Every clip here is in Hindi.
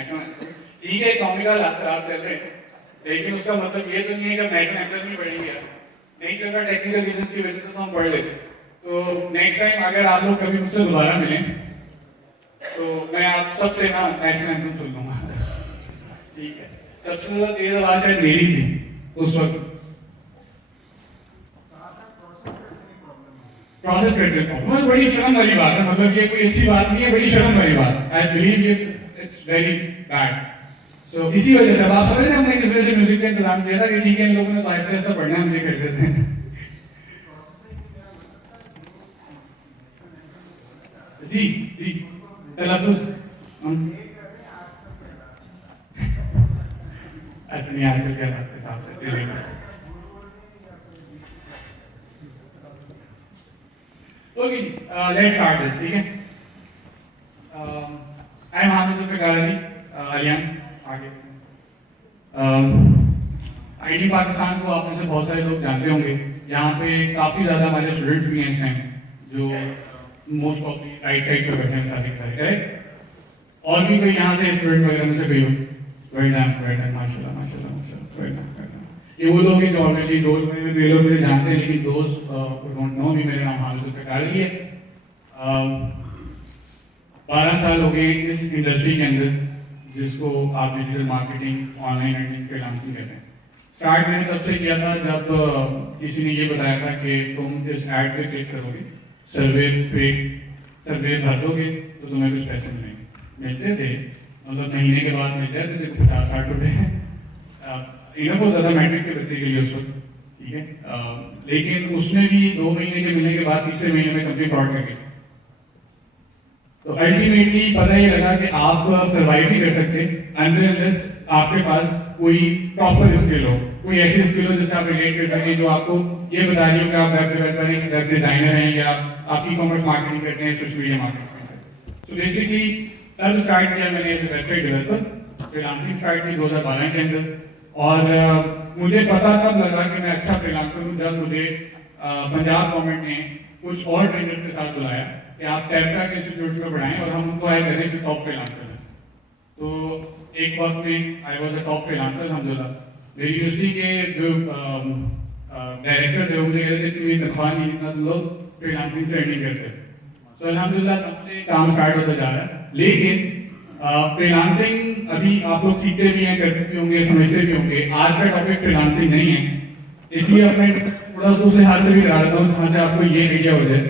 नेशनल एंथम ठीक है, कॉमिकल रात कर रहे हैं, लेकिन उसका मतलब ये तो नहीं है कि नेशनल एंथम नहीं पढ़ेंगे यार, नहीं चल रहा टेक्निकल रीजंस की वजह से तो हम पढ़ लेते। तो नेक्स्ट टाइम अगर आप लोग कभी मुझसे दोबारा मिलें तो मैं आप सबसे ना नेशनल एंथम सुन लूंगा। ठीक है, सबसे ज्यादा तेज आवाज शायद मेरी थी उस वक्त। प्रोसेस करते हैं बड़ी शर्म वाली बात है, मतलब ये कोई अच्छी बात नहीं है, बड़ी शर्म वाली बात। आई बिलीव ये इट्स वेरी बैड। सो इसी वजह से आप समझ रहे हैं हमने किस वजह से म्यूजिक का इंतजाम किया था कि ठीक है इन लोगों ने तो ऐसा ऐसा पढ़ना है, हम ये कर देते हैं। जी जी तलफ़ुज़ अच्छा नहीं आजकल क्या बात है साहब से ओके लेट्स स्टार्ट दिस। ठीक है, आई एम हामिद ज़ुल्फ़िकार अली अलियान आगे। आईटी पाकिस्तान को आप में से बहुत सारे लोग जानते होंगे, यहाँ पे काफ़ी ज़्यादा हमारे स्टूडेंट्स भी हैं इस टाइम जो मोस्ट ऑफ राइट साइड पे बैठे हैं सारे सारे, करेक्ट। और भी कोई यहाँ से स्टूडेंट वगैरह में से कोई हो? वेरी नाइस माशाल्लाह माशाल्लाह माशाल्लाह, वेरी नाइस। ये वो लोग हैं जो ऑलरेडी दो लोग मुझे जानते हैं, लेकिन दोस्त डोंट नो भी मेरा नाम हामिद ज़ुल्फ़िकार अली है। 12 साल हो गए इस इंडस्ट्री के अंदर जिसको आप digital marketing online earning freelancing कहते हैं। स्टार्ट मैंने तब से किया था जब किसी ने ये बताया था कि तुम इस ऐड पे क्लिक करोगे, सर्वे भर दोगे तो तुम्हें कुछ पैसे मिलते थे, मतलब महीने के बाद मिल जाते थे 50-60 रुपये। इनफ होता था मैट्रिक के बच्चे के लिए उस वक्त, ठीक है। लेकिन उसमें भी 2 महीने के मिलने के बाद तीसरे महीने में कंपनी फ्रॉड कर गई। तो अल्टीमेटली पता ही लगा कि आप सर्वाइव नहीं कर सकते अनलेस आपके पास कोई प्रॉपर स्किल हो, कोई ऐसी स्किल हो जिससे आप रिलेट कर सकें, जो आपको ये बता रही हो कि आप वेब डेवलपर हैं, वेब डिजाइनर हैं, या आप ई कॉमर्स मार्केटिंग करते हैं, सोशल मीडिया मार्केटिंग करते हैं। तो बेसिकली तब स्टार्ट किया मैंने as a website developer, freelancing start की 2012 के अंदर। और मुझे पता तब लगा कि मैं अच्छा फ्रीलांसर हूँ जब मुझे पंजाब गवर्नमेंट ने कुछ और ट्रेनर्स के साथ बुलाया कि आप टैबका के इंस्टीट्यूट में पढ़ाएं और हम उनको हायर करें जो टॉप फ्रीलांसर हैं। तो एक वक्त में I was a top freelancer अल्हम्दुलिल्लाह। मेरी यूनिवर्सिटी के जो डायरेक्टर थे वो मुझे कहते थे कि मेरी तनख्वाह नहीं जितना तुम लोग फ्रीलांसिंग से अर्निंग करते। तो अल्हम्दुलिल्लाह तब से काम स्टार्ट होता जा रहा है। लेकिन फ्रीलांसिंग अभी आप लोग सीखते भी हैं, करते भी होंगे, समझते भी होंगे। आज का टॉपिक फ्रीलांसिंग नहीं है, इसलिए अपने थोड़ा सा उसे हाथ से भी डालता हूँ जहाँ से आपको ये आइडिया हो जाए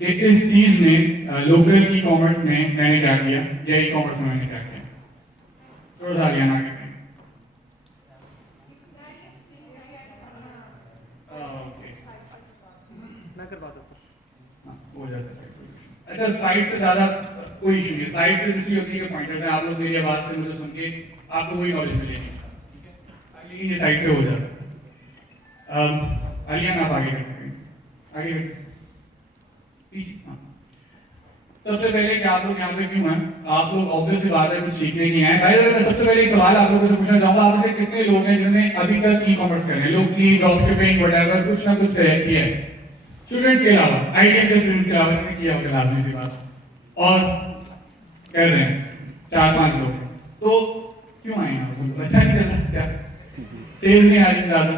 कि इस चीज़ में लोकल ई कॉमर्स में मैंने क्या किया या ई कॉमर्स में मैंने क्या किया। थोड़ा सा आगे आगे हो जाता है। अच्छा, साइड से ज़्यादा कोई इशू नहीं, साइड से इसलिए होती है कि पॉइंटर है, आप लोग मेरी आवाज़ से मुझे सुन के आपको कोई नॉलेज मिलेगी, ठीक है। लेकिन ये साइड पे हो जाता है। आलियान आप आगे आगे सबसे पहले कि आप लोग यहाँ पे क्यों हैं? आप लोग ऑब्वियस सी बात है कुछ सीखने नहीं आए। भाई मैं सबसे पहले एक सवाल आप लोगों से पूछना चाहूँगा, आप में से कितने लोग हैं जिन्होंने अभी तक ई कॉमर्स कर रहे हैं, लोग की ड्रॉप शिपिंग वगैरह कुछ ना कुछ किया है? स्टूडेंट्स के अलावा, आईटीआई के स्टूडेंट्स के अलावा किया होगा लाजमी सी बात, और कर रहे हैं 4-5 लोग। तो क्यों आए आपको? अच्छा नहीं चल रहा क्या? सेल्स नहीं आ रही ज़्यादा?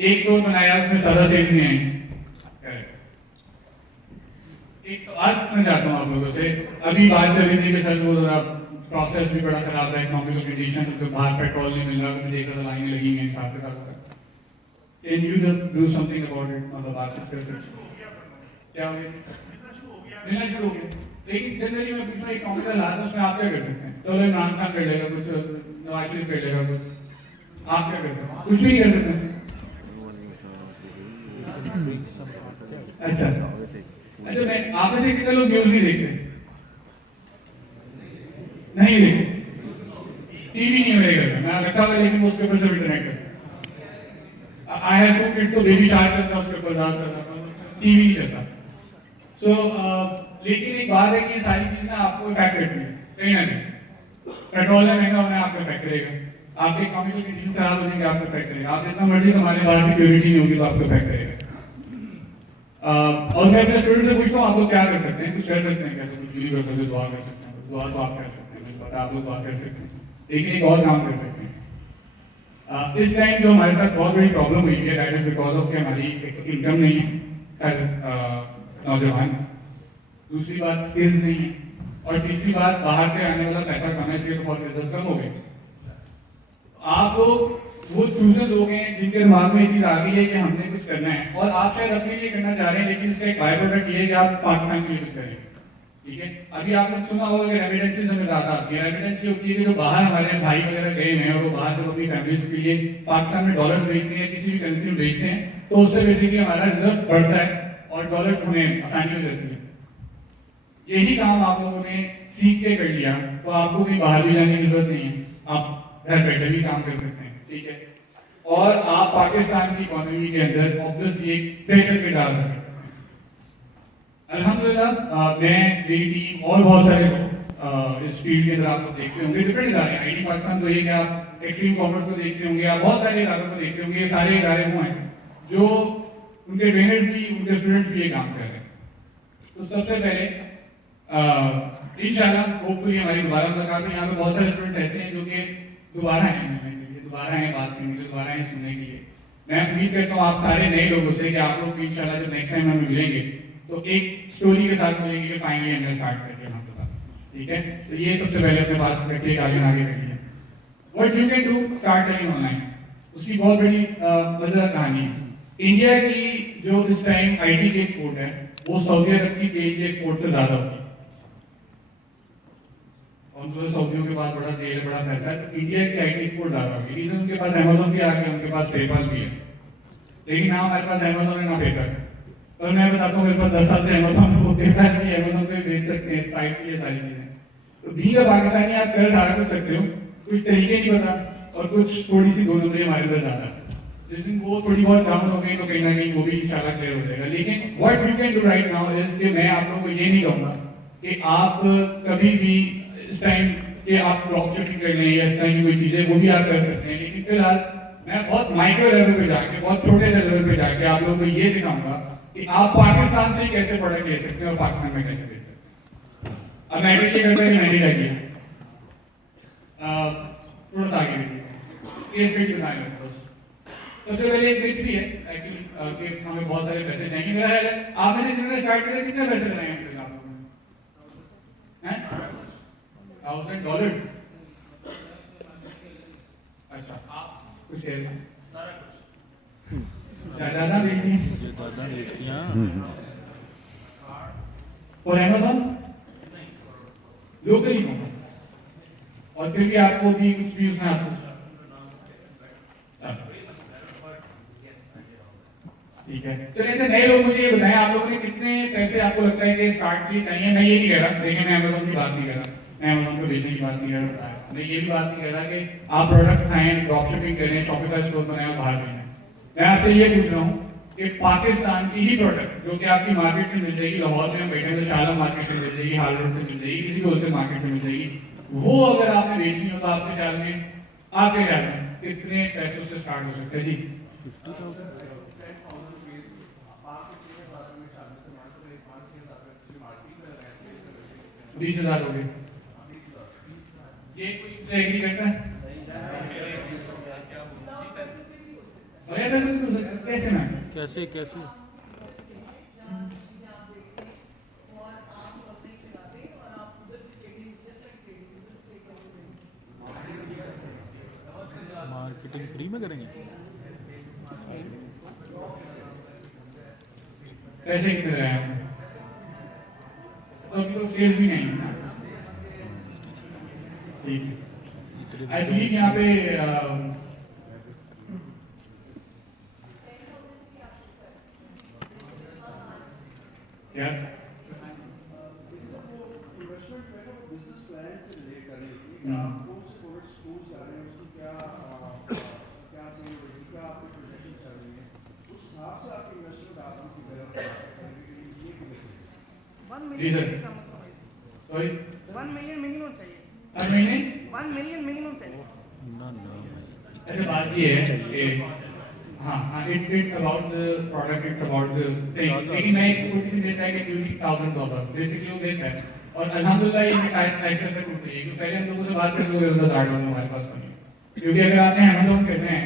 एक स्टोर बनाया उसमें ज़्यादा सेल्स नहीं आई। एक सवाल पूछना चाहता हूँ आप लोगों से। अभी बात चल रही थी कि सर वो प्रोसेस भी बड़ा खराब था, इकोनॉमिकल कंडीशन, तो बाहर पेट्रोल नहीं मिल रहा, मुझे देखा था लाइनें लगी हैं हिसाब से। Can you just do something about it? मतलब बात क्या हो गया? मिलना शुरू हो गया, लेकिन जनरली मैं पूछ रहा हूँ इकोनॉमिकल हालात उसमें आप क्या कर सकते हैं? तो इमरान खान कर लेगा कुछ, नवाज शरीफ कर लेगा कुछ, आप क्या कर सकते हैं? कुछ भी नहीं कर सकते। अच्छा अच्छा, मैं आप में से कितने लोग न्यूज नहीं देखते? नहीं देखते, टीवी नहीं मेरे घर में, मैं रखा हुआ लेकिन वो उसके ऊपर से इंटरनेट करता। आई हैव 2 किड्स, तो बेबी शार्क चलता है उसके ऊपर, डांस चलता, टीवी नहीं चलता। सो लेकिन एक बात है कि ये सारी चीजें ना आपको इफेक्ट करती है कहीं ना कहीं। पेट्रोल है महंगा होना आपको इफेक्ट करेगा, आपके इकोनॉमिकल कंडीशन खराब हो जाएंगे आपको इफेक्ट करेगा, आप जितना मर्जी कमा लें बाहर सिक्योरिटी नहीं होगी तो आपको इफेक्ट करेगा। और मैं अपने स्टूडेंट से पूछता हूँ आप लोग क्या कर सकते हैं? कुछ कर सकते हैं क्या? तो कुछ नहीं कर सकते, दुआ कर सकते हैं, दुआ तो आप कर सकते हैं, मुझे पता आप लोग बात कर सकते हैं, लेकिन एक और काम कर सकते हैं। इस टाइम जो हमारे साथ बहुत बड़ी प्रॉब्लम हुई है, दैट इज बिकॉज ऑफ कि हमारी इनकम नहीं है हर नौजवान, दूसरी बात स्किल्स नहीं है, और तीसरी बात बाहर से आने वाला पैसा कमाना चाहिए तो बहुत रिजल्ट कम हो गए। आप लोग वो चूजन लोग हैं जिनके दिमाग में ये चीज आ गई है कि हमने कुछ करना है, और आप शायद अपने लिए करना चाह रहे हैं, लेकिन इसका एक बाय प्रोडक्ट ये है कि आप पाकिस्तान के लिए कुछ करें। ठीक है, अभी आपने सुना होगा कि रेमिटेंसेस हमें ज्यादा आती है। रेमिटेंस ये होती है कि जो बाहर हमारे भाई वगैरह गए हैं और वो बाहर जब अपनी फैमिलीज के लिए पाकिस्तान में डॉलर्स भेजते हैं, किसी भी करेंसी में भेजते हैं, तो उससे बेसिकली हमारा रिजर्व बढ़ता है और डॉलर्स हमें आसानी हो जाती है। यही काम आप लोगों ने सीख के कर लिया तो आपको कहीं बाहर भी जाने की जरूरत नहीं है, आप घर बैठे भी काम कर सकते हैं। ठीक है, और आप पाकिस्तान की इकोनॉमी के अंदर ऑब्वियसली एक बेहतर किरदार रखें। अल्हम्दुलिल्लाह मैं, मेरी टीम और बहुत सारे लोग इस फील्ड के अंदर आप लोग देखते होंगे, डिफरेंट इदारे, आईटी पाकिस्तान तो ये कि आप एक्सट्रीम कॉमर्स को देखते होंगे, आप बहुत सारे इदारों को देखते होंगे। ये सारे इदारे वो हैं जो उनके ट्रेनर्स भी, उनके स्टूडेंट्स भी ये काम कर रहे हैं। तो सबसे पहले इंशाल्लाह होपफुली हमारी दोबारा मुलाकात है। यहाँ पे बहुत सारे स्टूडेंट्स ऐसे हैं जो कि दोबारा हैं मिलने के लिए, दोबारा हैं बात करने के लिए, दोबारा हैं सुनने के लिए। मैं उम्मीद करता हूँ आप सारे नए लोगों से कि आप लोग इंशाल्लाह जब नेक्स्ट टाइम हमें मिलेंगे तो एक स्टोरी के साथ मिलेंगे कि फाइनली हमने स्टार्ट करके हम लोग। ठीक है, तो ये सबसे पहले अपने पास रखिए, आगे रखिए। What you can do start learning online, उसकी बहुत बड़ी मजेदार कहानी है। इंडिया की जो इस टाइम आईटी की एक्सपोर्ट है वो सऊदी अरब की तेल के एक्सपोर्ट से ज्यादा होती है। और सऊदियों के पास बड़ा तेल, बड़ा पैसा है, तो इंडिया की आईटी एक्सपोर्ट ज्यादा होगी। रीजन उनके पास अमेजोन भी आ गया, उनके पास पेपाल भी है, लेकिन ना हमारे पास अमेजोन है ना पेपर है। और मैं बताता हूँ मेरे पास 10 साल से अमेजोन को पेपर भी, अमेजोन को बेच सकते हैं, स्काइप की ये सारी चीजें। तो बीइंग अ पाकिस्तानी आप कर सारा कुछ सकते हो, कुछ तरीके नहीं पता और कुछ थोड़ी सी दो नंबरी हमारे अंदर ज्यादा। जिस दिन वो थोड़ी बहुत डाउन हो गई तो कहीं ना कहीं वो भी इंशाल्लाह क्लियर हो जाएगा। लेकिन what you can do right now is कि मैं आप लोगों को ये नहीं कहूँगा कि आप कभी भी इस टाइम कि आप ड्रॉप शिपिंग कर लें या इस टाइम की कोई चीजें, वो भी आप कर सकते हैं। लेकिन फिलहाल मैं बहुत माइक्रो लेवल पे जाके, बहुत छोटे से लेवल पे जाके आप लोगों को ये सिखाऊंगा कि आप पाकिस्तान से कैसे प्रोडक्ट ले सकते हैं और पाकिस्तान में कैसे बेच सकते हैं। अब मैं ये करता है कि मैंने लगी थोड़ा सा आगे केस स्टडी बनाएंगे। सबसे पहले एक ब्रिज भी है एक्चुअली कि हमें बहुत सारे पैसे चाहिए। मेरा ख्याल है आप में से जिन्होंने स्टार्ट किया कितने पैसे लगाए हैं आप लोगों ने? $1,000। अच्छा, आप कुछ सारा कुछ ज्यादा बेचती हैं और अमेज़न लोकली हो, और फिर भी आपको भी कुछ भी उसमें हासिल। ठीक है, चलिए ऐसे नए लोग मुझे ये बताएं आप लोगों ने कितने पैसे आपको लगता है कि स्टार्ट के लिए चाहिए। मैं ये नहीं कह रहा, देखिए मैं अमेज़न की बात नहीं कर रहा, मैं अमेज़न को बेचने की बात नहीं कर रहा, मैं ये भी बात नहीं कर रहा कि आप प्रोडक्ट खाएं, ड्रॉप शिपिंग करें, शॉपिफाई स्टोर बनाएं और बाहर भेजें। मैं आपसे ये पूछ रहा हूँ कि पाकिस्तान की ही प्रोडक्ट जो कि आपकी मार्केट से मिल जाएगी, लाहौर में हम बैठे हैं तो शाला मार्केट से मिल जाएगी, हाल रोड से मिल जाएगी, किसी भी होलसेल मार्केट से मिल जाएगी, वो अगर आपने बेचनी हो तो आपके ख्याल में कितने पैसों से स्टार्ट हो सकता है? जी 20,000 हो गए। ये कोई इससे एग्री करता है? कैसे ना कैसे मार्केटिंग फ्री में करेंगे? पैसे कितने लगाए आपने? तो अभी तो सेल्स भी नहीं है ना। ठीक है, आई बिलीव यहाँ पे क्या जी सर, सॉरी 1 मिलियन मिनिमम चाहिए। हर महीने 1 मिलियन मिनिमम चाहिए। ऐसे बात ये है कि हाँ it's about the product, it's about the thing. लेकिन मैं एक छोटी सी देता है कि $20,000 बेसिकली वो देता है और अल्हम्दुलिल्लाह ये ऐसा टूट रही है क्योंकि पहले हम लोगों से बात करते हुए होता था हमारे पास नहीं, क्योंकि अगर आपने अमेजोन करना है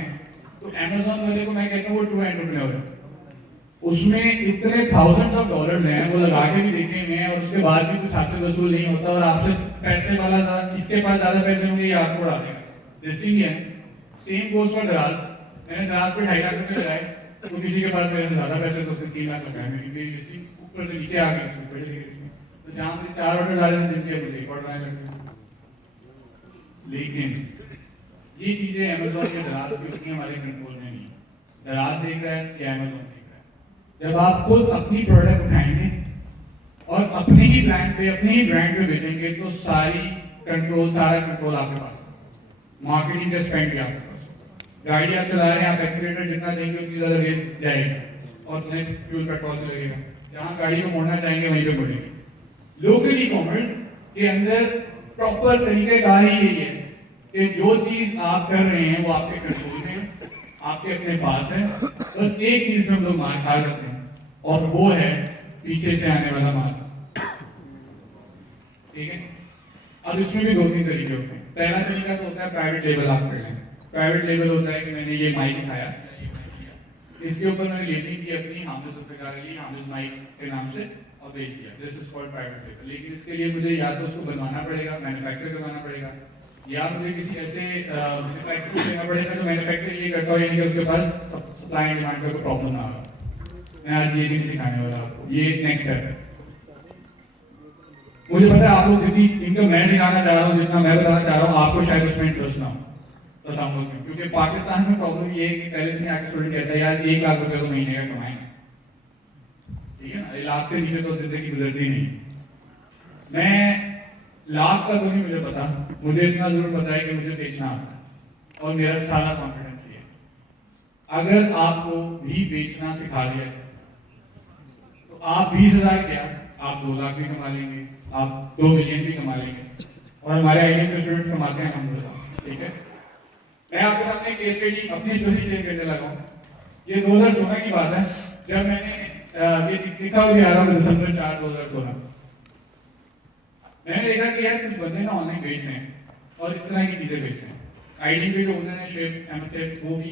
तो अमेजोन वाले को मैं कहता हूँ वो ट्रू एंटरप्रेन्योर है। उसमें इतने थाउजेंड्स ऑफ डॉलर्स हैं, वो लगा के भी देखे हुए हैं और उसके बाद भी कुछ हासिल वसूल नहीं होता और आपसे पैसे वाला इसके पास ज्यादा पैसे होंगे ये आपको उड़ा देगा। लिस्टिंग है, सेम गोज फॉर दराज। मैंने दराज पे 2.5 लाख रुपए लगाए तो किसी के पास मेरे से ज्यादा पैसे तो उसने 3 लाख लगाए, क्योंकि लिस्टिंग ऊपर से नीचे आ गई, उसमें पहले लिस्टिंग तो जहाँ मुझे 4 ऑर्डर डाले थे जिनके मुझे 1 ऑर्डर आने लगे। लेकिन ये चीजें अमेजोन के दराज की उतनी हमारे कंट्रोल में नहीं। दराज देख रहा है या अमेजोन देख रहा है। जब आप खुद अपनी प्रोडक्ट उठाएंगे और अपने ही ब्रांड पे अपने ही ब्रांड पे बेचेंगे तो सारा कंट्रोल आपके पास, मार्केटिंग का स्पेंड भी आपके पास। गाड़ी आप चला रहे हैं, आप एक्सीलेटर जितना देंगे उतनी ज्यादा रेस जाएगा और तुम्हें फ्यूल पेट्रोल में लगेगा। जहाँ गाड़ी को मोड़ना चाहेंगे वहीं पे मोड़ेंगे। लोकल ई कॉमर्स के अंदर प्रॉपर तरीकेकार ही यही है कि जो चीज आप कर रहे हैं वो आपके कंट्रोल में है, आपके अपने पास है। बस एक चीज में हम लोग मार खा जाते हैं और वो है पीछे से आने वाला माल। ठीक है, अब इसमें भी 2-3 तरीके होते हैं। पहला तरीका तो होता है प्राइवेट लेबल आप कर लें। प्राइवेट लेबल होता है कि मैंने ये माइक उठाया, इसके ऊपर मैंने लेबलिंग की अपनी हामिद जुल्फ़िकार हामिद माइक के नाम से और भेज दिया, this is called private label. लेकिन इसके लिए मुझे या तो उसको बनवाना पड़ेगा, मैन्युफैक्चर करवाना पड़ेगा, या मुझे किसी ऐसे मैन्युफैक्चर को देना पड़ेगा जो मैन्युफैक्चर ये करता हो यानी कि उसके पास सप्लाई एंड डिमांड का कोई प्रॉब्लम ना हो। मैं आज ये नहीं सिखाने वाला आपको, ये नेक्स्ट स्टेप है। मुझे पता है आप लोग जितनी इनकम मैं सिखाना चाह रहा हूँ, जितना मैं बताना चाह रहा हूँ, आपको शायद उसमें इंटरेस्ट ना हो, बताऊंगा क्यों। क्योंकि पाकिस्तान में प्रॉब्लम ये है कि पहले दिन आके स्टूडेंट कहता है यार 1 लाख रुपए तो महीने का कमाएंगे, ठीक है ना, 1 लाख से नीचे तो जिंदगी गुजरती नहीं। मैं लाख का तो नहीं मुझे पता, मुझे इतना जरूर पता है कि मुझे बेचना आता है और मेरा सारा कॉन्फिडेंस ये है। अगर आपको भी बेचना सिखा दिया तो आप 20,000 क्या, आप 2 लाख भी कमा लेंगे, आप 2 मिलियन भी कमा लेंगे और हमारे आईआईटी के स्टूडेंट्स कमाते हैं हम लोग। ठीक है, मैं आपके सामने केस स्टडी अपनी स्टोरी शेयर करने लगा हूँ। ये 2016 की बात है जब मैंने ये लिखा हुआ आ रहा हूँ दिसंबर 4, 2016। मैंने देखा कि यार कुछ बंदे ना ऑनलाइन बेच रहे हैं और इस तरह की चीजें बेच रहे हैं। आईडी पे जो ओनर है शेफ अहमद शेफ, वो भी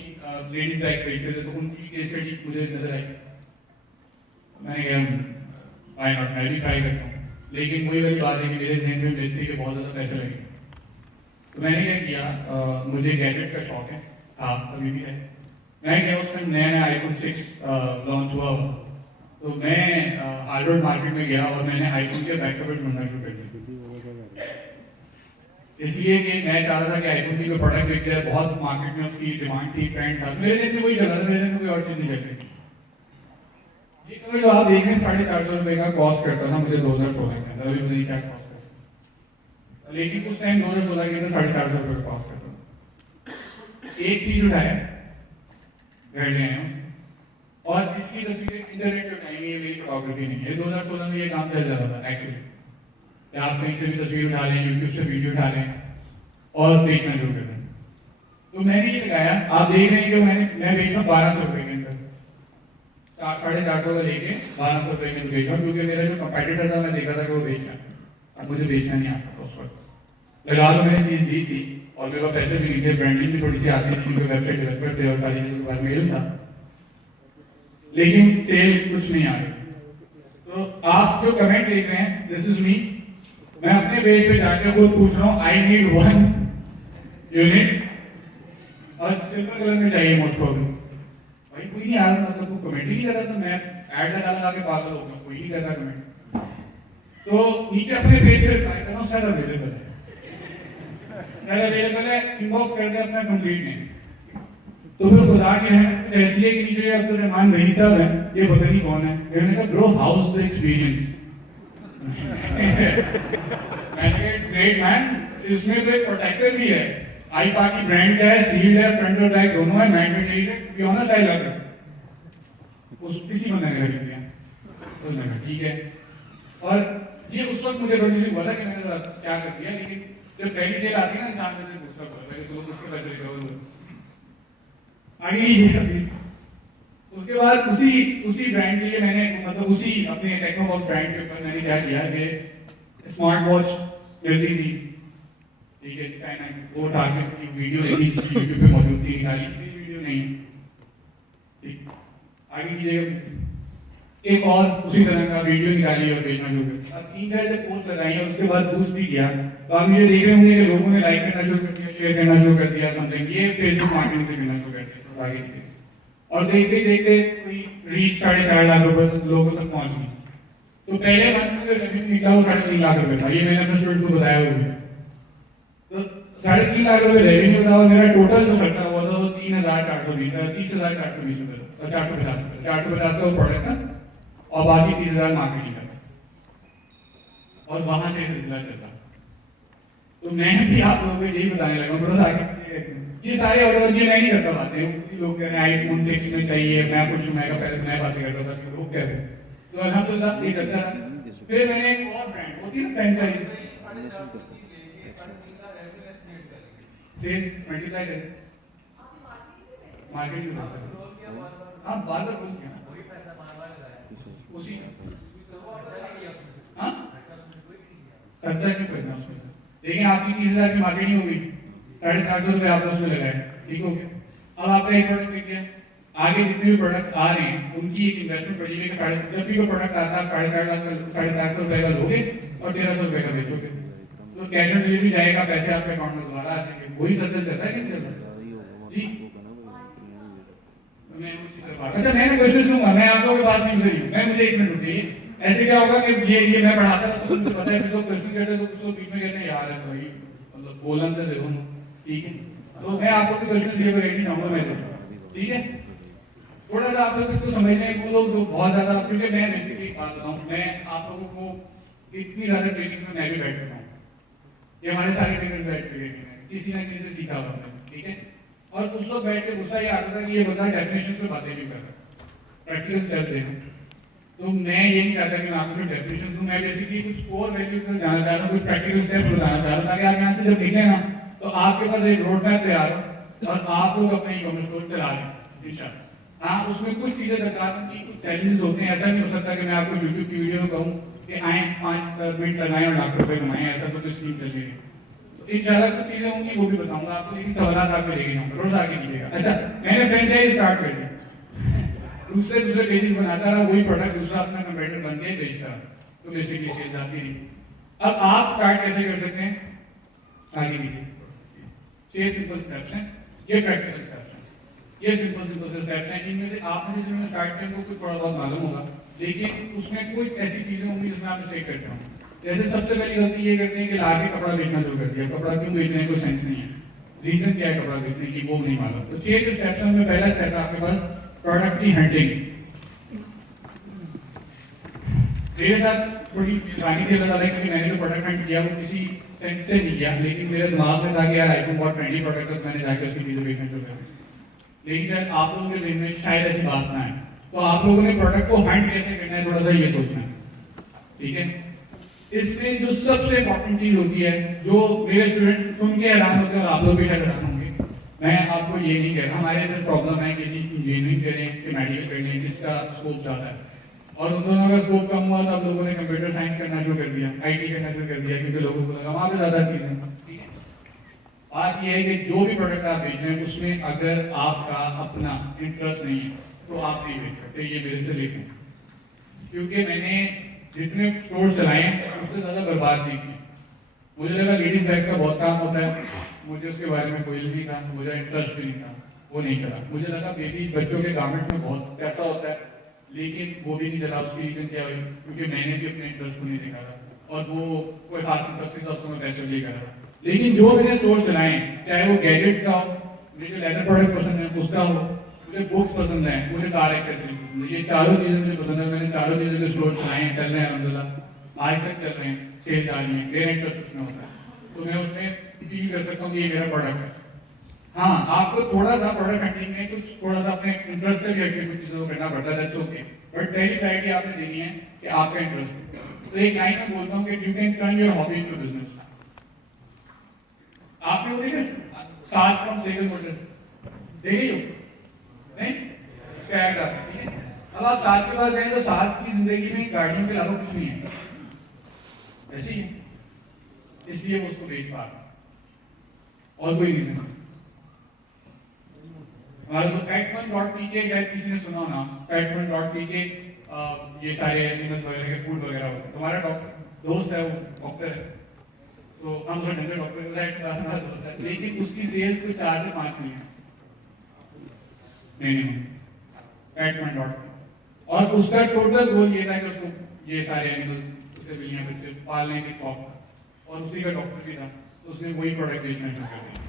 लेडीज बैग बेच रहे थे, तो उनकी केस स्टडी मुझे नजर आई। मैंने कहा व्हाई नॉट, मैं भी ट्राई करता हूँ। लेकिन वही वाली बात है कि मेरे जहन में मिलती के बहुत ज़्यादा पैसे लगे। तो मैंने क्या किया, मुझे गैजेट का शौक है, था अभी भी है। मैं गया उस टाइम नया आईफोन 6 लॉन्च हुआ, तो मैं हार्डवेयर मार्केट में गया और मैंने आईफोन के बैक कवर ढूंढना शुरू कर दिया। इसलिए कि मैं चाह रहा था कि आईफोन की कोई प्रोडक्ट बिक जाए, बहुत मार्केट में उसकी डिमांड थी, ट्रेंड था। मेरे जहन में वही चला था, मेरे जहन में कोई और चीज़ नहीं चल रही। ये कवर जो आप देख रहे हैं 450 रुपये का कॉस्ट करता था मुझे 2016 के अंदर, अभी मुझे क्या कॉस्ट करता, लेकिन उस टाइम 2016 के अंदर 450 रुपये का कॉस्ट करता। एक पीस उठाया, घर ले आया और इसकी तस्वीरें इंटरनेट पे उठाएंगे, ये मेरी फोटोग्राफी नहीं है। 2016 में ये काम चल रहा था एक्चुअली, आप कहीं से भी तस्वीर उठा लें, यूट्यूब से वीडियो उठा लें और बेचना शुरू कर दें। तो मैंने ये लगाया, आप देख रहे हैं कि मैं बेच रहा हूँ 1200 रुपये के अंदर, 450 का लेके 1200 रुपये के बेच रहा हूँ, क्योंकि मेरा जो कंपेटिटर था मैं देखा था कि वो बेच रहा है, अब मुझे बेचना नहीं आता उस वक्त। लगा लो मैंने चीज़ दी थी और मेरे पास पैसे भी नहीं थे, ब्रांडिंग भी थोड़ी सी आती थी क्योंकि वेबसाइट डेवलपर थे और सारी चीज़ों के बाद मेल था, लेकिन सेल कुछ नहीं आ रही। तो आप जो कमेंट देख रहे हैं, दिस इज मी, मैं अपने पेज पे जाके खुद पूछ रहा हूँ आई नीड 1 यूनिट और सिल्वर कलर में चाहिए मोस्ट प्रॉब्लम। भाई कोई नहीं आ रहा, मतलब वो कमेंट ही नहीं कर रहा था, मैं ऐड लगा के पागल हो गया, कोई नहीं कर रहा कमेंट। तो नीचे अपने पेज से रिप्लाई कर रहा हूँ, सर अवेलेबल है, इनबॉक्स कर दे अपना कंप्लीट नहीं। तो फिर खुदा के हैं ऐसी है कि नीचे अब्दुल रहमान रही साहब है, ये पता नहीं कौन है, मैंने कहा bro house the experience. Great man, इसमें तो एक प्रोटेक्टर भी है, आई पाकी ब्रांड का है, सील्ड है, फ्रंट और बैक दोनों है, 928 है, to be honest I love it. उस किसी बंदे ने खरीद लिया, तो मैंने ठीक है। और ये उस वक्त मुझे थोड़ी सी बोला कि मैंने क्या कर दिया, लेकिन जब पहली सेल आती है ना इंसान में से दूसरा बोला कि लोग उसके पैसे रिकवर हुए आगे ही चीज। उसके बाद उसी ब्रांड के लिए मैंने मतलब उसी अपने टेक्नोबॉक्स ब्रांड के ऊपर मैंने क्या किया कि स्मार्ट वॉच मिलती थी, ठीक है, चाइना वो उठा के वीडियो देखी यूट्यूब पे मौजूद थी, निकाली, वीडियो नहीं है, ठीक, आगे कीजिएगा। एक और उसी तरह का वीडियो निकाली और भेजना शुरू कर दिया। अब 3-4 जब पोस्ट लगाई और उसके बाद बूस्ट भी किया, तो आप ये देख रहे होंगे कि लोगों ने लाइक करना शुरू कर दिया, शेयर करना शुरू कर दिया, समथिंग, ये फेसबुक मार्केटिंग से मिलना शुरू कर दिया, तो आगे कीजिए। और देखते देखते कोई रीच 4.5 लाख रुपए लोगों तक पहुंच गई। तो पहले मंथ में जो रेवेन्यू निकला वो 3.5 लाख रुपए था, ये मैंने अपने स्टूडेंट्स को बताया हुआ है। तो 3.5 लाख रुपए रेवेन्यू था और मेरा टोटल जो खर्चा हुआ था वो 3,420 था, 30,420 रुपए था, 450 रुपए, 450 का वो प्रोडक्ट था और बाकी 30,000 मार्केटिंग का, और वहां से सिलसिला चलता। तो मैं भी आप लोगों को यही बताने लगा, थोड़ा सा आगे ये सारे ऑर्डर ये मैं नहीं करता बातें, लोग कह रहे हैं आईफोन 6 में चाहिए, मैं कुछ मैं का पहले मैं बातें करता था कि लोग कह रहे हैं, तो अल्हम्दुलिल्लाह ये करता है। फिर मैंने एक और ब्रांड होती है फ्रेंचाइज, सेल्स मल्टीप्लाई कर मार्केटिंग कर सकते हैं, हाँ बार बोल क्या उसी हाँ खर्चा क्यों करना उसमें, लेकिन आपकी 30,000 की मार्केटिंग होगी, 450 रुपये आपने उसमें लगाए, ठीक हो गया। अब आपका एक प्रोडक्ट बिक गया, आगे जितने भी प्रोडक्ट्स आ रहे हैं उनकी एक इन्वेस्टमेंट पड़ेगी कि जब भी कोई प्रोडक्ट आता है 4.5 रुपये का लोगे और 1,300 रुपये का बेचोगे, तो कैश ऑन डिलीवरी जाएगा, पैसे आपके अकाउंट में दोबारा आ जाएंगे, वही सर्कल चल रहा है कि चल रहा है जी। मैं उसी तरह अच्छा मैं क्वेश्चन लूंगा, मैं आप लोगों के पास नहीं करी, मैं मुझे 1 मिनट रुकिए। ऐसे क्या होगा कि ये मैं पढ़ाता रहा तो मुझे पता है कि जो क्वेश्चन करते हैं तो उसको बीच में कहते हैं यार है भाई, मतलब बोलन तो देखो, ठीक है, तो मैं आप लोगों के क्वेश्चन ये रेडी चाहूंगा मैं, ठीक है, थोड़ा सा आप लोग इसको समझने वो लोग जो बहुत ज्यादा, क्योंकि मैं बेसिकली बात बताऊँ, मैं आप लोगों को इतनी ज्यादा ट्रेनिंग में मैं भी बैठ चुका हूँ, ये हमारे सारे ट्रेनर्स बैठ चुके हैं, किसी ना किसी से सीखा हुआ है, ठीक है, और उस वक्त बैठ के गुस्सा ये आता था कि ये बंदा डेफिनेशन पे बातें नहीं कर रहा, प्रैक्टिकल स्टेप दे रहा। तो मैं ये नहीं चाहता कि मैं आपको सिर्फ डेफिनेशन दूं, मैं बेसिकली कुछ कोर वैल्यूज पर जाना चाह रहा हूँ, कुछ प्रैक्टिकल स्टेप्स बताना चाह रहा हूँ, ताकि आप यहाँ से जब निकले ना तो आपके पास एक रोड मैप तैयार हो और आप लोग अपने ई-कॉमर्स स्टोर चला लें इंशाल्लाह। हाँ, उसमें कुछ चीजें दरकार होंगी, कुछ चैलेंजेस होते हैं, ऐसा नहीं हो सकता कि मैं आपको यूट्यूब की वीडियो कहूँ कि आए 5 मिनट लगाएं और लाख रुपए कमाएं, ऐसा तो स्कीम चल रही है। इंशाल्लाह कुछ चीजें होंगी वो भी बताऊंगा आपको, लेकिन सवाल आपके लेके जाऊंगा, रोज आगे कीजिएगा। अच्छा, मैंने फ्रेंचाइज स्टार्ट कर दी, दूसरे पेजेस बनाता रहा, वही प्रोडक्ट दूसरा अपना कंपेटिटर बन के बेचता रहा, तो बेसिकली सेल्स आती रही। अब आप स्टार्ट कैसे कर सकते हैं, आगे कीजिए। 6 सिंपल स्टेप्स हैं, ये प्रैक्टिकल स्टेप्स हैं, ये सिंपल स्टेप्स हैं, इनमें से आप में से जिन्होंने स्टार्ट किया उनको कुछ थोड़ा बहुत मालूम होगा, लेकिन उसमें कुछ ऐसी चीजें होंगी जिसमें आप मिस्टेक करते हो। जैसे सबसे पहली गलती ये करते हैं कि लाके कपड़ा बेचना शुरू कर दिया, कपड़ा क्यों बेचने का कोई सेंस नहीं है, रीजन क्या है कपड़ा बेचने की वो नहीं मालूम। तो 6 स्टेप्स में पहला स्टेप है आपके पास प्रोडक्ट की हंटिंग। मेरे साथ थोड़ी मेहरबानी थी अल्लाह ताला की, मैंने जो प्रोडक्ट हंट किया वो किसी सेंस से नहीं किया, लेकिन मेरे दिमाग में था कि यार आईफोन बहुत ट्रेंडी प्रोडक्ट है, मैंने जाके उसकी चीजें बेचना शुरू कर दी। लेकिन शायद आप लोगों के दिल में शायद ऐसी बात ना है, तो आप लोगों ने प्रोडक्ट को हंट कैसे करना है थोड़ा सा ये सोचना है, ठीक है। इसमें जो सबसे इंपॉर्टेंट चीज होती है, जो मेरे स्टूडेंट्स सुन के हैरान होते हैं और आप लोग भी शायद हैरान होंगे, मैं आपको ये नहीं कह रहा, हमारे इधर प्रॉब्लम है कि जी इंजीनियरिंग करें कि मेडिकल करें, जिसका स्कोप ज़्यादा है, और उन दोनों का स्कोप कम हुआ तो अब लोगों ने कंप्यूटर साइंस करना शुरू कर दिया, आईटी करना शुरू कर दिया, क्योंकि लोगों को लगा वहाँ पे ज़्यादा चीज़ें, ठीक है। बात यह है कि जो भी प्रोडक्ट आप बेच रहे हैं उसमें अगर आपका अपना इंटरेस्ट नहीं है तो आप नहीं बेच सकते, ये मेरे से लिखें, क्योंकि मैंने जितने स्टोर चलाए उससे ज़्यादा बर्बाद नहीं किए। मुझे लगा लेडीज बैग्स का बहुत काम होता है, मुझे उसके बारे में कोई नहीं था, मुझे इंटरेस्ट भी नहीं था, वो नहीं चला। मुझे लगा बेबीज बच्चों के गारमेंट्स में बहुत पैसा होता है, लेकिन वो भी नहीं चला। उसकी रीजन क्या हुई, क्योंकि मैंने भी अपने इंटरेस्ट को नहीं देखा था और वो कोई खास इंटरेस्ट नहीं था, उसको मैं पैसे नहीं करा। लेकिन जो मैंने स्टोर चलाए, चाहे वो गैजेट्स का हो, मुझे जो लेदर प्रोडक्ट पसंद है उसका हो, मुझे बुक्स पसंद है, मुझे कार एक्सेसरीज पसंद है, ये चारों चीज़ें मुझे पसंद है। मैंने चारों चीज़ों के स्टोर चलाए हैं, चल रहे हैं अल्हम्दुलिल्लाह, आज तक चल रहे हैं, सेल जा रही है, मेरा इंटरेस्ट उसमें होता है, तो मैं उसमें फील कर सकता हूँ कि ये मेरा प्रोडक्ट है। हाँ, आपको थोड़ा सा प्रोडक्ट हंटिंग में कुछ थोड़ा सा अपने इंटरेस्ट से भी कुछ चीज़ों को करना पड़ता है, दैट्स ओके, बट पहली प्रायोरिटी आपने देनी है कि आपका इंटरेस्ट है। तो एक लाइन में बोलता हूँ कि you can turn your hobby into business. आपने वो देखे साथ फ्रॉम सेगल मोटर्स, देखे हो नहीं, इसका ऐड आता है, ठीक है। अब आप साथ के पास जाएं तो साथ की जिंदगी में गाड़ियों के अलावा कुछ नहीं है, ऐसी है। इसलिए वो उसको बेच पा रहा है, और कोई रीजन नहीं। हमारा तो petfund.pk शायद किसी ने सुना हो ना, petfund.pk ये सारे एनिमल्स वगैरह के फूड वगैरह होते हैं। तुम्हारा डॉक्टर दोस्त है, वो डॉक्टर है, तो हम सब जनरल डॉक्टर हमारा दोस्त है, लेकिन उसकी सेल्स को 4 से 5 मिलियन मिनिमम petfund.com, और उसका टोटल गोल ये था कि उसको ये सारे एनिमल्स उसके बिल्लियां बच्चे पालने के शौक था, और उसी का डॉक्टर भी था, तो उसने वही प्रोडक्ट बेचना शुरू कर दिया।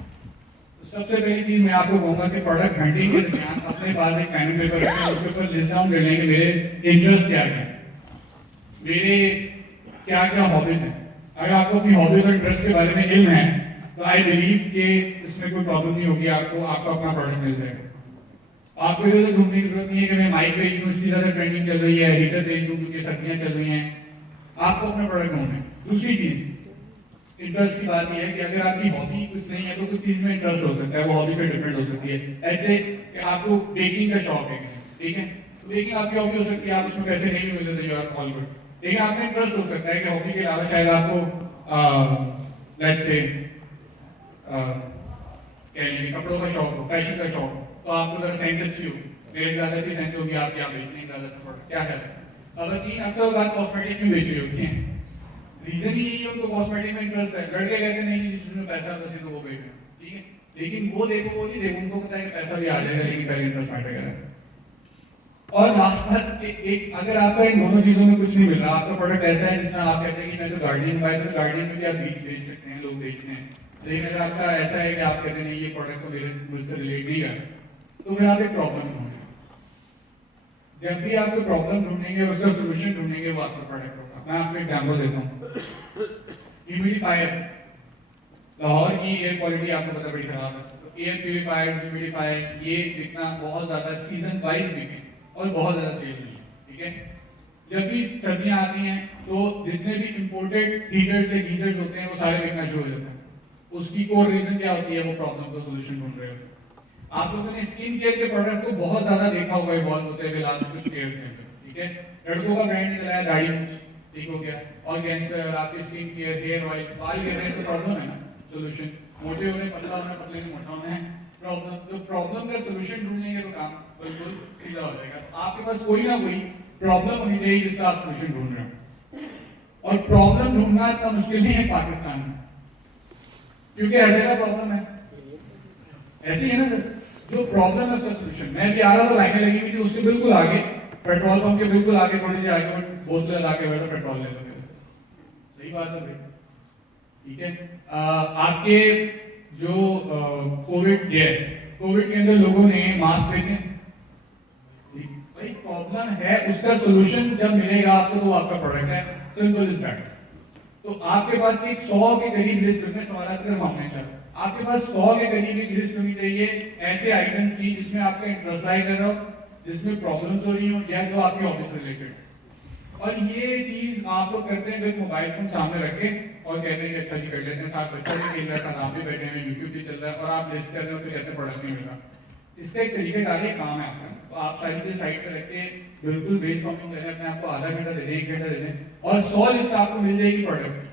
सबसे पहली चीज मैं आपको कहूंगा कि प्रोडक्ट घंटे के दरमियान अपने पास एक पेन पेपर रखें, उसके ऊपर लिस्ट डाउन कर लें कि मेरे इंटरेस्ट क्या क्या है, मेरे क्या क्या हॉबीज हैं। अगर आपको अपनी हॉबीज और इंटरेस्ट के बारे में इल्म है तो आई बिलीव कि इसमें कोई प्रॉब्लम नहीं होगी, आपको आपका अपना प्रोडक्ट मिल जाएगा। आपको इधर ढूंढने की जरूरत नहीं है कि मैं माइक भेज दूँ, इसकी ज़्यादा ट्रेंडिंग चल रही है, हीटर भेज दूँ क्योंकि सर्दियाँ चल रही हैं। आपको अपना प्रोडक्ट ढूंढना है। दूसरी चीज इंटरेस्ट की बात यह है कि अगर आपकी हॉबी कुछ नहीं है तो कुछ चीज में इंटरेस्ट हो सकता है, वो हॉबी से डिफरेंट हो सकती है। ऐसे कि आपको बेकिंग का शौक है, ठीक है, तो बेकिंग आपकी हॉबी हो सकती है, आप उसमें पैसे नहीं मिलते तो यू आर ऑल गुड, लेकिन आपका इंटरेस्ट हो सकता है कि हॉबी के अलावा शायद आपको लेट्स से कह लीजिए कपड़ों का शौक हो, फैशन का शौक हो, तो आपको जरा सेंस अच्छी हो, मेरे ज्यादा अच्छी सेंस होगी आप क्या बेचने ज्यादा अच्छा प्रोडक्ट क्या कहते हैं। अब तीन अक्सर बात कॉस्मेटिक में बेची होती है, रीजन ही यही है उनको कॉस्मेटिक में इंटरेस्ट है। लड़के कहते नहीं जिसमें पैसा बसे तो वो बेचो, ठीक है, लेकिन वो देखो वो नहीं देखो, उनको पता है कि पैसा भी आ जाएगा लेकिन पहले इंटरेस्ट मैटर करेगा। और लास्ट बात एक अगर आपका इन दोनों चीजों में कुछ नहीं मिल रहा, आपका प्रोडक्ट ऐसा है जिसमें आप कहते हैं कि मैं तो गार्डियन बाय, तो गार्डियन में भी आप बीज बेच सकते हैं, लोग बेचते हैं, लेकिन अगर आपका ऐसा है कि आप कहते हैं नहीं ये प्रोडक्ट तो मेरे मुझसे रिलेट नहीं है, तो फिर आप एक प्रॉब्लम ढूंढेंगे। जब भी आप प्रॉब्लम ढूंढेंगे उसका सोल्यूशन ढूंढेंगे, वो आपका प्रोडक्ट होगा। मैं आपको एग्जांपल देता हूँ, ह्यूमिडिफायर, लाहौर की एयर क्वालिटी आपको पता बड़ी खराब है, तो एयर प्यूरिफायर, ह्यूमिडिफायर ये बिकना बहुत ज्यादा सीजन वाइज बिके और बहुत ज्यादा सेल हुई है, ठीक है। जब भी सर्दियां आती हैं तो जितने भी इंपोर्टेड हीटर्स या गीजर्स होते हैं वो सारे बिकना शुरू हो जाते हैं। उसकी कोर रीजन क्या होती है, वो प्रॉब्लम का सोल्यूशन ढूंढ रहे होते हैं। आप लोगों ने स्किन केयर के प्रोडक्ट को बहुत ज्यादा देखा होगा इवॉल्व होते हुए लास्ट कुछ ईयर्स में, ठीक है। लड़कों का ब्रांड निकला है दाढ़ी मूंछ, ठीक हो गया, और गैंगस्टर, आपकी स्किन केयर, हेयर ऑयल, बाल गिर रहे हैं तो प्रॉब्लम है ना, सोल्यूशन। मोटे हो रहे, पतला होना, पतले में मोटा होना है प्रॉब्लम, तो प्रॉब्लम का सोल्यूशन ढूंढेंगे तो काम बिल्कुल सीधा हो जाएगा। तो आपके पास कोई ना कोई प्रॉब्लम होनी चाहिए जिसका आप सोल्यूशन ढूंढ रहे हो, और प्रॉब्लम ढूंढना इतना मुश्किल नहीं है पाकिस्तान में, क्योंकि हर जगह प्रॉब्लम है। ऐसे ही है ना सर, जो प्रॉब्लम है उसका सोल्यूशन। मैं भी आ रहा था, लाइनें लगी हुई थी, उसके बिल्कुल आगे पेट्रोल पंप के बिल्कुल आगे थोड़ी सी आगे बोतल ला के बैठो, पेट्रोल ले लो, सही बात है भाई, ठीक है। आपके जो कोविड है, कोविड के अंदर लोगों ने मास्क बेचे, भाई प्रॉब्लम है, उसका सोल्यूशन जब मिलेगा आपको तो आपका प्रोडक्ट है, सिंपल इज दैट। तो आपके पास एक 100 के करीब लिस्ट में सवाल कर मामले चल, आपके पास 100 के करीब एक लिस्ट होनी चाहिए ऐसे आइटम्स की जिसमें आपका इंटरेस्ट लाई कर रहा हो, जिसमें प्रॉब्लम्स हो रही हो, या जो आपकी ऑफिस से रिलेटेड। और ये चीज आप लोग करते हैं विद मोबाइल फोन सामने रख के और कहते हैं कि अच्छा जी कर लेते हैं, साथ बच्चा भी खेल रहा है, साथ आप भी बैठे हैं, यूट्यूब भी चल रहा है, और आप लिस्ट कर रहे हो तो कहते हैं प्रोडक्ट नहीं मिल रहा। इसका एक तरीके का ये काम है आपका, तो आप सारी चीज साइड पे रख के बिल्कुल बेस फॉर्मिंग करें, अपने आपको आधा घंटा दे दें, 1 घंटा दे दें, और 100 लिस्ट आपको मिल जाएगी प्रोडक्ट की।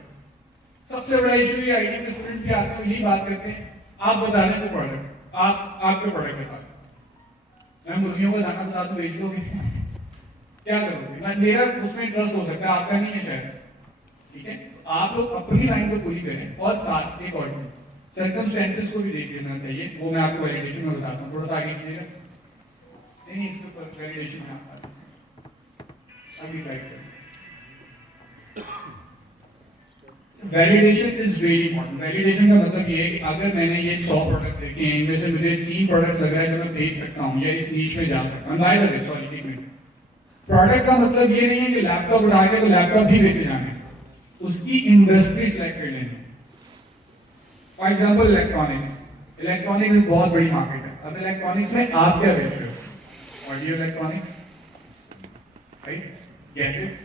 सबसे बड़ा इशू ये आईटी के स्टूडेंट भी आते हैं, यही बात करते हैं, आप बता दें तो प्रोडक्ट, आप आपके प्रोडक्ट बता दें, मैं मुर्गियों का दाना बता दूं, बेच दोगे, क्या करोगे? मेरा उसमें इंटरेस्ट हो सकता है, आपका नहीं है शायद, ठीक है। आप लोग अपनी लाइन को पूरी करें, और साथ एक और चीज सर्कमस्टेंसेस को भी देख लेना चाहिए, वो मैं आपको वैलिडेशन में बताता हूँ, थोड़ा सा आगे कीजिएगा। नहीं, इसके ऊपर वैलिडेशन में आप अगली स्लाइड पर। Validation is very important. Validation का मतलब ये है कि अगर मैंने ये 100 प्रोडक्ट्स देखे हैं, इनमें से मुझे 3 प्रोडक्ट्स लग रहा है जो मैं बेच सकता हूँ या इस नीश में जा सकता हूँ। बाय द वे, सॉरी, एक मिनट, प्रोडक्ट का मतलब ये नहीं है कि लैपटॉप उठा के तो लैपटॉप भी बेचे जाने, उसकी इंडस्ट्री सेलेक्ट कर लेनी। फॉर एग्जाम्पल इलेक्ट्रॉनिक्स, इलेक्ट्रॉनिक्स बहुत बड़ी मार्केट है। अब इलेक्ट्रॉनिक्स में आप क्या बेच रहे हो? ऑडियो इलेक्ट्रॉनिक्स, राइट, गैजेट,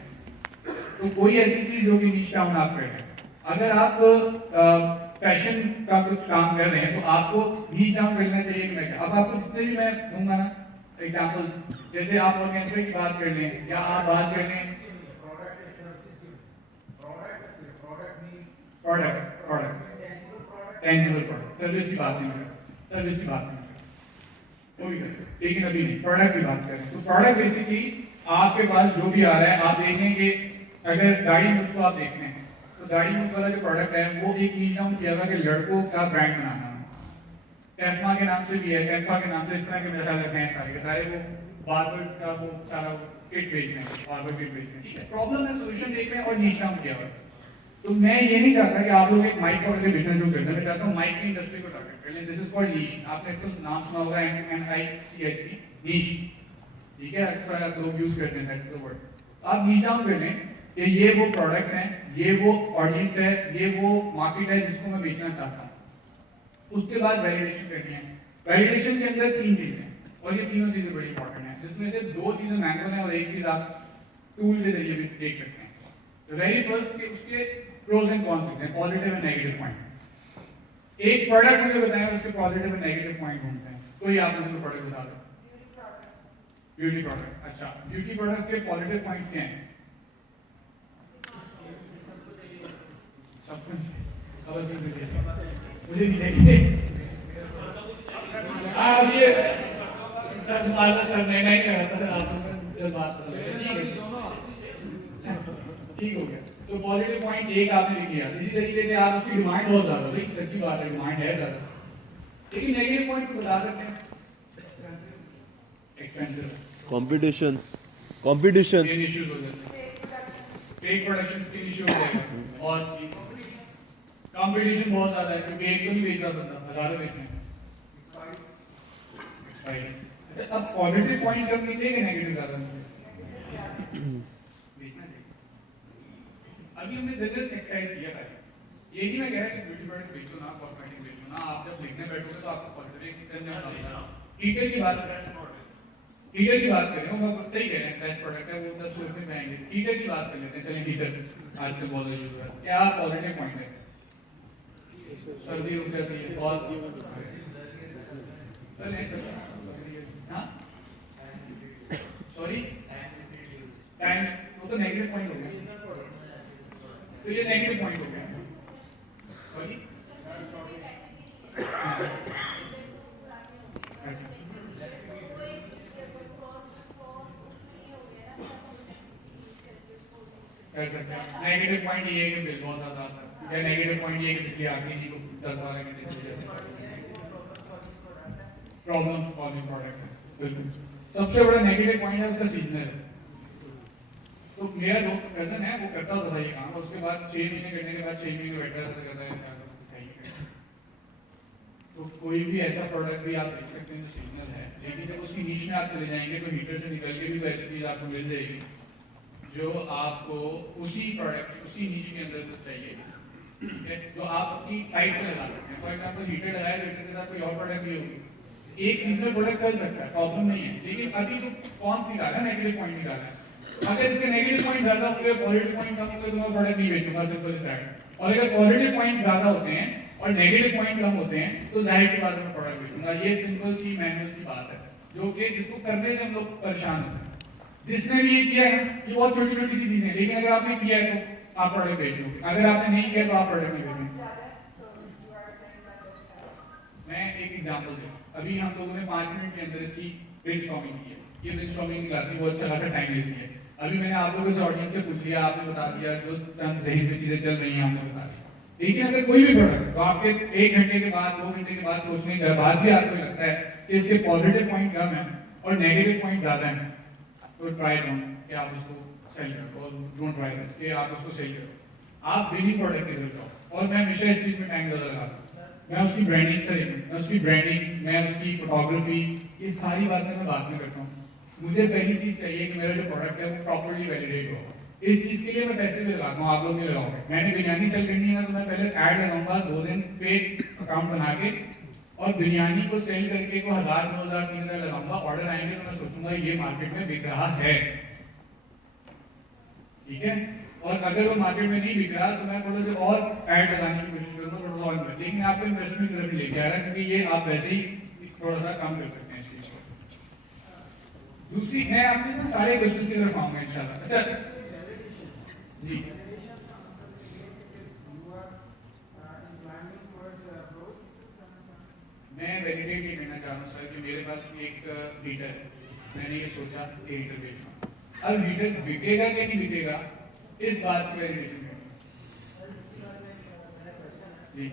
तो कोई ऐसी चीज जो कि नीश डाउन आप कर रहे हैं। अगर आप फैशन का कुछ काम कर रहे हैं तो आपको नीच डाउन करना चाहिए कि मैं क्या। अब आपको जितने भी मैं दूंगा ना एग्जाम्पल्स, जैसे आप ऑर्गेनाइजर की बात कर लें, या आप बात कर लें प्रोडक्ट टेंजिबल प्रोडक्ट, सर्विस की बात नहीं कर रहा, सर्विस की बात नहीं कर रहा, वो भी कर, लेकिन अभी नहीं, प्रोडक्ट की बात करें तो प्रोडक्ट बेसिकली आपके पास जो भी आ रहा है, आप देखेंगे अगर गाड़ी में उसको आप देखते हैं तो गाड़ी में वाला जो प्रोडक्ट है वो एक नीच डाउन किया हुआ कि लड़कों का ब्रांड बनाना है, टेस्मा के नाम से भी है, टेस्मा के नाम से इस तरह के मेरे ख्याल हैं सारे के सारे, वो बार्बर्स का वो सारा किट बेच रहे हैं, बार्बर किट बेच रहे हैं, ठीक है, प्रॉब्लम है, सोल्यूशन देख रहे हैं और नीच डाउन किया हुआ है। तो मैं ये नहीं चाहता कि आप लोग एक माइक और के बिजनेस शुरू करते हैं, मैं चाहता हूँ माइक की इंडस्ट्री को टारगेट कर लें, दिस इज कॉल्ड नीश, आपने अक्सर नाम सुना होगा NICH नीश, ठीक है, अक्सर लोग यूज करते हैं दैट्स द वर्ड, आप नीश डाउन कर लें कि ये वो प्रोडक्ट्स हैं, ये वो ऑडियंस है, ये वो मार्केट है जिसको मैं बेचना चाहता हूँ। उसके बाद वैलिडेशन करनी है, वैलिडेशन के अंदर 3 चीजें हैं और ये तीनों चीजें बड़ी इंपॉर्टेंट हैं, जिसमें से 2 चीजें मैनुअल हैं और एक चीज आप टूल के जरिए भी देख सकते हैं। तो वेरी फर्स्ट कि उसके प्रोज एंड कॉन्स होते हैं, पॉजिटिव एंड नेगेटिव पॉइंट। एक प्रोडक्ट मुझे बताएं उसके पॉजिटिव एंड नेगेटिव पॉइंट होते हैं, कोई आप मुझे प्रोडक्ट बता दो। ब्यूटी प्रोडक्ट्स, अच्छा ब्यूटी प्रोडक्ट्स के पॉजिटिव पॉइंट्स क्या हैं? सब कुछ खबर मुझे नहीं चाहिए। आप ये सर मालूम सर मैं नहीं कर रहा था सर, आप जब बात कर रहे थे ठीक हो गया। तो पॉजिटिव पॉइंट एक आपने लिख लिया, इसी तरीके से आप उसकी डिमांड बहुत ज्यादा, भाई सच्ची बात है डिमांड है ज्यादा, लेकिन नेगेटिव पॉइंट बता सकते हैं, expensive, competition competition skin issues हो जाते हैं, फेक प्रोडक्शन स्किन इश्यू हो जाएगा, और कंपटीशन बहुत ज्यादा है क्योंकि एक तो नहीं बेच रहा बंदा, हजारों बेच रहे हैं। अच्छा अब पॉजिटिव पॉइंट कम कीजिए कि नेगेटिव ज्यादा बेचना चाहिए। अभी हमने जनरल एक्सरसाइज किया था, ये नहीं मैं कह रहा कि ब्यूटी प्रोडक्ट बेचो ना, कॉस्मेटिक बेचो ना, आप जब लिखने बैठोगे तो आपको पॉजिटिव करना, हीटर की बात करें, वो सही कह रहे हैं बेस्ट प्रोडक्ट है, वो सब सोचने में आएंगे, हीटर की बात कर लेते हैं, चलिए हीटर आजकल बहुत यूज हो रहा है, क्या पॉजिटिव पॉइंट है? सर्दी हो जाती है बहुत, सॉरी टाइम, वो तो नेगेटिव पॉइंट हो गया, तो ये नेगेटिव पॉइंट हो गया, सॉरी कर सकते हैं। नेगेटिव पॉइंट ये है कि बिल बहुत ज्यादा आता है, या नेगेटिव पॉइंट ये है कि बिजली आती नहीं, 10-12 घंटे चली जाती है, प्रॉब्लम सॉल्विंग प्रोडक्ट है बिल्कुल। सबसे बड़ा नेगेटिव पॉइंट है उसका सीजनल। तो मेरा जो कजन है वो करता होता था ये काम, और उसके बाद 6 महीने करने के बाद 6 महीने बैठ रहता कहता है तो कोई भी ऐसा प्रोडक्ट भी आप देख सकते हैं जो सीजनल है, लेकिन जब उसकी नीच में आप चले जाएंगे तो हीटर से निकल के भी वैसी चीज आपको मिल जाएगी जो आपको उसी प्रोडक्ट उसी नीच के अंदर से चाहिए, ठीक है, जो आप अपनी साइड पे लगा सकते हैं। फॉर एग्जांपल हीटर लगाया, हीटर के साथ कोई और प्रोडक्ट भी होगी, एक सीजनल प्रोडक्ट चल सकता है, प्रॉब्लम नहीं है, लेकिन अभी जो कौन सी निकाला नेगेटिव पॉइंट निकाला है, अगर इसके नेगेटिव पॉइंट ज्यादा होंगे, पॉजिटिव पॉइंट कम होंगे तो मैं प्रोडक्ट नहीं बेचूंगा, सिंपल इज दैट। और अगर पॉजिटिव पॉइंट ज्यादा होते हैं और नेगेटिव पॉइंट कम होते हैं तो जाहिर सी बात है मैं प्रोडक्ट बेचूंगा। ये सिंपल सी मैनुअल सी बात है जो कि जिसको करने से हम लोग परेशान होते हैं। जिसने भी ये किया है ये बहुत छोटी छोटी सी चीजें हैं, लेकिन अगर आपने किया है तो आप प्रोडक्ट बेच लोगे, अगर आपने नहीं किया तो आप प्रोडक्ट नहीं बेचेंगे। मैं एक एग्जांपल दूं, अभी हम लोगों ने 5 मिनट के अंदर इसकी ब्रेनस्टॉर्मिंग की है, ये ब्रेनस्टॉर्मिंग निकालती है, वो अच्छा खासा टाइम लेती है। अभी मैंने आप लोगों से ऑडियंस से पूछ लिया, आपने बता दिया, जो चंद जहन में चीजें चल रही हैं आपने बता दिया, लेकिन अगर कोई भी प्रोडक्ट तो आपके 1 घंटे के बाद 2 घंटे के बाद सोचने के बाद भी आपको लगता है कि इसके पॉजिटिव पॉइंट कम है और नेगेटिव पॉइंट ज्यादा है, तो ट्राई डोंट कि आप उसको सेल करो, और डोंट ट्राई दिस कि आप उसको सेल करो, आप विनिंग प्रोडक्ट की तरफ जाओ। और मैं हमेशा इस चीज में टाइम ज़्यादा लगाता हूँ, मैं उसकी ब्रांडिंग से मैं उसकी ब्रांडिंग, मैं उसकी फोटोग्राफी, ये सारी बातें मैं बाद में करता हूँ। मुझे पहली चीज चाहिए कि मेरा जो प्रोडक्ट है वो प्रॉपर्ली वैलिडेट हो। इस चीज के लिए मैं पैसे भी लगाता हूँ, आप लोग भी लगाओगे। मैंने बिरयानी सेल करनी है ना तो मैं पहले ऐड लगाऊंगा 2 दिन फेक अकाउंट बना के, और बिरयानी को सेल करके को 1000, 2000, 3000 लगाऊंगा। ऑर्डर आएंगे तो मैं सोचूंगा ये मार्केट में बिक रहा है, ठीक है, और अगर वो मार्केट में नहीं बिक रहा तो मैं थोड़ा सा और ऐड लगाने की कोशिश करूंगा, थोड़ा सा और, लेकिन आपको इन्वेस्टमेंट की तरफ लेके आ रहा है क्योंकि ये आप वैसे ही थोड़ा सा कम कर सकते हैं इस चीज को। दूसरी मैं आपके ना सारे क्वेश्चन की तरफ आऊंगा इंशाल्लाह। अच्छा जी मैं वैलिडेट ये करना चाह रहा हूँ सर कि मेरे पास एक हीटर है, मैंने ये सोचा कि हीटर बेचना, अब हीटर बिकेगा कि नहीं बिकेगा इस बात की वैलिडेशन जी।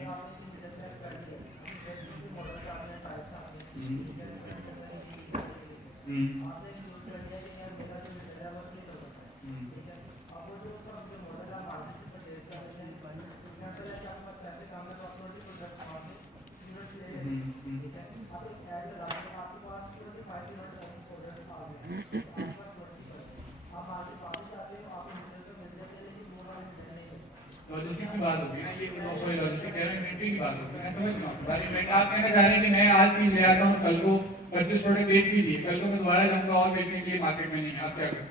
लॉजिस्टिक की बात होगी ना, ये सॉरी लॉजिस्टिक कह रहे हैं, इन्वेंट्री की बात होगी, मैं समझ रहा हूँ। बाकी मैं आप कहना चाह रहे हैं कि मैं आज चीज ले आता हूँ, कल को 25 प्रोडक्ट बेच भी दिए, कल को मैं दोबारा जाऊँगा और बेचने के लिए मार्केट में नहीं है, आप क्या करें?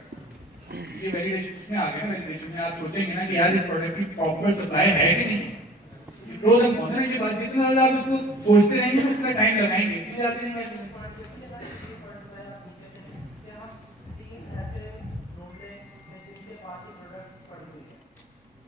ये वैलिडेशन में आ गया, वैलिडेशन में आप सोचेंगे ना कि यार इस प्रोडक्ट की प्रॉपर सप्लाई है कि नहीं। प्रोज एंड कॉन्स है, ये बात जितना ज्यादा आप इसको सोचते रहेंगे उतना टाइम लगाएंगे, इसलिए जाते हैं।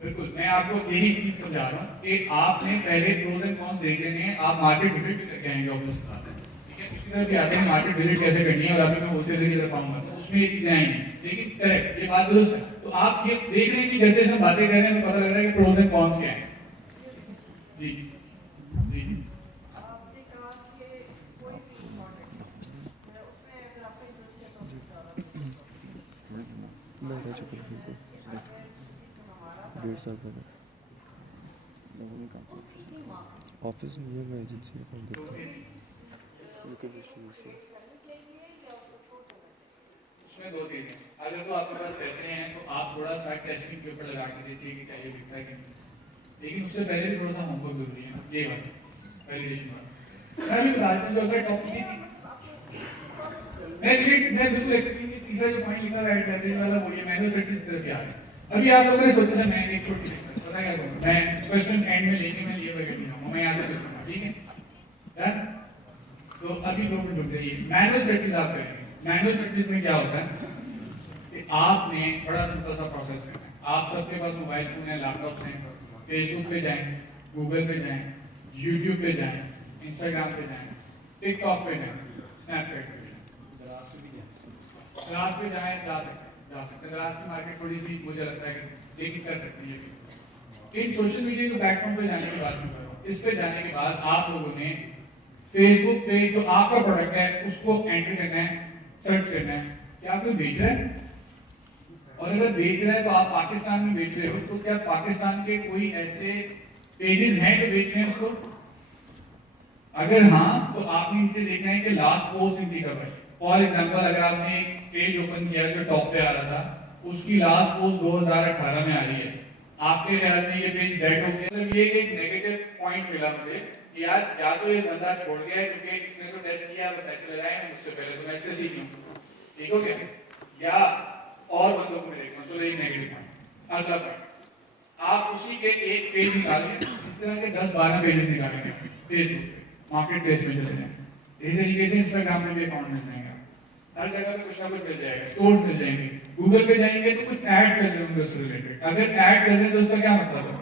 बिल्कुल, मैं आपको यही चीज समझा रहा हूँ कि आपने पहले प्रोज एंड कॉन्स देख लेने हैं, आप मार्केट विजिट भी करके आएंगे ऑब्वियस बात है, ठीक है, उसकी तरफ भी आते हैं मार्केट विजिट कैसे करनी है, और अभी मैं होलसेलर की तरफ आऊंगा तो उसमें ये चीजें आएंगी, लेकिन करेक्ट ये बात दुरुस्त है। तो आप ये देख रहे हैं कि जैसे हम बातें कर रहे हैं हमें पता लग रहा है कि प्रोज एंड कॉन्स क्या है। जी जी मैं रह चुका हूँ तो 1.5 साल पहले ऑफिस में है, मैं एजेंसी में काम करता हूँ। उसमें दो चीजें, अगर तो आपके पास पैसे हैं तो आप थोड़ा सा टेस्टिंग के ऊपर लगा के देखिए कि क्या ये बिकता है कि नहीं, लेकिन उससे पहले भी थोड़ा सा होमवर्क जरूरी है, ये बात वैलिडेशन बात। मैं भी लास्ट में जो अगर टॉपिक ही थी मैं बिल्कुल एक्सप्लेन की तीसरा जो पॉइंट लिखा है एडवांटेज वाला वो ये मैनुअल सर्विस तरफ आ गया। अभी आप लोगों ने सोचा था मैं एक छोटी पता क्या करूँ, मैं क्वेश्चन एंड में लेके मैं ये वगैरह नहीं आऊँगा, मैं यहाँ से पूछूंगा, ठीक है डन। तो अभी 2 मिनट रुक जाइए, मैनुअल सर्विस आप करेंगे। मैनुअल सर्विस में क्या होता है कि आपने बड़ा सिंपल सा प्रोसेस करना है, आप सबके पास मोबाइल फोन है, लैपटॉप हैं, फेसबुक पे जाएं, गूगल पे जाएं, यूट्यूब पे जाएं, इंस्टाग्राम पे जाएं, टिकटॉक पे जाएं, स्नैपचैट पे जाएं, दराज पे जाएं, जा सकते हैं। दराज की मार्केट थोड़ी सी मुझे लगता है कि लेकिन कर सकते हैं ये भी। इन सोशल मीडिया के प्लेटफॉर्म पे जाने की बात नहीं कर रहा हूँ, इस पे जाने के बाद आप लोगों ने फेसबुक पे जो आपका प्रोडक्ट है उसको एंटर करना है, सर्च करना है, क्या कोई बेच रहा है, और अगर बेच रहा है तो आप पाकिस्तान में बेच रहे हो तो क्या पाकिस्तान के कोई ऐसे पेजेस हैं जो बेच रहे हैं उसको? अगर हाँ तो आपने नीचे देखना है कि लास्ट पोस्ट इनकी कब है। फॉर एग्जांपल अगर आपने एक पेज ओपन किया जो टॉप पे आ रहा था, उसकी लास्ट पोस्ट 2018 में आ रही है, आपके ख्याल में ये पेज डेड हो गया, तो ये एक नेगेटिव पॉइंट मिला मुझे कि यार या तो ये बंदा छोड़ गया है क्योंकि इसने तो टेस्ट किया, पैसे लगाए हैं मुझसे पहले, तो मैं इससे सीख लूं, ठीक हो गया, या और बंदों को देखना। चलो एक नेगेटिव पॉइंट। अगला पॉइंट, आप उसी के एक पेज निकालें, इस तरह के 10-12 पेजेस निकालेंगे फेसबुक पे, मार्केट प्लेस में चले जाएं, इसी तरीके से इंस्टाग्राम में भी अकाउंट मिल जाएगा, हर जगह पे कुछ ना कुछ मिल जाएगा, स्टोर्स मिल जाएंगे, गूगल पे जाएंगे तो कुछ ऐड कर रहे होंगे उससे रिलेटेड, अगर ऐड कर रहे हैं तो उसका क्या मतलब है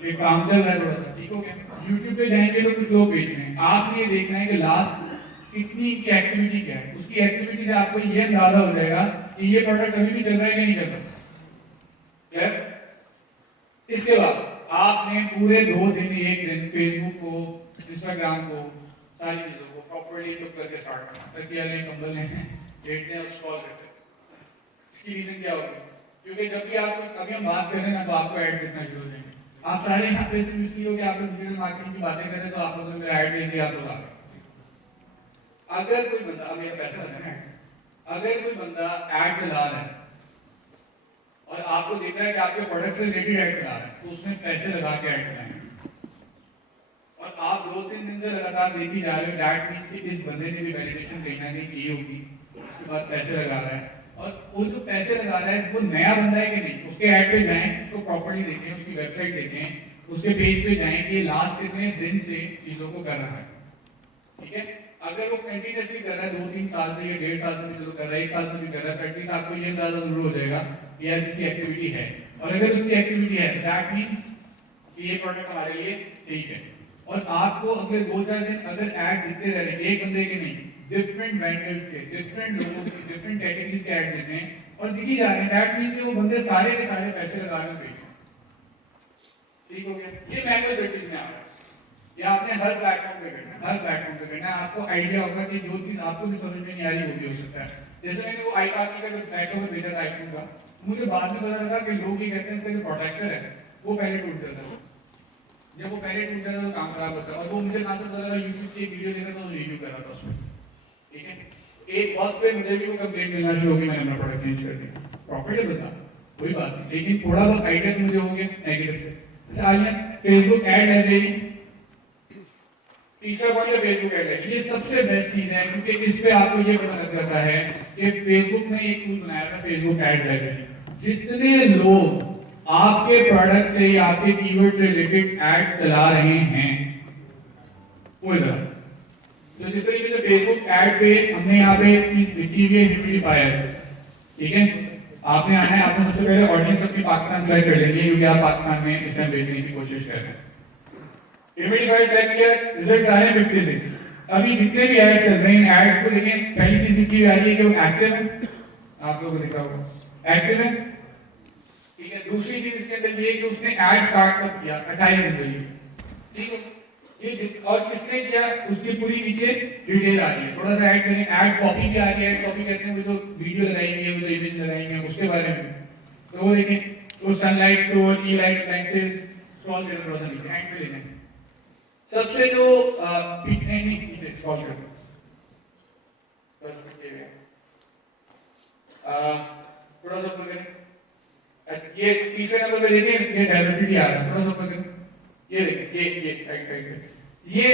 कि काम चल रहा है थोड़ा सा, ठीक हो गया। यूट्यूब पे जाएंगे तो कुछ लोग बेच रहे हैं, आपने ये देखना है कि लास्ट कितनी की एक्टिविटी क्या है, उसकी एक्टिविटी से आपको ये अंदाजा हो जाएगा कि ये प्रोडक्ट अभी भी चल रहा है कि नहीं चल रहा है। इसके बाद आपने पूरे 2 दिन 1 दिन फेसबुक को, इंस्टाग्राम को, सारी चीजों को प्रॉपर्ली चुप करके स्टार्ट करना, ताकि यार कंबल लें, लेटते हैं और स्क्रॉल करते हैं। इसकी रीजन क्या होगी, क्योंकि जब भी आप अभी हम बात कर रहे हैं ना तो आपको ऐड दिखना शुरू हो जाएंगे, आप सारे यहाँ पे इसलिए हो कि आप डिजिटल मार्केटिंग की बातें करें तो आप लोगों ने मेरा ऐड देख लिया, आप लोग आ गए। अगर कोई बंदा, मेरा पैसा लगा है, अगर कोई बंदा ऐड चला रहा है और आपको दिख रहा है कि आपके प्रोडक्ट से रिलेटेड ऐड चला रहा है, तो उसमें पैसे लगा के ऐड चलाएंगे, और आप 2-3 दिन से लगातार देखी जा रहे हो, दैट मींस कि इस बंदे ने भी वैलिडेशन देखना नहीं की होगी, उसके बाद पैसे लगा रहा है, और वो जो पैसे लगा रहा है वो नया बंदा है कि नहीं, उसके ऐड पे जाएं, उसको प्रॉपर्ली देखें, उसकी वेबसाइट देखें, उसके पेज पे जाएं कि लास्ट कितने दिन से चीजों को कर रहा है, ठीक है। अगर वो कंटिन्यूअसली कर रहा है 2-3 साल से या 1.5 साल से भी कर रहा है, 1 साल से भी कर रहा है, एटलीस्ट आपको ये अंदाजा जरूर हो जाएगा कि यार इसकी एक्टिविटी है, और अगर उसकी एक्टिविटी है दैट मींस कि ये प्रोडक्ट हमारे लिए ठीक है। और आपको अगले 2-4 दिन अगर ऐड दिखते रह रहे, एक बंदे के नहीं, डिफरेंट वेंडर्स के, डिफरेंट लोगों के, डिफरेंट कैटेगरीज के ऐड देते हैं और दिखी जा रहे हैं, दैट मींस वो बंदे सारे के सारे पैसे लगा रहे हैं बेच रहे हैं। ठीक हो गया? ये मैनुअल सेटिंग्स में आ रहा है। ये आपने हर प्लेटफॉर्म पे करना है, हर प्लेटफॉर्म पे करना है। आपको आइडिया होगा कि जो चीज आपको भी समझ में नहीं आ रही वो भी हो सकता है। जैसे मैंने वो आई कार्ड का बैकओवर भेजा था आईफोन का, मुझे बाद में पता लगा कि लोग ये कहते हैं इसका जो प्रोटेक्टर है वो पहले टूट जाता है। जब वो पहले टूट जाता है तो काम खराब होता है। और वो मुझे कहाँ से पता लगा, यूट्यूब की एक वीडियो देखा था, रिव्यू कर रहा था उसमें। ठीक है, एक वक्त पे मुझे भी वो कंप्लेंट मिलना शुरू हो गई, मैंने अपना प्रोडक्ट चेंज कर दिया। प्रॉफिटेबल था, कोई बात नहीं, लेकिन थोड़ा बहुत आइडिया तो मुझे हो गया नेगेटिव से। जैसे आज फेसबुक एड लाइब्रेरी, तीसरा पॉइंट है फेसबुक एड लाइब्रेरी। ये सबसे बेस्ट चीज है क्योंकि इस पे आपको ये पता लग जाता है कि फेसबुक ने एक टूल बनाया था, फेसबुक एड लाइब्रेरी। जितने लोग आपके प्रोडक्ट से या आपके कीवर्ड से रिलेटेड एड्स चला रहे हैं वो इधर, तो जिस तरीके से फेसबुक एड पे हमने यहाँ पे चीज लिखी हुई है ह्यूमिडिफायर। ठीक है, आपने आना है, आपने सबसे पहले ऑडियंस अपनी पाकिस्तान सेलेक्ट कर लेंगे क्योंकि आप पाकिस्तान में इस टाइम बेचने की कोशिश कर रहे हैं। ह्यूमिडिफायर सेलेक्ट किया, रिजल्ट आ रहे हैं 56। अभी जितने भी एड्स चल रहे हैं, एड्स को देखें, पहली चीज लिखी हुई आ रही है कि वो एक्टिव है, आप लोगों को दिख रहा होगा एक्टिव है। ठीक है, दूसरी चीज इसके अंदर ये कि उसने ऐड स्टार्ट कब किया, 28 जनवरी। ठीक है, ये और किसने किया उसकी पूरी नीचे डिटेल आ रही है। थोड़ा सा ऐड करें, ऐड कॉपी भी आ रही है। ऐड कॉपी कहते हैं वो जो वीडियो लगाएंगे, वो जो इमेज लगाएंगे उसके बारे में। तो वो देखें, तो सनलाइट स्टोर, ई लाइट लेंसेज, स्क्रॉल करें थोड़ा सा नीचे, एंड पे देखें सबसे जो पीछे नहीं पीछे स्क्रॉल करें बस करके थोड़ा सा ऊपर करें। ये तीसरे नंबर पे देखिए, ये डाइवर्सिटी आ रहा है, थोड़ा सा ऊपर करें। ये देखिए, ये राइट साइड पे ये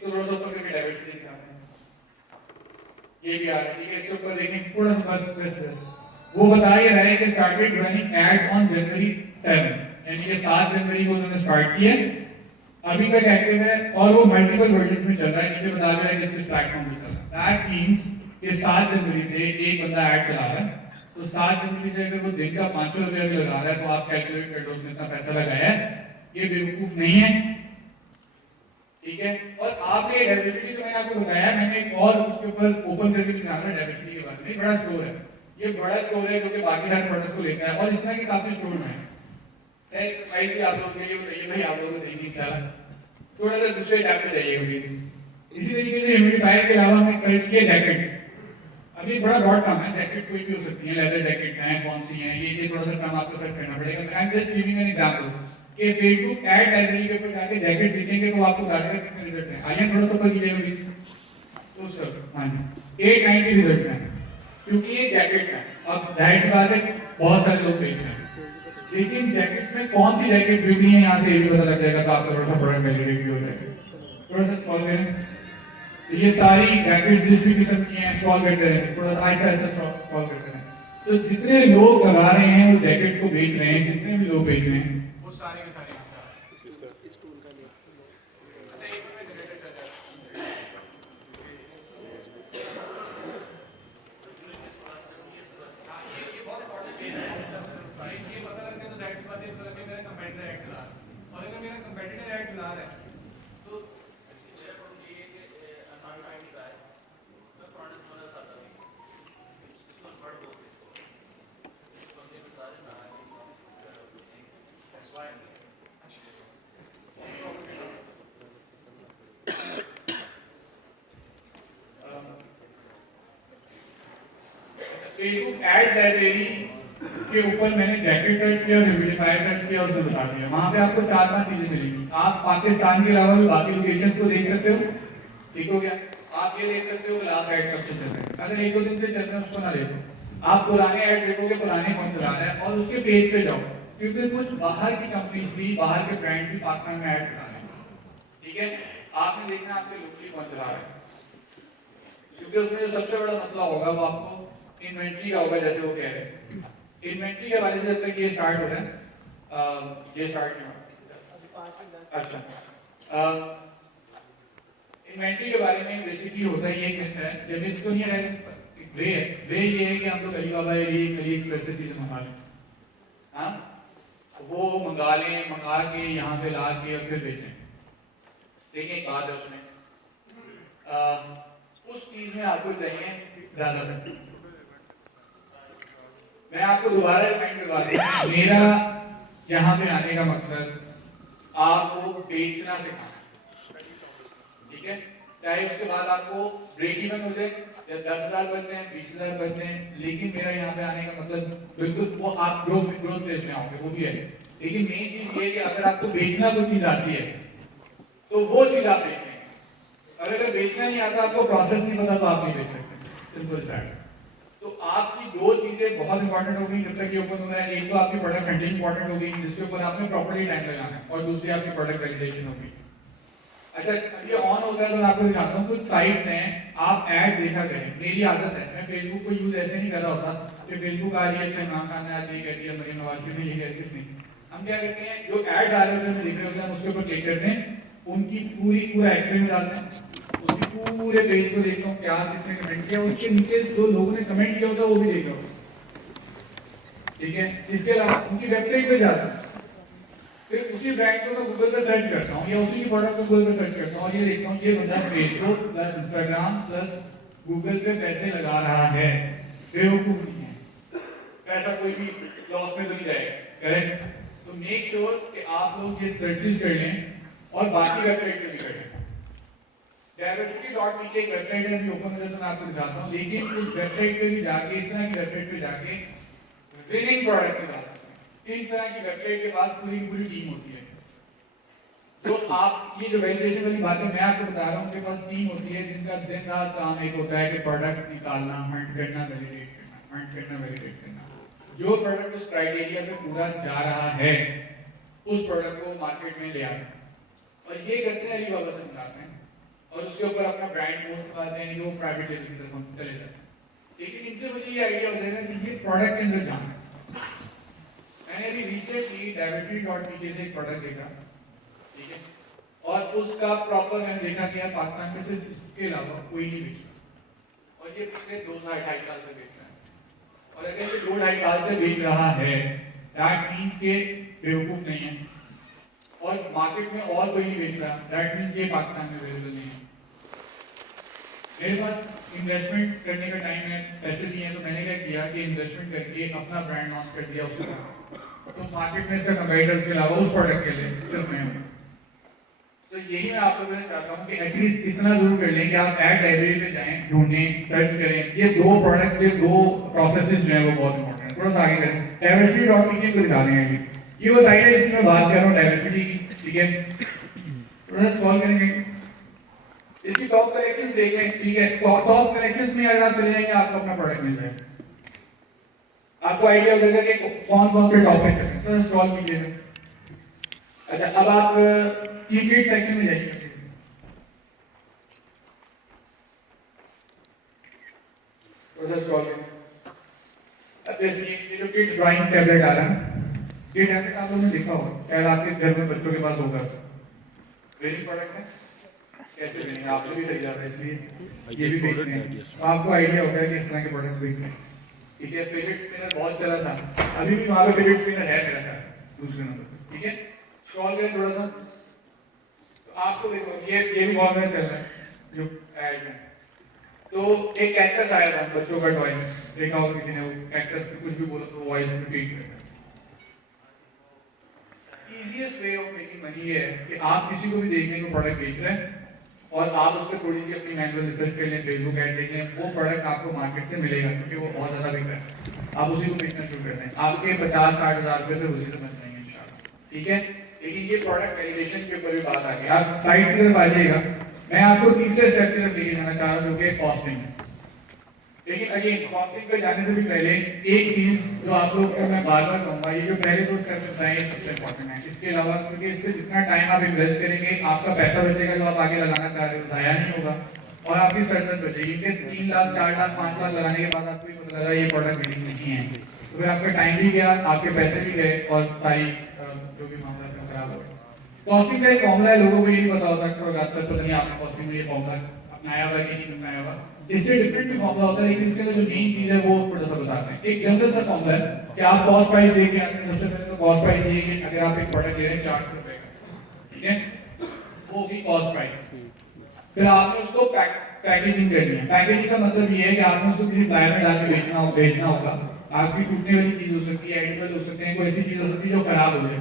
तो थोड़ा सा ऊपर करके डाइवर्सिटी दिखा रहे हैं, ये भी आ रहा है। ठीक है, इसके ऊपर देखें थोड़ा सा, बस बस बस वो बता ही रहा है कि started running ads on January 7, यानी कि 7 जनवरी को उन्होंने स्टार्ट किया, अभी तक एक्टिव है और वो मल्टीपल वर्जन्स में चल रहा है। नीचे बता रहा है किस किस प्लेटफॉर्म पे चल रहा है। दैट मींस कि 7 जनवरी से एक बंदा ऐड चला रहा है, तो 7 जनवरी से अगर वो दिन का 500 रुपया भी लगा रहा है तो आप कैलकुलेट कर लो उसने इतना पैसा लगाया है, ये बेवकूफ नहीं है। ठीक है, और आपने डाइवर्सिटी जो मैंने आपको बताया, मैंने एक और उसके ऊपर ओपन करके दिखा रहा है डाइवर्सिटी के बारे में। बड़ा स्टोर है, ये बड़ा स्टोर है जो कि बाकी सारे प्रोडक्ट्स को लेता है और इस तरह के काफी स्टोर में है। प्राइस भी आप लोगों के लिए बताइए भाई, आप लोगों को देखिए सारा। थोड़ा सा दूसरे टैब पे जाइएगा प्लीज। इसी तरीके से ह्यूमिडिफायर के अलावा हमने सर्च किया जैकेट्स। अभी बड़ा ब्रॉड काम है, जैकेट्स कोई भी हो सकती हैं, लेदर जैकेट्स हैं, कौन सी हैं, ये थोड़ा सा काम आपको सर्च करना पड़ेगा। I am just giving an example कि फेसबुक एड लाइब्रेरी के ऊपर जाके जैकेट्स लिखेंगे तो आपको बता देगा कितने रिजल्ट्स हैं। आइए थोड़ा सा ऊपर कीजिएगा प्लीज, तो सर हाँ जी 890 रिजल्ट्स हैं क्योंकि ये जैकेट्स हैं। अब जाहिर सी बात है बहुत सारे लोग बेच रहे हैं, लेकिन जैकेट्स में कौन सी जैकेट्स बिक रही है यहाँ से ये भी पता लग जाएगा, तो आपका थोड़ा सा प्रोडक्ट वैलिडेट भी हो जाएगा। थोड़ा सा स्क्रॉल करें, तो ये सारी जैकेट्स जिस भी किस्म की हैं स्क्रॉल करते रहें, थोड़ा आहिस्ता आहिस्ता स्क्रॉल करते रहें। तो जितने लोग लगा रहे हैं वो जैकेट्स को बेच रहे हैं, जितने भी लोग बेच रहे हैं वो सारे के सारे फेसबुक एड्स लाइब्रेरी के ऊपर मैंने जैकेट सर्च किया और ह्यूमिडिफायर सर्च किया, उसने बता दिया। वहां पे आपको 4-5 चीजें मिलेंगी। आप पाकिस्तान के अलावा भी बाकी लोकेशंस को देख सकते हो। ठीक हो गया, आप ये देख सकते हो कि लास्ट एड कब से चल रहे हैं। अगर 1-2 दिन से चल रहे हैं उसको ना देखो, आप पुराने एड देखोगे, पुराने कौन चला रहा है और उसके पेज पे जाओ, क्योंकि कुछ बाहर की कंपनीज भी, बाहर के ब्रांड भी पाकिस्तान में एड चला रहे हैं। ठीक है, आपने देखना आपके लोकली कौन चला रहा है, क्योंकि उसमें जो सबसे बड़ा मसला होगा वो आपको इन्वेंट्री का होगा। जैसे वो कह रहे हैं इन्वेंट्री के वाले से जब तक ये स्टार्ट हो रहा है, ये स्टार्ट नहीं हुआ। अच्छा, इन्वेंट्री के बारे में बेसिकली होता है, ये कहता है जब इसको नहीं है वे है, वे ये है कि हम लोग अलीबाबा अलीएक्सप्रेस से चीजें मंगा लें, हाँ वो मंगा लें, मंगा के यहाँ पे ला के और फिर बेचें। देखिए एक बात है उसमें उस चीज में आपको चाहिए ज्यादा पैसे। मैं आपको दोबारा रिमाइंड करवा दूं, मेरा यहाँ पे आने का मकसद आपको बेचना सिखाना, ठीक है। चाहे उसके बाद आपको ब्रेक इवन हो जाए या 10,000 बनते हैं 20,000 बनते हैं, लेकिन मेरा यहाँ पे आने का मतलब बिल्कुल वो आप ग्रोथ फेज में आओगे, वो भी है। लेकिन मेन चीज ये है कि अगर आपको बेचना कोई चीज आती है तो वो चीज आप बेचेंगे, और अगर बेचना नहीं आता, आपको प्रोसेस नहीं पता, तो आप नहीं बेच सकते, सिंपल दैट। तो आपकी दो चीजें बहुत इंपॉर्टेंट होगी जब तक ये ओपन हो रहा है। एक तो आपकी प्रोडक्ट हंटिंग इंपॉर्टेंट होगी, जिसके ऊपर आपने प्रॉपर्ली टाइम लगाना है, और दूसरी आपकी प्रोडक्ट वैलिडेशन होगी। अच्छा, ये ऑन होता है तो मैं आपको दिखाता हूँ कुछ साइट्स हैं, आप ऐड देखा करें। मेरी आदत है, मैं फेसबुक को यूज ऐसे नहीं कर रहा होता कि फेसबुक आ रही है, अच्छा इमरान खान ने आज ये कह दिया, मरीम नवाज ने ये कह दिया, किसने। हम क्या करते हैं, जो ऐड आ रहे होते हैं देख रहे होते हैं, उसके ऊपर क्लिक करते हैं, उनकी पूरा एक्सट्रीम में डालते हैं, उसके पूरे पेज को देखता हूँ क्या किसने कमेंट किया, उसके नीचे जो लोगों ने कमेंट किया होता है वो भी देख रहा हूँ, ठीक है। इसके अलावा उनकी वेबसाइट पे जाता हूँ, फिर उसी ब्रांड को मैं गूगल पे सर्च करता हूँ या उसी की प्रोडक्ट को गूगल पे सर्च करता हूँ और ये देखता हूँ ये बंदा Facebook plus Instagram plus Google पे पैसे लगा रहा है, बेवकूफ नहीं है, पैसा कोई भी लॉस में तो नहीं जाएगा, करेक्ट। तो मेक श्योर कि आप लोग ये सर्चेस कर लें और बाकी वेबसाइट से भी कर लें। Diversity.me की एक वेबसाइट है, अभी ओपन हो जाए तो मैं आपको दिखाता हूँ, लेकिन उस वेबसाइट पे भी जाके, इस तरह की वेबसाइट पे जाके विनिंग प्रोडक्ट निकाल सकते हैं। इन तरह की वेबसाइट के पास पूरी टीम होती है। तो आप ये जो वैलिडेशन वाली बात है मैं आपको बता रहा हूँ, उनके पास टीम होती है जिनका दिन रात काम एक होता है कि प्रोडक्ट निकालना, हंट करना, वैलिडेट करना, हंट करना, वैलिडेट करना। जो प्रोडक्ट उस क्राइटेरिया पे पूरा जा रहा है उस प्रोडक्ट को मार्केट में ले आते हैं, और ये करते हैं अलीबाबा से निकालते हैं और उसके ऊपर अपना ब्रांड पोस्ट करते हैं, वो प्राइवेट लेवल की तरफ चले जाते हैं। लेकिन इनसे मुझे ये आइडिया हो जाएगा कि ये प्रोडक्ट के अंदर जाना है। मैंने अभी रिसेंटली Diversity.me से एक प्रोडक्ट देखा, ठीक है, और उसका प्रॉपर मैंने देखा कि यार पाकिस्तान में सिर्फ इसके अलावा कोई नहीं बेच रहा, और ये पिछले 2-2.5 साल से बेच रहा है। और अगर ये 2-2.5 साल से बेच रहा है, दैट मीन्स के बेवकूफ नहीं है, और मार्केट में और कोई नहीं बेच रहा, दैट मीन्स ये पाकिस्तान में अवेलेबल नहीं है। मेरे पास इन्वेस्टमेंट करने का टाइम है, पैसे नहीं है, तो मैंने क्या किया कि इन्वेस्टमेंट करके अपना ब्रांड लॉन्च कर दिया उसका। तो मार्केट में इसका कंपीटिटर्स के अलावा उस प्रोडक्ट के लिए सिर्फ मैं हूँ। तो यही मैं आप लोगों से चाहता हूँ कि एटलीस्ट इतना जरूर कर लें कि आप एड लाइब्रेरी पे जाएं, ढूंढें, सर्च करें। ये दो प्रोडक्ट के दो प्रोसेसेस जो है वो बहुत इंपॉर्टेंट है। थोड़ा सा आगे करें, Diversity.me को दिखा देंगे। ये वो साइट है जिसमें बात कर रहा हूँ डाइवर्सिटी की, ठीक है। थोड़ा सॉल्व करेंगे, इसकी टॉप कलेक्शंस देखें, ठीक है। टॉप कलेक्शंस में अगर आप चले जाएंगे आपको अपना प्रोडक्ट मिल जाएगा, आपको आइडिया हो जाएगा कि कौन कौन से टॉप पे चलें। तो सॉल्व कीजिएगा। अच्छा, अब आप किट सेक्शन में जाइए। तो सॉल्व अब जैसे ये जो किड्स ड्राइंग टैबलेट आ रहा है, ये टैबलेट आप लोगों ने देखा होगा, शायद आपके घर में बच्चों के पास होगा। वेरी प्रोडक्ट है, कैसे लेंगे आप लोग भी खरीदा है, इसलिए ये भी बेचते हैं। आपको आइडिया होगा कि इस तरह के प्रोडक्ट बेचते हैं, ठीक है। फिलिप्स स्पिनर बहुत चला था, अभी भी वहाँ पे फिलिप्स स्पिनर है मेरा ख्याल दूसरे नंबर, ठीक है। स्क्रॉल करें थोड़ा सा, तो आपको देखो ये भी बहुत में चल रहा है जो ऐड है। तो एक कैक्टस आया था बच्चों का टॉय, देखा होगा किसी ने, वो कैक्टस पे कुछ भी बोला तो वॉइस रिपीट करता है। Easiest way of making money ये है कि आप किसी को भी देखने को प्रोडक्ट बेच रहे हैं और आप उस पर थोड़ी सी अपनी मैनुअल रिसर्च कर लें, फेसबुक ऐड देख लें, वो प्रोडक्ट आपको मार्केट से मिलेगा क्योंकि वो बहुत ज़्यादा बिक रहा है। आप उसी को बेचना शुरू करते हैं, आपके 50-60 हज़ार रुपये से उसी से बच जाएंगे इंशाल्लाह, ठीक है। लेकिन ये प्रोडक्ट वैलिडेशन के ऊपर भी बात आ गई। आप साइट की तरफ आ जाइएगा, मैं आपको तीसरे स्टेप की तरफ लेके जाना चाह रहा हूँ जो कि कॉस्टिंग है। लेकिन अगेन कॉस्टिंग पे जाने से भी पहले एक चीज जो आप लोग को मैं बार बार कहूँगा, ये जो पहले दो स्टेप बताए ये सबसे इंपॉर्टेंट है। इसके अलावा क्योंकि इस पर जितना टाइम आप इन्वेस्ट करेंगे आपका पैसा बचेगा जो आप आगे लगाना चाह रहे हो, ज़ाया नहीं होगा और आपकी सर्टन बचेगी। कि 3 लाख 4 लाख 5 लाख लगाने के बाद आपको पता लगा ये प्रोडक्ट विनिंग नहीं है, तो फिर आपका टाइम भी गया, आपके पैसे भी गए और सारी जो भी मामला है खराब हो गया। कॉस्टिंग का एक फॉर्मूला है, लोगों को ये नहीं पता होता, अक्सर पता नहीं आपने कॉस्टिंग में ये फॉर्मूला अपनाया हुआ कि नहीं अपनाया हुआ। इससे डिफरेंट भी फॉर्मूला होता है, लेकिन इसके जो मेन चीज है वो थोड़ा सा बताते हैं। एक जनरल सा फॉर्मूला है कि आप कॉस्ट प्राइस देके आते हैं। सबसे पहले तो कॉस्ट प्राइस ये कि अगर आप एक प्रोडक्ट ले रहे हैं 400 रुपए का, ठीक है, वो होगी कॉस्ट प्राइस। फिर आपने उसको पैकेजिंग करनी है। पैकेजिंग का मतलब ये है कि आपने उसको किसी फ्लायर में डाल के भेजना होगा। आपकी टूटने वाली चीज हो सकती है, एडिबल हो सकते हैं, कोई ऐसी चीज हो सकती है जो खराब हो जाए,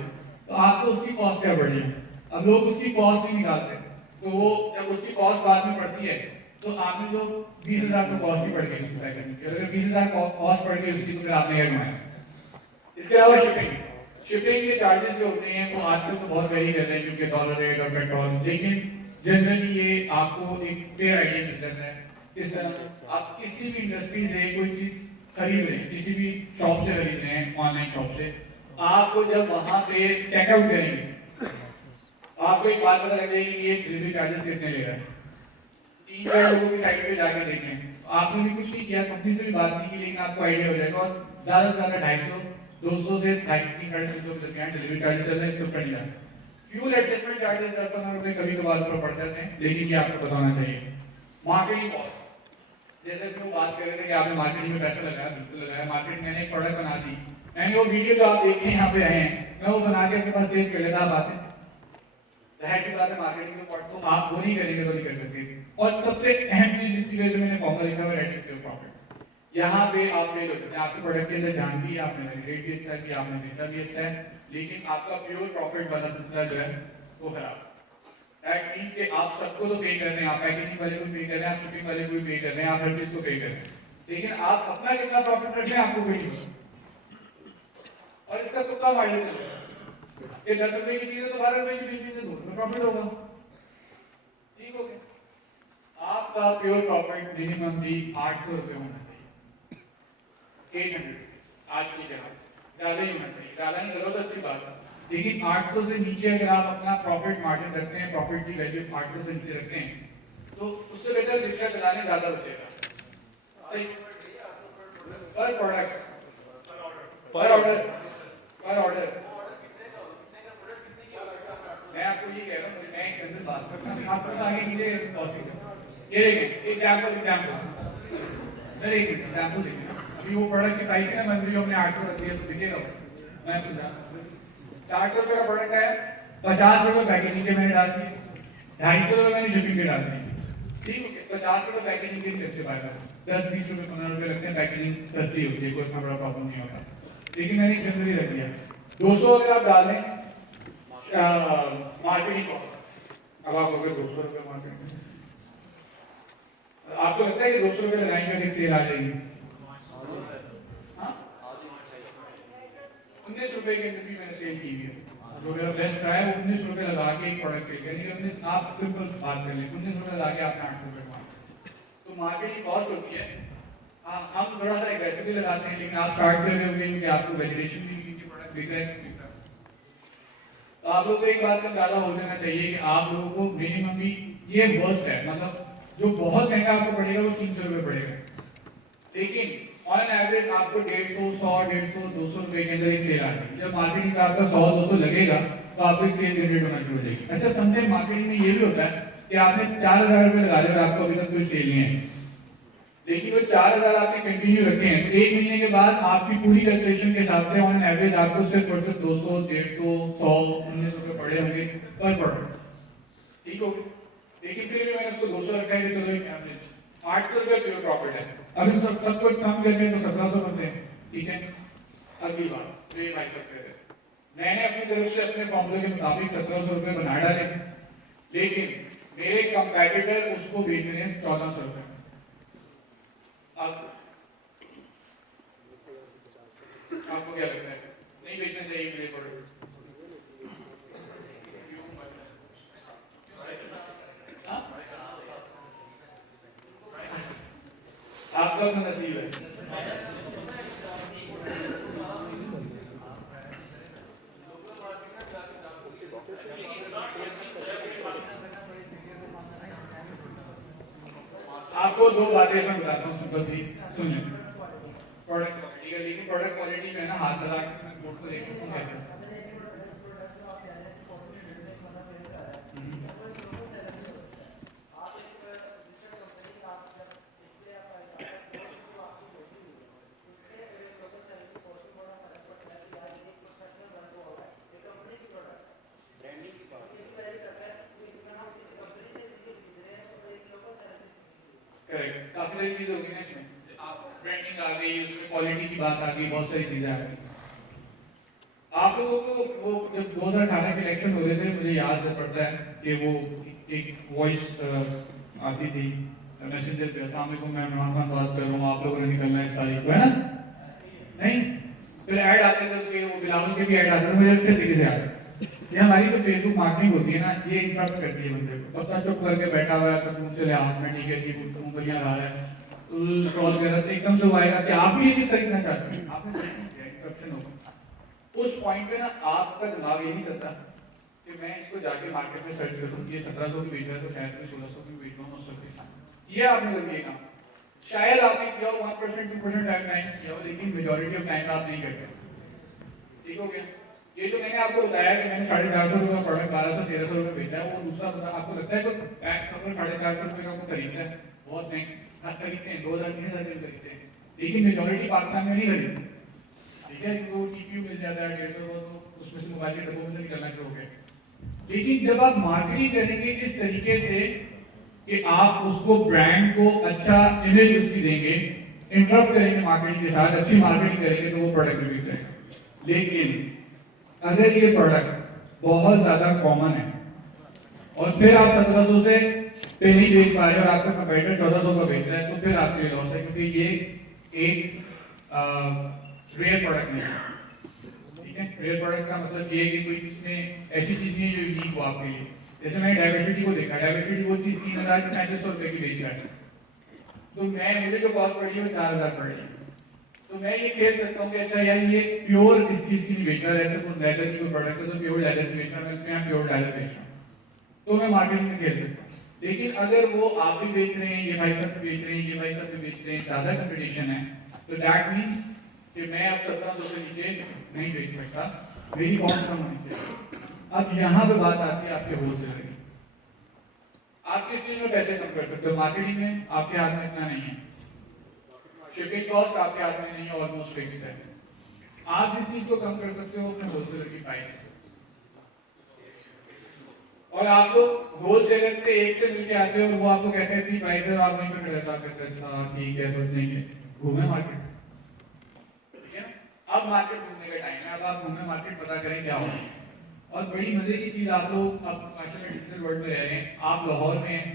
तो आपको उसकी कॉस्ट क्या बढ़नी है। अब लोग उसकी कॉस्ट नहीं निकालते, तो वो जब उसकी कॉस्ट बाद में पड़ती है तो आपने जो 20,000 को कॉस्ट ही पड़ गई उसकी पैकेजिंग की, अगर 20,000 कॉस्ट पड़ गई उसकी तो फिर आपने क्या कमाया। इसके अलावा शिपिंग के चार्जेस जो होते हैं वो आजकल तो बहुत वेरी कर रहे हैं क्योंकि डॉलर रेट और पेट्रोल, लेकिन जनरली ये आपको एक फेयर आइडिया मिल जाता है। इस तरह आप किसी भी इंडस्ट्री से कोई चीज खरीद रहे हैं, किसी भी शॉप से खरीद रहे हैं, ऑनलाइन शॉप से, आपको जब वहां पे चेकआउट करेंगे आपको एक बात पता लग जाएगी कि ये डिलीवरी चार्जेस कितने ले रहा है। 3-4 लोगों की साइट पे जाके देखें, आपने भी कुछ नहीं किया, कंपनी से भी बात नहीं की, लेकिन आपको आइडिया हो जाएगा। और ज्यादा से ज्यादा 250 से 350 रुपए डिलीवरी चार्जेस चल रहे हैं, इसके ऊपर नहीं जाता। फ्यूल एडजस्टमेंट चार्जेस 10-15 रुपए कभी कभार ऊपर पड़ जाते हैं, लेकिन ये आपको बताना चाहिए। मार्केटिंग कॉस्ट, जैसे कि वो बात कर रहे थे कि आपने मार्केटिंग में पैसा लगाया, बिल्कुल लगाया। मार्केट मैंने एक प्रोडक्ट बना दी, मैंने वो वीडियो जो आप देख के यहाँ पे आए हैं, मैं वो बना के अपने पास सेव कर लेता। बातें जाहिर सी बात है, मार्केटिंग के पार्ट तो आप वो नहीं करेंगे तो नहीं कर सकते। और सबसे अहम चीज जिसकी वजह से मैंने फॉर्मूला लिखा है एडजस्टेड प्रॉफिट, यहाँ पे आप फेल होते हैं। आपके प्रोडक्ट के अंदर जान भी, आपने रेट भी अच्छा किया, आपने बेचा भी अच्छा है, लेकिन आपका प्योर प्रॉफिट वाला सिलसिला जो है वो खराब। दैट मींस कि आप सबको तो पे कर रहे हैं, आप पैकेजिंग वाले को पे कर रहे हैं, आप शिपिंग वाले को भी पे कर रहे हैं, आप हर चीज को पे कर रहे हैं, लेकिन आप अपना कितना प्रॉफिट रख रहे हैं आपको कोई नहीं पता। और इसका तुक्का मार लेते हैं कि 10 रुपए की चीज है तो 12 रुपए की बेचेंगे, 2 रुपए प्रॉफिट होगा, ठीक हो गया। आपका प्योर प्रॉफिट मिनिमम भी 800 रुपए होना चाहिए, 800 आज की जगह ज्यादा ही होना चाहिए। ज्यादा नहीं करो तो अच्छी बात है, लेकिन 800 से नीचे अगर आप अपना प्रॉफिट मार्जिन रखते हैं, प्रॉफिट की वैल्यू 800 से नीचे रखते हैं, तो उससे बेहतर रिक्शा चलाने ज्यादा बचेगा। पर प्रोडक्ट, पर ऑर्डर मैं आपको ये कह रहा हूँ, मैं एक जनरल बात करता हूँ, आपको आगे मुझे ये देखिए एग्जाम्पल सर, एक एग्जाम्पल देखिए। अभी वो प्रोडक्ट की प्राइस है मंथली हमने 800 रख दिया तो दिखेगा, मैं समझा 400 रुपये का प्रोडक्ट है, 50 रुपये पैकेजिंग के मैंने डाल दिए, 250 रुपये मैंने शिपिंग के डाल दिए, ठीक है। 50 रुपये पैकेजिंग के सबसे बाहर 10-20 रुपये 15 रुपये लगते हैं, पैकेजिंग सस्ती होती है, कोई इतना बड़ा प्रॉब्लम नहीं होता, लेकिन मैंने जनरली रख दिया 200 अगर आप डाल दें मार्केटिंग कॉस्ट। अब आप अगर 200 रुपये मार्केटिंग, आपको लगता है कि 200 रुपये लगाएंगे फिर सेल आ जाएगी? 19 रुपए के अंदर भी मैंने सेल की है, जो मेरा बेस्ट रहा है वो 19 रुपए लगा के एक प्रोडक्ट सेल किया। आप सिंपल बात कर लें, 19 रुपए लगा के आपने 800 रुपए कमाए, तो मार्केटिंग कॉस्ट होती है। हाँ, हम थोड़ा सा एग्रेसिवली लगाते हैं, लेकिन आप स्टार्ट कर रहे होंगे क्योंकि आपको वैलिडेशन भी की प्रोडक्ट बिक रहा है। तो आप लोगों को एक बात का अंदाजा हो जाना चाहिए कि आप लोगों को मिनिमम भी ये वर्स्ट है, मतलब जो बहुत महंगा आपको पड़ेगा वो 300 रुपये पड़ेगा, लेकिन ऑन एवरेज आपको 150, 100, 150, 200 रुपए के अंदर ही सेल आ रही है। जब मार्केटिंग का आपका 100-200 लगेगा तो आपको एक सेल जनरेट होना शुरू हो जाएगी। अच्छा समझे, मार्केटिंग में ये भी होता है कि आपने 4000 रुपये लगा रहे हो, आपको अभी तक कोई सेल नहीं है, लेकिन वो 4000 आपने कंटिन्यू रखे हैं, तो 1 महीने के बाद आपकी पूरी कैलकुलेशन के हिसाब से ऑन एवरेज आपको सिर्फ और सिर्फ 200, 150, 100, 19 रुपये पड़े होंगे पर प्रोडक्ट, ठीक हो। लेकिन फिर भी मैंने उसको 200 रखा है, चलो एक एवरेज 800 रुपये प्योर प्रॉफिट है। अभी सब कुछ कम करते हैं तो 1700 बनते हैं, ठीक है। अगली बात तो ये भाई सब कह रहे हैं, मैंने अपनी तरफ से अपने फॉर्मूले के मुताबिक 1700 रुपये बना डाले, लेकिन मेरे कंपेटिटर उसको बेच रहे हैं 1400 रुपये। अब आपको क्या लगता है, नहीं बेचना चाहिए मेरे प्रोडक्ट? आपका तो नसीब है। आपको दो बातें मैं बताता हूँ, सिंपल सी सुन लें। प्रोडक्ट क्वालिटी का, लेकिन प्रोडक्ट क्वालिटी में ना हाथ लगा के मैं बोर्ड को देख सकता हूँ कैसे। सारी चीजें होगी ना इसमें, आप ब्रांडिंग आ गई, उसमें क्वालिटी की बात आ गई, बहुत सारी चीजें आ गई। आप लोगों को वो जब 2018 के इलेक्शन हो रहे थे, मुझे याद पड़ता है कि वो एक वॉइस आती थी मैसेंजर पे, अस्सलाम वालेकुम मैं इमरान खान बात कर रहा हूँ, आप लोगों ने निकलना है इस तारीख को, है ना? नहीं, फिर ऐड आते थे उसके, वो बिलावल के भी ऐड आते थे, मुझे अच्छे तरीके से याद है। ये हमारी जो फेसबुक मार्केटिंग होती है ना, ये इंटरप्ट करती है बंदे को, बंदा चुप करके बैठा हुआ है, सब मुंह से लिहाज में ठीक है कि ऊँगलियां ला रहा है, स्क्रॉल कर रहा है, एकदम से वो आएगा कि आप भी ये चीज खरीदना चाहते हैं, आपने सही नहीं किया, इंटरप्शन होगा। उस पॉइंट पे ना आपका दिमाग ये नहीं करता कि मैं इसको जाके मार्केट में सर्च करूँ, ये 1700 की बेच रहा है तो शायद मैं 1600 की बेच रहा हूँ, 900 की। ये आपने कर दिया काम, शायद आपने किया 1% 2% टाइम किया, लेकिन मेजोरिटी ऑफ टाइम आप नहीं करते। ठीक हो गया? ये जो मैंने आपको बताया कि मैंने 450 रुपये का प्रोडक्ट 1200-1300 रुपये बेचा है, वो दूसरा बता, आपको लगता है कि पैक कवर 450 रुपये का आपको खरीदता है, बहुत महंगे हर खरीदते हैं, 2000-3000 के खरीदते हैं, लेकिन मेजोरिटी पाकिस्तान में नहीं खरीदती। ठीक है, क्योंकि वो TPU मिल जाता है 150 का, तो उसमें से मोबाइल के डब्बों में से निकलना शुरू हो गया। लेकिन जब आप मार्केटिंग करेंगे इस तरीके से कि आप उसको ब्रांड को अच्छा इमेज उसकी देंगे, इंटरप्ट करेंगे मार्केटिंग के साथ, अच्छी मार्केटिंग करेंगे तो वो प्रोडक्ट भी बिक जाएगा। लेकिन अगर ये प्रोडक्ट बहुत ज्यादा कॉमन है और फिर आप 1700 से पे नहीं बेच पा रहे और आपका कंपेटिटर 1400 का बेच रहा है, तो फिर आपके लिए लॉस है, क्योंकि ये एक रेयर प्रोडक्ट नहीं है। ठीक है, रेयर प्रोडक्ट का मतलब ये है कि कोई इसमें ऐसी चीज नहीं है जो यूनिक हो आपके लिए। जैसे मैंने डाइवर्सिटी को देखा, डाइवर्सिटी वो चीज 3000 से 3500 रुपए की बेच रहा है, तो मुझे जो कॉस्ट पड़ रही है वो 4000 पड़ रही है, तो मैं ये खेल सकता हूँ कि अच्छा यार ये प्योर इस चीज की नहीं बेच रहा है, जैसे कोई लेदर की कोई प्रोडक्ट है तो प्योर लेदर की बेच रहा है, मैं यहाँ प्योर लेदर बेच रहा हूँ, तो मैं मार्केटिंग में खेल सकता हूँ। लेकिन अगर वो आप भी बेच रहे हैं, ये भाई सब भी बेच रहे हैं, ये भाई सब भी बेच रहे हैं, ज्यादा कंपटीशन है, तो दैट मीन्स कि मैं अब 1700 से नीचे नहीं बेच सकता, मेरी कॉस्ट कम होनी चाहिए। अब यहाँ पे बात आती है आपके होलसेलर की, आप किस चीज में पैसे कम कर सकते हो? मार्केटिंग में आपके हाथ में इतना नहीं है, शिपिंग कॉस्ट आपके हाथ में नहीं है, ऑलमोस्ट फिक्स्ड है। आप जिस चीज को कम कर सकते हो अपने होलसेलर की प्राइस, और आप तो होलसेलर से एक से मिलके आते हो और वो आपको कहते हैं इतनी प्राइस है, आप वहीं पर खड़े होकर अच्छा ठीक है कुछ नहीं है, घूमे मार्केट। ठीक है, अब मार्केट घूमने का टाइम है, अब आप घूमे मार्केट, पता करें क्या हो। और बड़ी मजे की चीज, आप लोग अब माशाल्लाह डिजिटल वर्ल्ड में रह रहे हैं, आप लाहौर में हैं,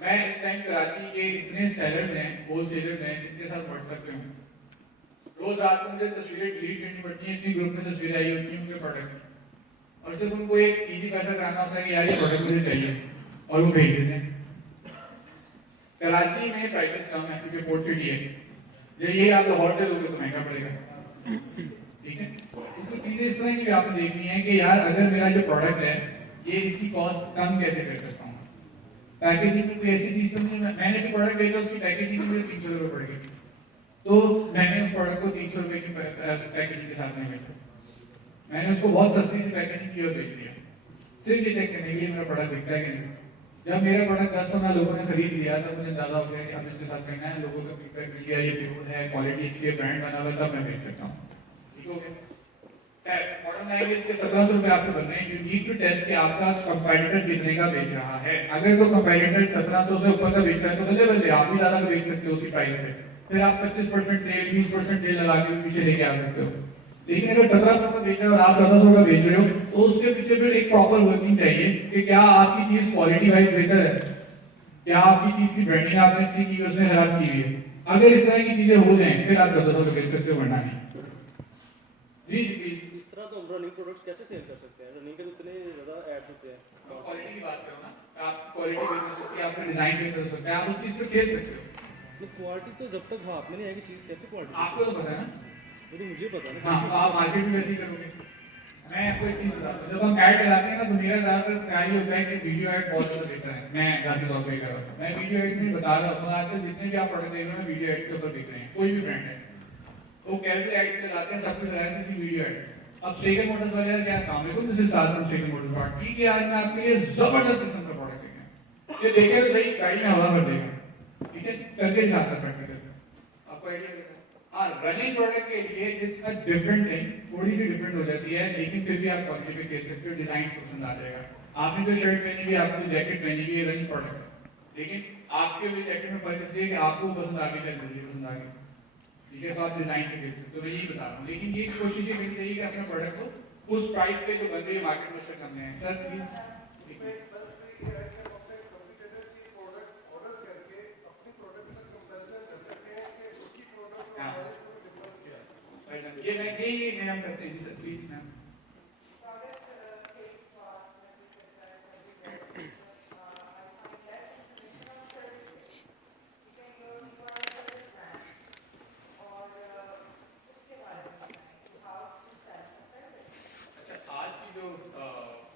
मैं इस टाइम कराची के इतने सेलर्स हैं, होलसेलर्स हैं जिनके साथ व्हाट्सएप पे हूँ, रोज रात को मुझे तस्वीरें डिलीट करनी पड़ती हैं, इतनी ग्रुप में तस्वीरें आई होती हैं उनके प्रोडक्ट, और सिर्फ उनको एक इजी पैसा कराना होता है कि यार ये प्रोडक्ट मुझे चाहिए, और वो भेज देते हैं। कराची में प्राइसेस कम है क्योंकि पोर्ट सिटी है, जब ये आप लाहौर से लोगे तो महंगा पड़ेगा। ठीक है, तो चीजें इस तरह की आपने देखनी है कि यार अगर मेरा जो प्रोडक्ट है ये इसकी कॉस्ट कम कैसे कर सकता हूँ। पैकेजिंग में कोई ऐसी चीज तो नहीं, मैंने भी प्रोडक्ट भेजा उसकी पैकेजिंग मुझे 300 रुपये पड़ गई, तो मैंने उस प्रोडक्ट को 300 रुपये की पैकेजिंग के साथ नहीं बेचा, मैंने उसको बहुत सस्ती सी पैकेजिंग की और बेच दिया, सिर्फ ये चेक करने के लिए मेरा प्रोडक्ट बिकता है कि नहीं। जब मेरा प्रोडक्ट 10-15 लोगों ने खरीद लिया तो मुझे अंदाजा हो गया कि अब इसके साथ करना है, लोगों का फीडबैक मिल गया, ये प्योर है, क्वालिटी अच्छी है, ब्रांड बना हुआ, तब मैं बेच सकता हूँ। ठीक हो गया, बॉटम लाइन इसके 1700 रुपये आपको बन रहे हैं, यू नीड टू टेस्ट कि आपका कंपैटिटर कितने का बेच रहा है। अगर तो कंपैटिटर 1700 से ऊपर का बेच रहा है तो बल्ले आप भी ज्यादा बेच सकते हो उसकी प्राइस पे, फिर आप 25% सेल 20% सेल लगा के पीछे लेके आ सकते हो। लेकिन अगर 1700 का बेच रहे हो और आप 1400 का बेच रहे हो तो उसके पीछे फिर एक प्रॉपर वर्किंग चाहिए कि क्या आपकी चीज क्वालिटी वाइज बेहतर है, क्या आपकी चीज की ब्रांडिंग आपने अच्छी की, उसने खराब की हुई है। अगर इस तरह की चीजें हो जाएं फिर आप 1400 का बेच सकते हो, वरना नहीं। जी प्लीज। इस तरह तो हम रनिंग प्रोडक्ट्स कैसे सेल कर सकते हैं? रनिंग के तो इतने ज़्यादा एड्स होते हैं। तो क्वालिटी की बात करो ना, आप क्वालिटी बेच सकते हैं, आपका डिजाइन बेच सकते हैं, आप उस चीज पे खेल सकते हो। तो क्वालिटी तो जब तक हाथ में नहीं आएगी चीज़ कैसे क्वालिटी? आपको तो पता है ना, वो तो मुझे पता है ना। हाँ, तो आप मार्केट में वैसे ही करोगे। मैं आपको एक चीज बताता हूँ, जब हम ऐड लगाते हैं ना तो मेरा ज्यादातर स्टाइल होता है कि वीडियो ऐड बहुत ज़्यादा बेहतर है। मैं जाती तौर पर कर रहा हूँ, मैं वीडियो ऐड में बता रहा हूँ, आजकल जितने भी आप प्रोडक्ट देख रहे हो वीडियो ऐड के ऊपर देख रहे हैं, कोई भी ब्रांड है वो कैसे ऐड लगाते हैं, सब कुछ लगाते हैं वीडियो ऐड। अब सेकंड मोटर्स वाले क्या काम है, दिस इज साधन सेकंड मोटर्स पार्ट। ठीक है, आज मैं आपके लिए जबरदस्त किस्म का प्रोडक्ट देखें, ये देखे तो सही, गाड़ी में हवा भर देगा। ठीक है, करके दिखाता प्रैक्टिकल, आपको आइडिया देगा। हाँ, रनिंग प्रोडक्ट के लिए इट्स अ डिफरेंट थिंग, थोड़ी सी डिफरेंट हो जाती है, लेकिन फिर भी आप क्वालिटी पे खेल सकते हो, डिजाइन पसंद आ जाएगा। आपने जो शर्ट पहनी हुई, आपने जैकेट पहनी हुई है, रनिंग प्रोडक्ट, लेकिन आपके भी जैकेट में फर्क इसलिए कि आपको पसंद आ गई, मुझे पसंद आ गई, ठीक है, तो आप डिजाइन पे देख सकते हो, मैं यही बता रहा हूँ। लेकिन ये कोशिश ये करनी चाहिए कि अपने प्रोडक्ट को उस प्राइस पे जो बंदे मार्केट में से करने हैं। सर प्लीज ये मैं यही हम करते हैं सर, प्लीज मैम। आज की जो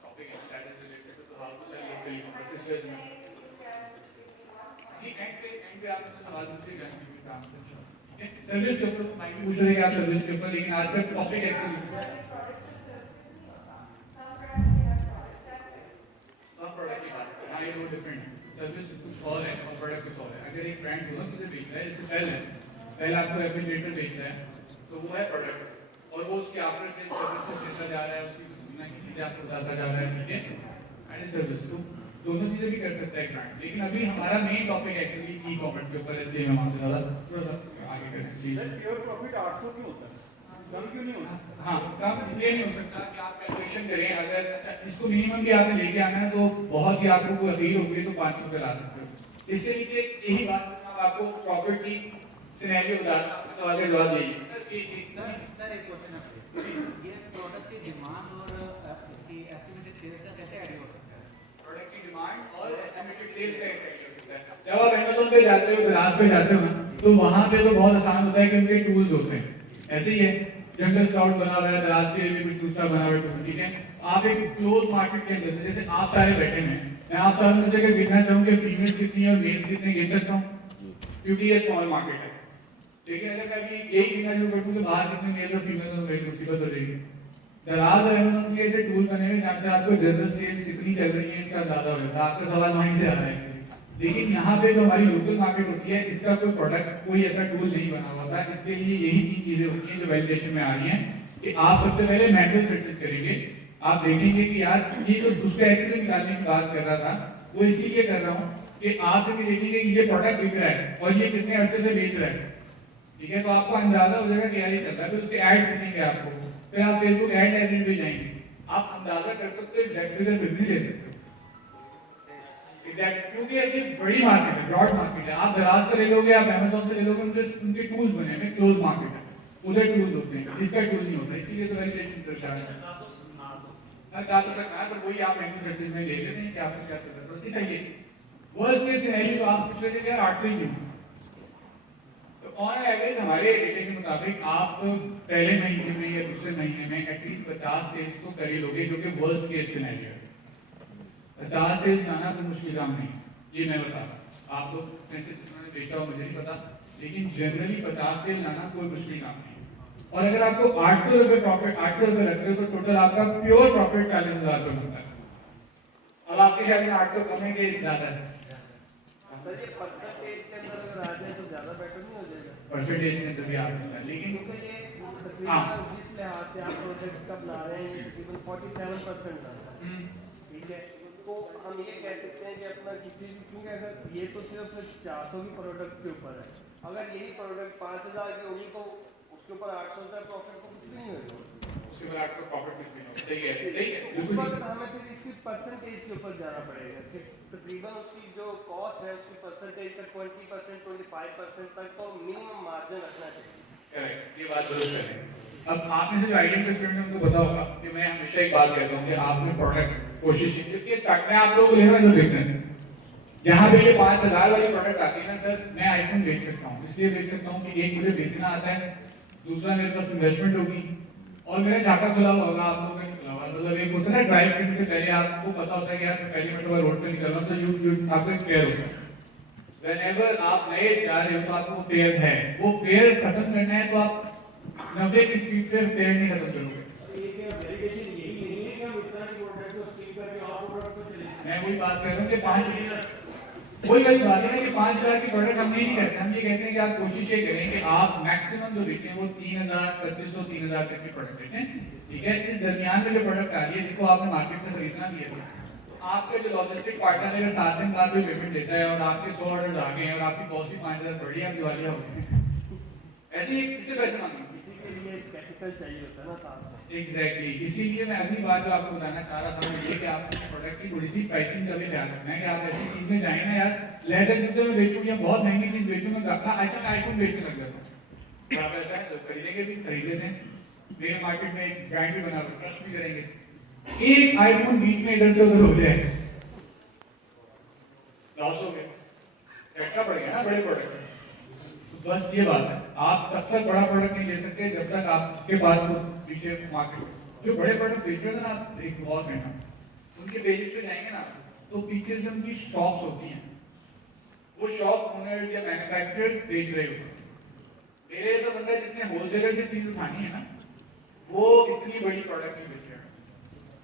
टॉपिक है that is related to how to sell locally commerce में जी एंड पे आप मुझसे सवाल पूछिएगा क्योंकि काम से ठीक है। सर्विस के ऊपर माइक पूछ रहे हैं आप सर्विस के ऊपर, लेकिन आज का टॉपिक एक्चुअली नॉट प्रोडक्ट की बात है, आई नो डिफरेंट सर्विस कुछ और है और प्रोडक्ट कुछ और है। अगर एक ब्रांड बोलो मुझे बेच रहा है, जैसे पहले आपको रेफ्रिजरेटर बेच रहा है तो वो है प्रोडक्ट, और वो उसके आफ्टर सेल सर्विसेज देता जा रहा है, उसकी किसी ना किसी चीज़ आपको बताता जा रहा है, ठीक है, एंड सर्विस। तो दोनों चीज़ें भी कर सकता है ब्रांड। लेकिन अभी हमारा main topic actually e commerce के ऊपर है, इसलिए मैं आपसे ज़्यादा थोड़ा सा आगे करें प्लीज। सर प्योर प्रॉफिट 800 क्यों होता है, कम क्यों नहीं हो सकता? हाँ, कम इसलिए नहीं हो सकता कि आप कैलकुलेशन करें, अगर अच्छा इसको मिनिमम भी आपने लेके आना है तो बहुत ही आपको कोई अधीर होगी तो 500 रुपये ला सकते हो। इससे नीचे यही बात आपको प्रॉफिट की सिनेरियो बता तो आगे जवाब यही सर एक क्वेश्चन है, ये प्रोडक्ट की डिमांड और इसकी एस्टिमेटेड सेल्स का कैसे आइडिया हो सकता है? प्रोडक्ट की डिमांड और एस्टिमेटेड सेल्स का कैसे आइडिया हो सकता है? जब आप Amazon पे जाते हो, ग्रास पे जाते हो ना, तो वहां पे तो बहुत आसान होता है कि उनके टूल्स होते हैं, ऐसे ही है जंगल स्काउट बना हुआ है, ग्रास के लिए कुछ दूसरा बना हुआ है, ठीक है। आप एक क्लोज मार्केट के अंदर से, जैसे आप सारे बैठे हैं, मैं आप सारे में से अगर गिनना चाहूँ कि फीमेल कितनी है और मेल्स कितने गिन सकता हूँ, क्योंकि ये स्मॉल मार्केट है। लेकिन अगर मैं अभी यही गिनना शुरू कर दूं कि बाहर कितने मेल और फीमेल और मेल मुसीबत हो जाएगी। दराज और Amazon के ऐसे टूल बने हुए जहाँ से आपको जनरल सेल्स कितनी चल रही है इनका अंदाजा हो जाता है। आपका सवाल वहीं से आ रहा है। लेकिन यहाँ पे जो हमारी लोकल मार्केट होती है, इसका कोई प्रोडक्ट, कोई ऐसा टूल नहीं बना हुआ था। इसके लिए यही 3 चीजें होती हैं जो वैलिडेशन में आ रही हैं कि आप सबसे पहले मैनुअल सर्विस करेंगे। आप देखेंगे कि यार ये जो उसका एक्सरे निकालने की बात कर रहा था, वो इसीलिए कर रहा हूँ कि आप जब देखेंगे कि ये प्रोडक्ट बिक रहा है और ये कितने अरसे से बेच रहा है, ठीक है, तो आपको अंदाजा हो जाएगा कि यार ये चल रहा है। तो उसके ऐड दिखेंगे आपको, फिर आप फेसबुक ऐड लाइब्रेरी पे जाएंगे, आप अंदाजा कर सकते हो, एग्जैक्ट फिगर फिर नहीं ले सकते एग्जैक्ट, क्योंकि ये बड़ी मार्केट है, ब्रॉड मार्केट है। आप दराज से ले लोगे, आप Amazon से ले लोगे, उनके टूल्स बने हैं, क्लोज मार्केट है, उधर टूल्स होते हैं, इसका टूल नहीं होता। इसके लिए तो वैलिडेशन दरकार है। गा तो सकता है, पर वही आप मैनुअल सर्विस में ले लेते हैं कि आपको क्या जरूरत है। चाहिए वर्स्ट केस सिनेरियो आप पूछ रहे थे यार 8 से क्यों, तो ऑन एवरेज हमारे डेटा के मुताबिक आप पहले महीने में या दूसरे महीने में एटलीस्ट 50 सेल्स तो कर ही लोगे, जो कि वर्स्ट केस सिनेरियो है। 50 सेल्स जाना तो मुश्किल काम नहीं, ये मैं बता रहा हूँ। आप लोग में से जिन्होंने बेचा हो मुझे नहीं पता, लेकिन जनरली 50 सेल लाना कोई मुश्किल काम नहीं। और अगर आपको 800 रुपये प्रॉफिट, 800 रुपये रखते हो तो टोटल आपका प्योर प्रॉफिट 40,000 रुपये बनता है। अब आपके ख्याल में 800 कम है कि ज्यादा है? सर ये परसेंटेज के अंदर अगर आ जाए तो ज्यादा बेटर नहीं हो जाएगा? परसेंटेज में तभी आ सकता है, लेकिन क्योंकि ये हाँ। तकरीबन जिस लिहाज से आप प्रोजेक्ट का बना रहे हैं, ये तकरीबन 47% आता है, ठीक है। तो हम ये कह सकते हैं कि अपना किसी भी, क्योंकि अगर ये तो सिर्फ 400 की प्रोडक्ट के ऊपर है, अगर यही प्रोडक्ट 5,000 की होगी तो उसके ऊपर 800 का प्रॉफिट तो कुछ भी नहीं होगा। उसके बाद आपको प्रॉफिट कुछ भी नहीं होगा। सही है, सही है, उस बिल्कुल वक्त ठीक। हमें फिर इसकी परसेंटेज के ऊपर जाना पड़ेगा कि तकरीबन उसकी जो कॉस्ट है उसकी परसेंटेज तक 20%, 25% तक तो मिनिमम मार्जिन रखना चाहिए। करेक्ट, ये बात दुरुस्त है। अब आप में से जो आईटी के स्टूडेंट हैं उनको पता होगा कि मैं हमेशा एक बात कहता हूँ कि आपने प्रोडक्ट कोशिश की, क्योंकि स्टार्ट में आप लोग लेना जो देखते हैं, जहाँ पे ये 5,000 वाली प्रोडक्ट आती है ना सर, मैं आईफोन बेच सकता हूँ, इसलिए बेच सकता हूँ कि एक मुझे बेचना आता है, दूसरा मेरे पास इन्वेस्टमेंट होगी और मेरा झाका खुला हुआ होगा, आप लोगों का खुला हुआ। मतलब एक होता है ना ड्राइव करने से पहले आपको पता होता है कि यार पहली मरतबा रोड पे निकल रहा हूँ, तो यू आपको एक फेयर होता है। Whenever आप नए जा रहे हो तो आपको फेयर है, वो फेयर खत्म करना है तो आप 90 की स्पीड पे फेयर नहीं खत्म करोगे। मैं वही बात कर रहा हूँ कि 5 वही वाली बात है कि 5,000 की प्रोडक्ट हम नहीं कहते, हम ये कहते हैं कि आप कोशिश ये करें कि आप मैक्सिमम जो बेचें वो 3,000, 3,500, 3,000 तक की प्रोडक्ट बेचें, ठीक है। इस दरमियान में जो प्रोडक्ट आ रही है जिसको आपने मार्केट से खरीदना भी है, तो आपका जो लॉजिस्टिक पार्टनर है 7 दिन बाद भी पेमेंट देता है और आपके 100 ऑर्डर आ गए हैं और आपकी कॉस्ट ही 5,000 बढ़ी है, आप दिवालिया हो गए, ऐसे ही किससे पैसे मांगेंगे? किसी के लिए कैपिटल चाहिए होता है ना साथ में। एग्जैक्टली इसीलिए मैं अगली बात जो आपको बताना चाह रहा था वो ये कि आपको प्रोडक्ट की थोड़ी सी प्राइसिंग का भी ध्यान रखना है कि आप ऐसी चीज में जाए ना यार, लेदर जितने में बेचूंगी, बहुत महंगी चीज बेचूंगा, आईफोन बेचने लग जाता हूँ। तो आप ऐसा है तो खरीदेंगे भी, खरीद लेते हैं, मेरे मार्केट में एक ब्रांड भी बना लो, ट्रस्ट भी करेंगे। एक आईफोन बीच में इधर से उधर हो जाए, लॉस हो गया, झटका पड़ गया ना बड़े प्रोडक्ट। बस ये बात है, आप तब तक बड़ा प्रोडक्ट नहीं ले सकते जब तक आपके पास वो पीछे मार्केट जो बड़े प्रोडक्ट बेचते हैं ना, एक बहुत महंगा, उनके पेजेस पे जाएंगे ना तो पीछे से उनकी शॉप्स होती हैं, वो शॉप ओनर या मैन्युफैक्चरर्स बेच रहे होते हैं। मेरे ऐसा बंदा है जिसने होलसेलर से चीज उठानी है ना, वो इतनी बड़ी प्रोडक्ट नहीं बेचेगा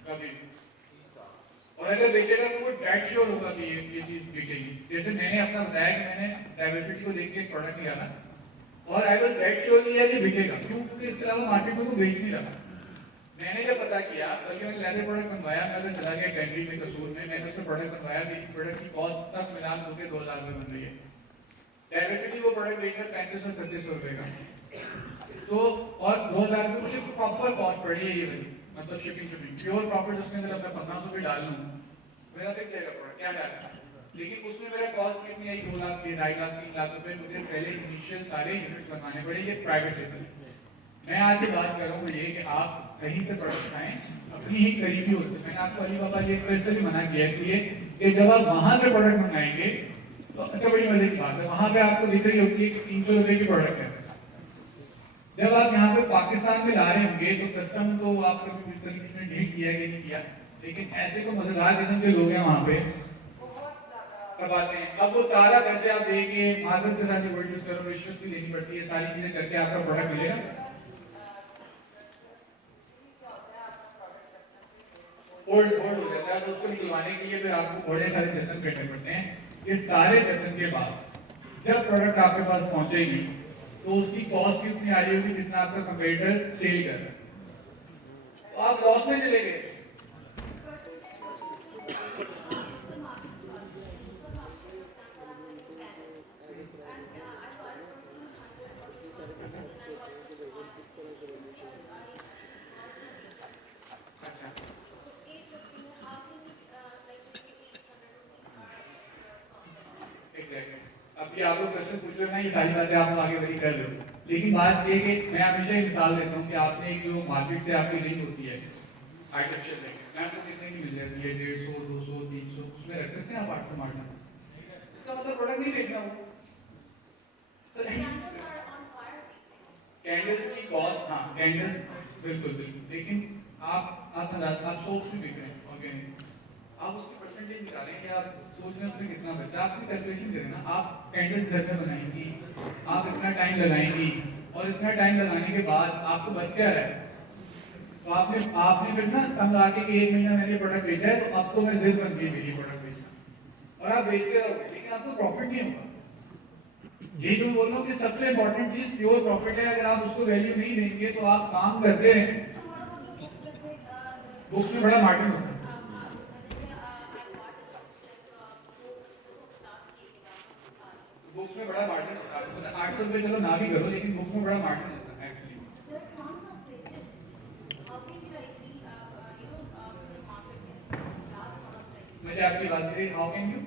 कभी, और अगर बेचेगा तो वो डेट श्योर होगा कि ये चीज बिकेगी। जैसे मैंने अपना बताया कि मैंने डाइवर्सिटी को देख के एक प्रोडक्ट लिया ना, और आई वाज डेट श्योर कि ये बिकेगा, क्यों? क्योंकि इसके अलावा मार्केट में वो बेच नहीं रहा। मैंने जब पता किया, बल्कि मैंने लेदर प्रोडक्ट बनवाया, मैं अगर चला गया कैंडी में कसूर में, मैंने उससे प्रोडक्ट बनवाया, मेरी प्रोडक्ट की कॉस्ट तक मिलान होकर 2,000 रुपये बन रही है। डाइवर्सिटी वो प्रोडक्ट बेच रहा है 3500-3600 रुपये का, तो और 2,000 रुपये मुझे प्रॉपर कॉस्ट पड़ी है ये वाली, मतलब शिपिंग प्योर प्रॉफिट उसके अंदर अपना 1500 रुपये डाल लूँ, मेरा देख जाएगा प्रोडक्ट क्या डालना है। लेकिन उसमें मेरा कॉस्ट कितनी आई? 2 लाख, 2.5 लाख, 3 लाख रुपए मुझे पहले इनिशियल सारे यूनिट्स लगाने पड़े, ये प्राइवेट लेवल। मैं आज जो बात कर रहा हूँ ये कि आप कहीं से प्रोडक्ट खाएं, अपनी ही करीबी होती है। मैंने आपको अलीबाबा ये स्पेशली मना किया इसलिए कि जब आप वहां से प्रोडक्ट मंगाएंगे तो अच्छा, बड़ी मजे की बात है, वहां पे आपको दिख रही होगी कि 300 रुपए की प्रोडक्ट है। जब आप यहाँ पे पाकिस्तान में ला रहे होंगे तो कस्टम को आपको किसने डील किया कि नहीं किया, लेकिन ऐसे को मजेदार किस्म के लोग हैं वहां पे करवाते हैं। अब वो सारा पैसे आप देंगे, माजरत के साथ वर्ड यूज करो, रिश्वत भी लेनी पड़ती है, सारी चीजें करके आपका प्रोडक्ट मिलेगा। फोल्ड हो जाता है, तो उसको निकलवाने के लिए फिर आपको बड़े सारे जतन करने पड़ते हैं। ये सारे जतन के बाद जब प्रोडक्ट आपके पास पहुंचेगी तो उसकी कॉस्ट कितनी आ रही होगी जितना आपका कंपटीटर सेल कर रहा है, तो आप लॉस में चले गए। अभी आप लोग क्वेश्चन पूछ रहे हो ना, ये सारी बातें आप आगे वही कर रहे हो, लेकिन बात ये कि मैं हमेशा मिसाल देता हूँ कि आपने एक जो मार्केट से आपकी लिंक होती है आर्टिफिशियल लिंक, मैं आपको कितने की मिल जाती है, 150, 200, 300, उसमें रख सकते हैं आप 800 मार्जिन, इसका मतलब प्रोडक्ट नहीं बेचना वो। कैंडल्स की कॉस्ट, हाँ कैंडल्स बिल्कुल बिल्कुल, लेकिन आप सोप्स भी बिक रहे हैं ऑर्गेनिक, आप उसकी परसेंटेज निकालें कि आप सोच रहे हैं उसमें कितना पैसा, आपकी कैलकुलेशन करें ना। आप कैंडल्स घर में बनाएंगी, आप इतना टाइम लगाएंगी, और इतना टाइम लगाने के बाद आपको बच क्या रहा है, तो आपने फिर ना तंग आके कि 1 महीना मैंने प्रोडक्ट बेचा है तो अब तो मैं जिद बन गई मेरी प्रोडक्ट बेचना, और आप बेचते रहोगे लेकिन आपको प्रॉफिट नहीं होगा। ये जो बोल रहा हूँ कि सबसे इंपॉर्टेंट चीज प्योर प्रॉफिट है, अगर आप उसको वैल्यू नहीं देंगे तो आप काम करते हैं, बुक्स में बड़ा मार्जिन होता है। बुक्स में बड़ा मार्जिन होता है, मतलब 800 रुपये चलो ना भी करो, लेकिन बुक्स में बड़ा मार्जिन होता है एक्चुअली। मुझे आपकी बात करी, हाउ कैन यू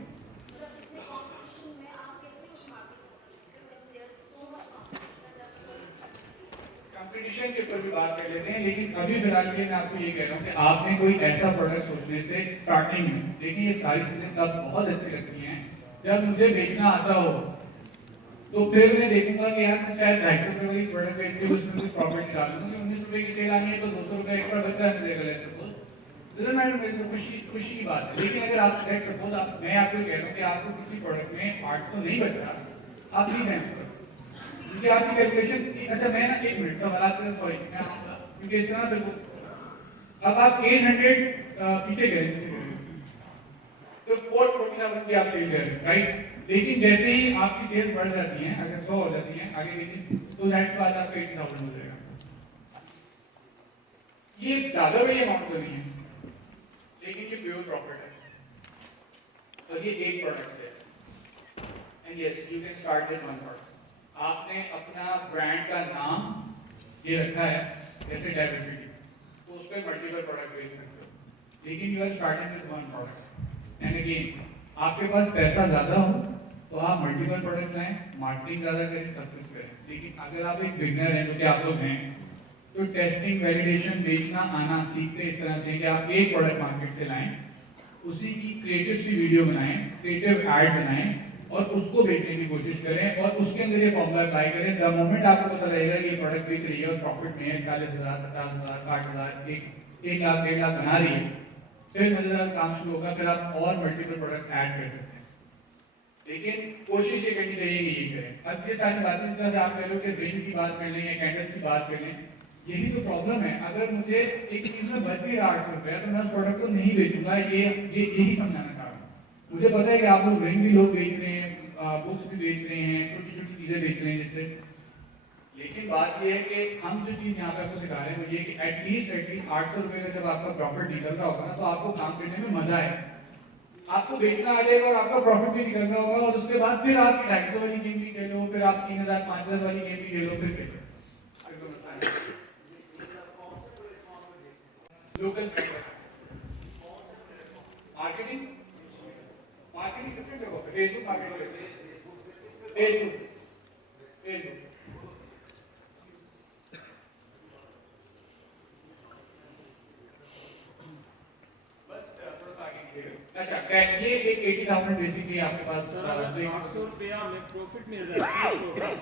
कंपटीशन के ऊपर भी बात कर लेते हैं, लेकिन अभी फिलहाल के मैं आपको ये कह रहा हूँ कि आपने कोई ऐसा प्रोडक्ट सोचने से स्टार्टिंग में, देखिए ये सारी चीजें तब बहुत अच्छी लगती हैं जब मुझे बेचना आता हो, तो फिर मैं देखूंगा कि यार शायद 250 रुपये वाली प्रोडक्ट बेच के उसमें कुछ प्रॉफिट निकाल लूँ, 19 रुपये की सेल आनी है तो 200 रुपये एक्स्ट्रा बचा मिलेगा, लेट्स सपोज मैडम खुशी की बात है। लेकिन अगर आप लेट्स सपोज मैं आपको कह रहा हूँ कि आपको किसी प्रोडक्ट में 800 नहीं बच रहा, आप नहीं टाइम करो, क्योंकि आपकी कैलकुलेशन, अच्छा मैं ना 1 मिनट सवाल सॉरी मैं आऊँगा क्योंकि इस तरह बिल्कुल अब आप 800 पीछे गए तो 447 की आप सेल कर रहे हैं राइट, लेकिन जैसे ही आपकी सेल्स बढ़ जाती हैं, अगर 100 हो जाती हैं आगे देखिए तो दैट्स बाद आपका 80,000 हो जाएगा। ये ज्यादा बड़ी अमाउंट तो नहीं है, लेकिन ये प्योर प्रॉफिट है। और ये एक प्रोडक्ट है, and yes you can start with one product. आपने अपना ब्रांड का नाम ये रखा है जैसे डाइवर्सिटी, तो उस पर मल्टीपल प्रोडक्ट बेच सकते हो, लेकिन you are starting with one product. And again आपके पास पैसा ज़्यादा हो तो आप मल्टीपल प्रोडक्ट लाएं, मार्केटिंग ज़्यादा करें, सब कुछ करें। लेकिन अगर आप एक बिगनर हैं, जो कि आप लोग हैं, तो टेस्टिंग, वैलिडेशन, बेचना आना सीखते इस तरह से कि आप एक प्रोडक्ट मार्केट से लाएं, उसी की क्रिएटिव सी वीडियो बनाएं, क्रिएटिव ऐड बनाएं और उसको बेचने की कोशिश करें और उसके अंदर ये फॉर्मूला अप्लाई करें। द मोमेंट आपको पता रहेगा कि ये प्रोडक्ट बिक रही है और प्रॉफिट में है, 40,000, 50,000, 60,000, 1 लाख, 1.5 लाख बना रही है, फिर मजेदार काम शुरू होगा, फिर आप और मल्टीपल प्रोडक्ट ऐड कर सकते हैं। लेकिन कोशिश ये करनी चाहिए कि ये करें। अब ये सारी बातें जिस तरह से आप कह लो कि रिंग की बात कर लें या कैंडल्स की बात कर लें, यही तो प्रॉब्लम है। अगर मुझे एक चीज में बच गया 800 रुपया तो मैं उस प्रोडक्ट को नहीं बेचूंगा, यही समझाना चाह रहा हूँ। मुझे पता है कि आप लोग रिंग भी लोग बेच रहे हैं, बुक्स भी बेच रहे हैं, छोटी छोटी चीजें बेच रहे हैं जिससे, लेकिन बात यह है कि हम जो चीज यहाँ पे आपको सिखा रहे हैं वो ये कि एटलीस्ट 800 रुपये का जब आपका प्रॉफिट निकल रहा होगा ना, तो आपको काम करने में मजा है, आपको बेचना आ जाएगा और आपका प्रॉफिट भी निकल रहा होगा, और उसके बाद फिर आप 250 वाली गेम भी खेलो, फिर आप 3,000 5,000 वाली गेम भी खेलो, फिर खेलो। लोकल मार्केटिंग डिफरेंट होगा, फेसबुक मार्केटिंग, फेसबुक अच्छा, ये एक 80,000 बेसिकली आपके पास 800 रुपया में प्रॉफिट मिल रहा है।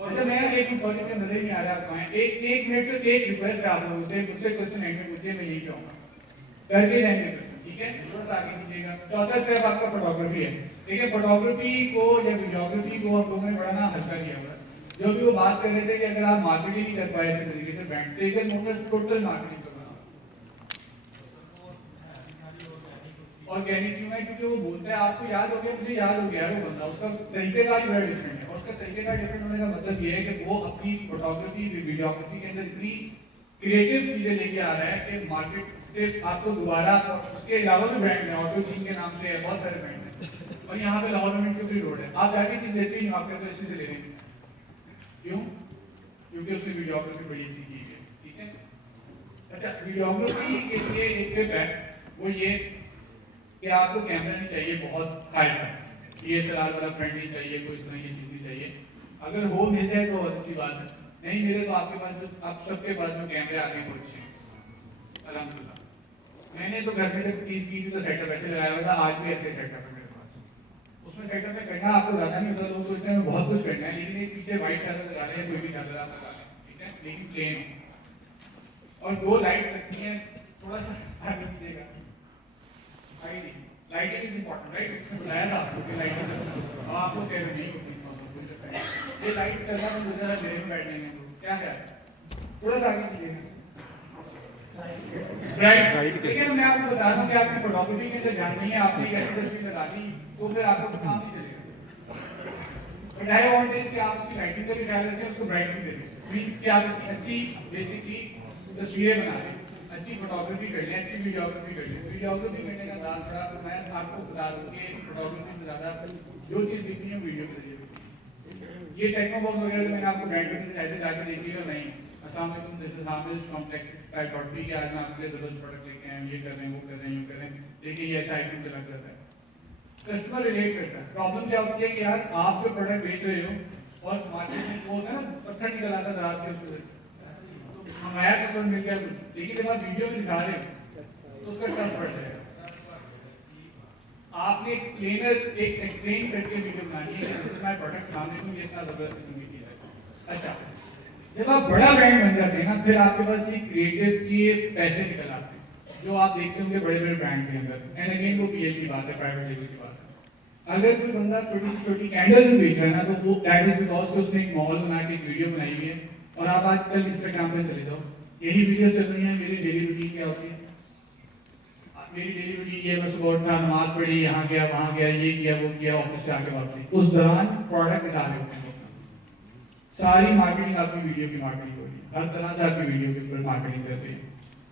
और जब मैं एक सॉरी से नजर नहीं आ रहा आपको, एक मिनट से एक रिक्वेस्ट है आप लोगों से, मुझसे क्वेश्चन एंड में पूछिए, मैं यही कहूँगा करके जाएंगे क्वेश्चन, ठीक है? थोड़ा सा आगे कीजिएगा। चौथा स्टेप आपका फोटोग्राफी है, ठीक है? फोटोग्राफी को या वीडियोग्राफी को आप लोगों ने बड़ा ना हल्का किया हुआ है। जो भी वो बात कर रहे थे कि अगर आप मार्केटिंग नहीं कर पाए इस तरीके से ब्रांड से, इधर मोटर्स टोटल मार्केटिंग करना। और कहने क्यों है? क्योंकि वो बोलता है आपको याद हो गया, मुझे याद हो गया, वो बंदा उसका तरीकेकार जो है डिफरेंट है, और उसका तरीकेकार डिफरेंट होने का मतलब ये है कि वो अपनी फोटोग्राफी वीडियोग्राफी के अंदर इतनी क्रिएटिव चीजें लेके आ रहा है कि मार्केट से आपको दोबारा, उसके अलावा भी ब्रांड है, ऑटो चीन के नाम से है, बहुत सारे ब्रांड है, और यहाँ पे लाहौर में भी रोड है, आप जाके चीज लेते हैं आपके तो इसी से ले रहे हैं। क्यों? क्योंकि उसने वीडियोग्राफी बड़ी अच्छी की है, ठीक है? अच्छा, वीडियोग्राफी के लिए एक टिप है, वो ये कि आपको कैमरा नहीं चाहिए बहुत हाई फाई, DSLR वाला फ्रंट नहीं चाहिए, कोई इस तरह की चीज नहीं चाहिए। अगर वो मिल जाए तो अच्छी बात है, नहीं मिले तो आपके पास जो, आप सबके पास जो कैमरे आते हैं वो अच्छे हैं अल्हम्दुलिल्लाह। मैंने तो घर में जब 30 की थी तो सेटअप ऐसे लगाया हुआ था, आज भी ऐसे सेटअप है मेरे पास। उसमें सेटअप में करना आपको ज़्यादा नहीं होता, लोग सोचते हैं बहुत कुछ करना है, लेकिन एक पीछे वाइट चादर लगा लें, कोई भी चादर आप लगा लें, ठीक है? लेकिन प्लेन हो, और 2 लाइट्स रखनी है, थोड़ा सा आगे कीजिएगा, लाइटिंग इज इम्पोर्टेंट, राइट? इसमें बताया था आपको कि लाइटिंग, और आपको कह रहे नहीं होती ये लाइट करना तो मुझे मेरे में बैठने में क्या है, थोड़ा सा आगे कीजिएगा, राइट? लेकिन मैं आपको बता दूं कि आपकी फोटोग्राफी के अंदर ध्यान नहीं है, आपने एक ऐसी तस्वीर लगानी तो फिर आपको काम नहीं चलेगा। बट आई वांट इज कि आप उसकी लाइटिंग का भी ख्याल रखें, उसको ब्राइटनिंग दे दें, मींस कि आप इसकी अच्छी बेसिकली तस्वीरें बना लें, अच्छी फोटोग्राफी कर लें, अच्छी वीडियोग्राफी कर लें। वीडियोग्राफी करने का दाल थोड़ा मैं आपको बता दूं कि फोटोग्राफी से ज़्यादा जो चीज़ दिखनी है वीडियो के जरिए। ये टेक्नोबॉक्स वगैरह में आपको ब्रांड में ऐसे जाके देखिएगा नहीं, अस्सलाम वालेकुम, this is Hamid complex type dot P, आज मैं आपके लिए ज़बरदस्त प्रोडक्ट लेके आए हैं, ये कर रहे हैं, वो कर रहे हैं, यूँ कर रहे हैं, देखिए ये ऐसा आइटम के लग जाता है, कस्टमर रिलेट करता है। प्रॉब्लम क्या होती है कि यार आप जो प्रोडक्ट बेच रहे हो और मार्केट में वो होता है ना, पत्थर निकल आता है दराज के उससे, हमारा कस्टमर मिल गया कुछ, लेकिन जब आप वीडियो में दिखा रहे हो तो उसका टफ पड़ जाएगा। आपने एक्सप्लेन करके वीडियो बनानी है कि दिस इज माय प्रोडक्ट, सामने में इतना जबरदस्त किस्म की है। अच्छा, जब आप बड़ा ब्रांड बन जाते हैं ना, फिर आपके पास ये क्रिएटिव के पैसे निकल आते हैं जो आप देखते होंगे बड़े बड़े ब्रांड के अंदर। एंड अगेन वो PL की बात है, प्राइवेट लेवल की बात है। अगर कोई बंदा छोटी से छोटी कैंडल भी बेच रहा है ना, तो वो दैट इज बिकॉज कि उसने एक मॉल बना के एक वीडियो बनाई हुई है। और आप आजकल इंस्टाग्राम पे चले जाओ, यही वीडियो चल रही है, मेरी डेली रूटीन क्या होती है, मेरी डेली रूटीन ये, बस सुबह उठा, नमाज पढ़ी, यहाँ गया, वहाँ गया, ये किया, वो किया, ऑफिस से आके वापसी, उस दौरान प्रोडक्ट निकाल रहे होते हैं। सारी मार्केटिंग आपकी वीडियो की मार्केटिंग हो रही है, हर तरह से आपकी वीडियो की ऊपर मार्केटिंग करते हैं।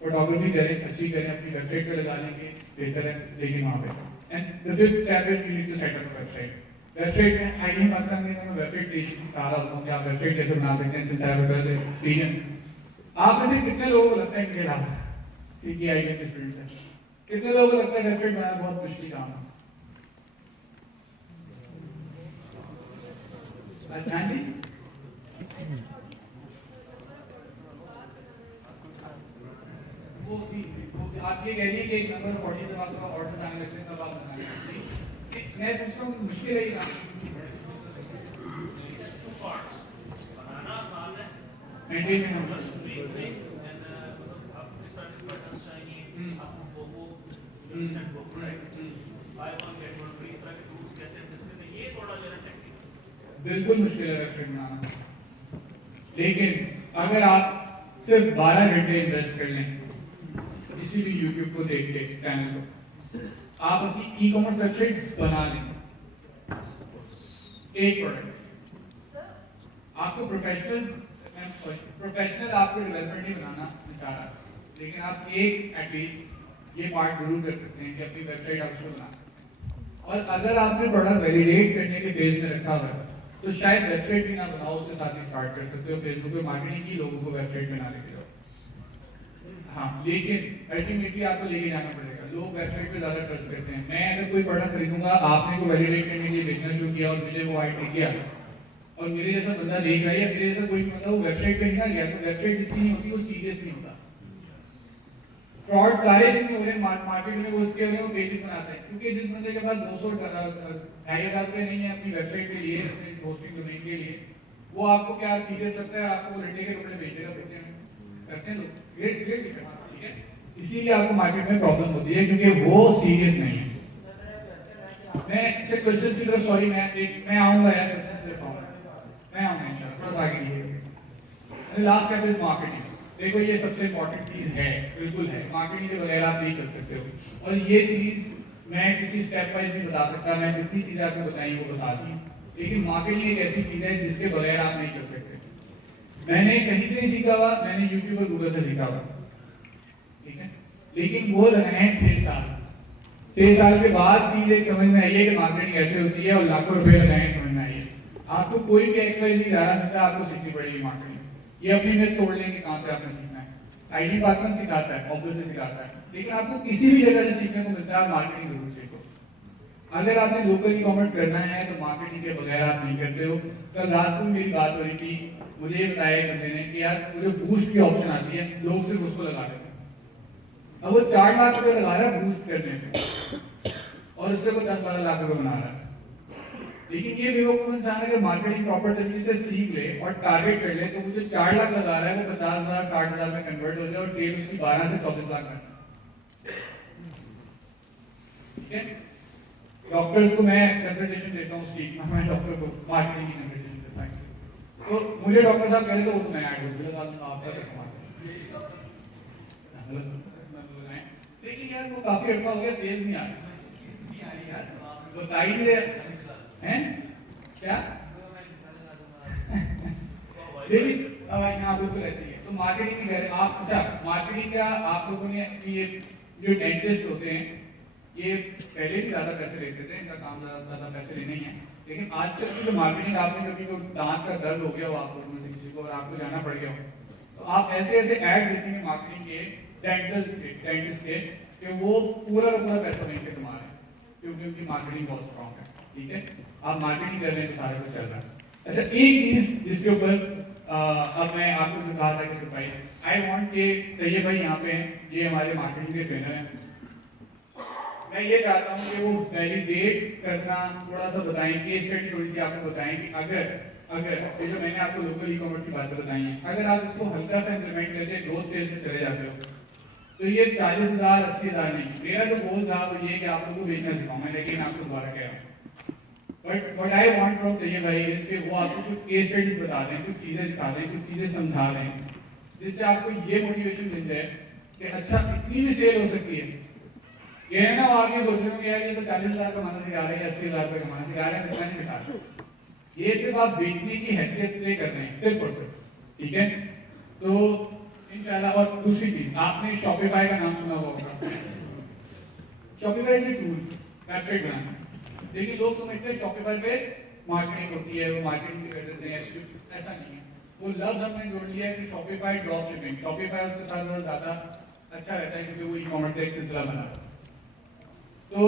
फोटोग्राफी करें, अच्छी करें, अपनी वेबसाइट पे लगा लेंगे बेहतर है, लेकिन वहाँ पे And the fifth step is you need to set up a website. Website में आईडी मतलब नहीं मैं वेबसाइट पेज बता रहा हूँ कि आप वेबसाइट कैसे बना सकते हैं सिंस आई हैव एक्सपीरियंस। आप में से कितने लोगों को लगता है कि डाल ठीक है आईडी के फील्ड में कितने लोगों को लगता है वेबसाइट बनाना बहुत मुश्किल काम है? अच्छा जी वो आप ये कह रही है कि एक नंबर 40 जब आपका ऑर्डर बनाने लगते हैं तब आप बनाएंगे। मैं पूछता हूँ मुश्किल है ये काम मेंटेन करना बिल्कुल मुश्किल है वेबसाइट बनाना, लेकिन अगर आप सिर्फ 12 घंटे इन्वेस्ट कर लें किसी भी YouTube को देख के चैनल को, आप अपनी ई कॉमर्स वेबसाइट बना लें। एक प्रोडक्ट आपको प्रोफेशनल आपको डेवलपमेंट नहीं बनाना चाह रहा, लेकिन आप एक एटलीस्ट ये पार्ट जरूर कर सकते हैं कि अपनी वेबसाइट आप उसको बना सकते हैं। और अगर आपने प्रोडक्ट वैलिडेट करने के फेज में रखा हुआ है तो शायद वेबसाइट भी ना बनाओ, उसके साथ ही स्टार्ट कर सकते हो फेसबुक पे मार्केटिंग की, लोगों को वेबसाइट बनाने के लिए। हाँ, लेकिन अल्टीमेटली आपको लेके जाना पड़ेगा। लोग वेबसाइट पे ज़्यादा ट्रस्ट करते हैं। मैं अगर कोई प्रोडक्ट खरीदूंगा, आपने को वैलिडेट करने के लिए बेचना शुरू किया और मुझे वो आईडी किया और मेरे जैसा बंदा देख रहा है या मेरे जैसा कोई मतलब वो वेबसाइट पे नहीं गया, तो वेबसाइट जिसकी नहीं होती वो सीरियस नहीं होता। फ्रॉड सारे जितने हो रहे हैं मार्केट में वो उसके वो पेजेस बनाते हैं, क्योंकि जिस बंदे के पास 200-2,500 रुपये नहीं है अपनी वेबसाइट के लिए, अपने होस्टिंग डोमेन के लिए, वो आपको क्या सीरियस लगता है, आपको लंडे के कपड़े बेचेगा पिक्चर में करते हैं लोग। ग्रेट ग्रेट ठीक है, इसीलिए आपको मार्केट में प्रॉब्लम होती है क्योंकि वो सीरियस नहीं है। मैं क्वेश्चन की तरफ सॉरी मैं आऊंगा यार, मैं आऊंगा इंशाल्लाह थोड़ा आगे लिए। Last step is marketing. देखो ये सबसे इंपॉर्टेंट चीज है, बिल्कुल है, मार्केटिंग के बगैर आप नहीं कर सकते हो। और ये चीज मैं किसी स्टेप वाइज नहीं बता सकता, मैं जितनी चीजें आपको बताई वो बता दी, लेकिन मार्केटिंग एक ऐसी चीज है जिसके बगैर आप नहीं कर सकते। मैंने कहीं से नहीं सीखा हुआ, मैंने यूट्यूब और गूगल से सीखा हुआ, ठीक है, लेकिन वो लगाए हैं 6 साल। 6 साल के बाद चीज समझ में आई है कि मार्केटिंग कैसे होती है और लाखों रुपए लगाए समझ में आई है। आपको कोई भी एक्सरसाइज नहीं डाला मिलता, आपको सीखनी पड़ेगी मार्केटिंग। ये अपनी में तोड़ लेंगे कहाँ से आपने सीखना है। आईडी पार्टनर सिखाता है, ऑब्वियसली सिखाता है, लेकिन आपको किसी भी जगह से सीखने को मिलता है, मार्केटिंग जरूर सीखो। अगर आपने लोकल ई कॉमर्स करना है तो मार्केटिंग के बगैर आप नहीं करते हो। कल रात को मेरी बात हो रही थी, मुझे ये बताया एक बंदे ने कि यार मुझे बूस्ट की ऑप्शन आती है, लोग सिर्फ उसको लगा देते हैं। अब वो 4 लाख रुपए लगा रहा है बूस्ट करने से और उससे वो 10-12 लाख रुपए बना रहा है। लेकिन ये बेवकूफ इंसान अगर मार्केटिंग प्रॉपर तरीके से सीख ले और टारगेट कर ले तो वो जो 4 लाख लगा रहा है वो 50,000 60,000 में कन्वर्ट हो जाए और सेल उसकी 12 से 24 लाख है। ठीक है, डॉक्टर्स को मैं कंसल्टेशन देता हूँ, स्टीक मैं डॉक्टर को मार्केटिंग की कंसल्टेशन देता हूँ, तो मुझे डॉक्टर साहब कह रहे थे वो मैं ऐड हो गया आपका, लेकिन यार वो काफी अच्छा हो गया, सेल्स नहीं आ रही यार, बताइए हैं क्या? लेकिन यहाँ बिल्कुल ऐसे ही है। तो मार्केटिंग की आप अच्छा मार्केटिंग का आप लोगों ने ये जो डेंटिस्ट होते हैं ये पहले भी ज़्यादा पैसे लेते थे, इनका काम ज़्यादा पैसे लेने ही है, लेकिन आजकल की जो मार्केटिंग आपने कभी को दांत का दर्द हो गया हो आप लोगों में किसी को और आपको जाना पड़ गया हो, तो आप ऐसे ऐसे ऐड देखेंगे मार्केटिंग के डेंटिस्ट के कि वो पूरा का पूरा पैसा वहीं से कमा रहे हैं क्योंकि उनकी मार्केटिंग बहुत स्ट्रॉन्ग है। ठीक है, आप मार्केटिंग कर रहे हैं तो सारा कुछ चल रहा है। अच्छा, एक चीज जिसके ऊपर अब मैं आपको जो कहा था कि सरप्राइज आई वांट के तैयब भाई यहाँ पे हैं, ये हमारे मार्केटिंग के ट्रेनर हैं। मैं ये चाहता हूँ कि वो वैलिडेट करना थोड़ा सा बताएं, केस स्टडी थोड़ी सी आपको बताएं कि अगर ये जो मैंने आपको लोकल ई कॉमर्स की बात बताई है, अगर आप इसको हल्का सा इंप्लीमेंट करके ग्रोथ फेज में चले जाते हो तो ये 40,000 80,000 नहीं। मेरा जो गोल था वो ये कि आप लोगों को बेचना सिखाऊंगा, लेकिन आपको दोबारा कह रहा हूँ but what I want from Tayyab भाई इज कि वो आपको कुछ केस स्टडीज बता दें, कुछ चीज़ें दिखा दें, कुछ चीज़ें समझा दें, जिससे आपको ये मोटिवेशन मिल जाए कि अच्छा इतनी भी सेल हो सकती है। ये है ना, आप ये सोच रहे हो कि यार ये तो 40,000 कमाना सिखा रहे हैं, 80,000 रुपये कमाना सिखा रहे हैं, इतना नहीं सिखा रहे। ये सिर्फ आप बेचने की हैसियत से कर रहे हैं, सिर्फ और सिर्फ। ठीक है, तो इंशाल्लाह। और दूसरी चीज, आपने शॉपिफाई का नाम सुना होगा। Shopify is a tool, website बनाना है। लेकिन लोग समझते हैं शॉपिफाई पे मार्केटिंग होती है, वो मार्केटिंग कर देते हैं, ऐसा नहीं है। वो लफ्ज हमने जोड़ लिया है कि शॉपिफाई ड्रॉप शिपिंग, शॉपिफाई उसके साथ बहुत ज़्यादा अच्छा रहता है क्योंकि वो ई कॉमर्स का एक सिलसिला बना है। तो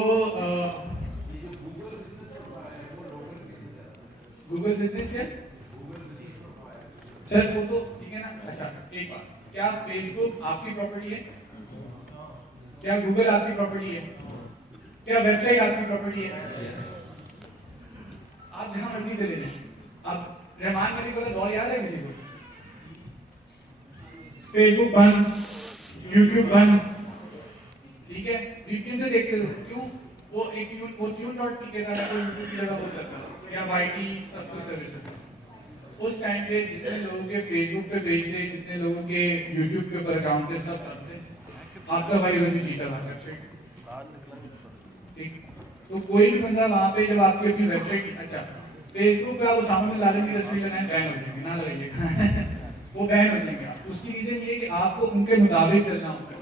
गूगल बिजनेस क्या सर, वो तो ठीक है ना। अच्छा एक बात, क्या फेसबुक आपकी प्रॉपर्टी है? क्या गूगल आपकी प्रॉपर्टी है? क्या वेबसाइट आपकी प्रॉपर्टी है? आप जहां मर्जी चले जाएं। अब रहमान मलिक वाला दौर याद है किसी को? फेसबुक बंद, यूट्यूब बंद, ठीक है, वीपीएन से देखते हो क्यों? वो एक ट्यून.pk के था, तो यूट्यूब की जगह हो सकता है या वाईटी सब कुछ सर्विस। उस टाइम पे जितने लोगों के फेसबुक पे पेज थे, जितने लोगों के यूट्यूब के ऊपर अकाउंट थे, सब तब थे। आपका भाई भी जीता था वेबसाइट, ठीक। तो कोई भी बंदा वहाँ पे जब आपकी अपनी वेबसाइट, अच्छा फेसबुक पे आप सामने ला देंगे, तस्वीर लगाएं, बैन हो जाएंगे, ना लगाइएगा वो बैन हो जाएंगे आप। उसकी रीजन ये कि आपको उनके मुताबिक चलना होता है।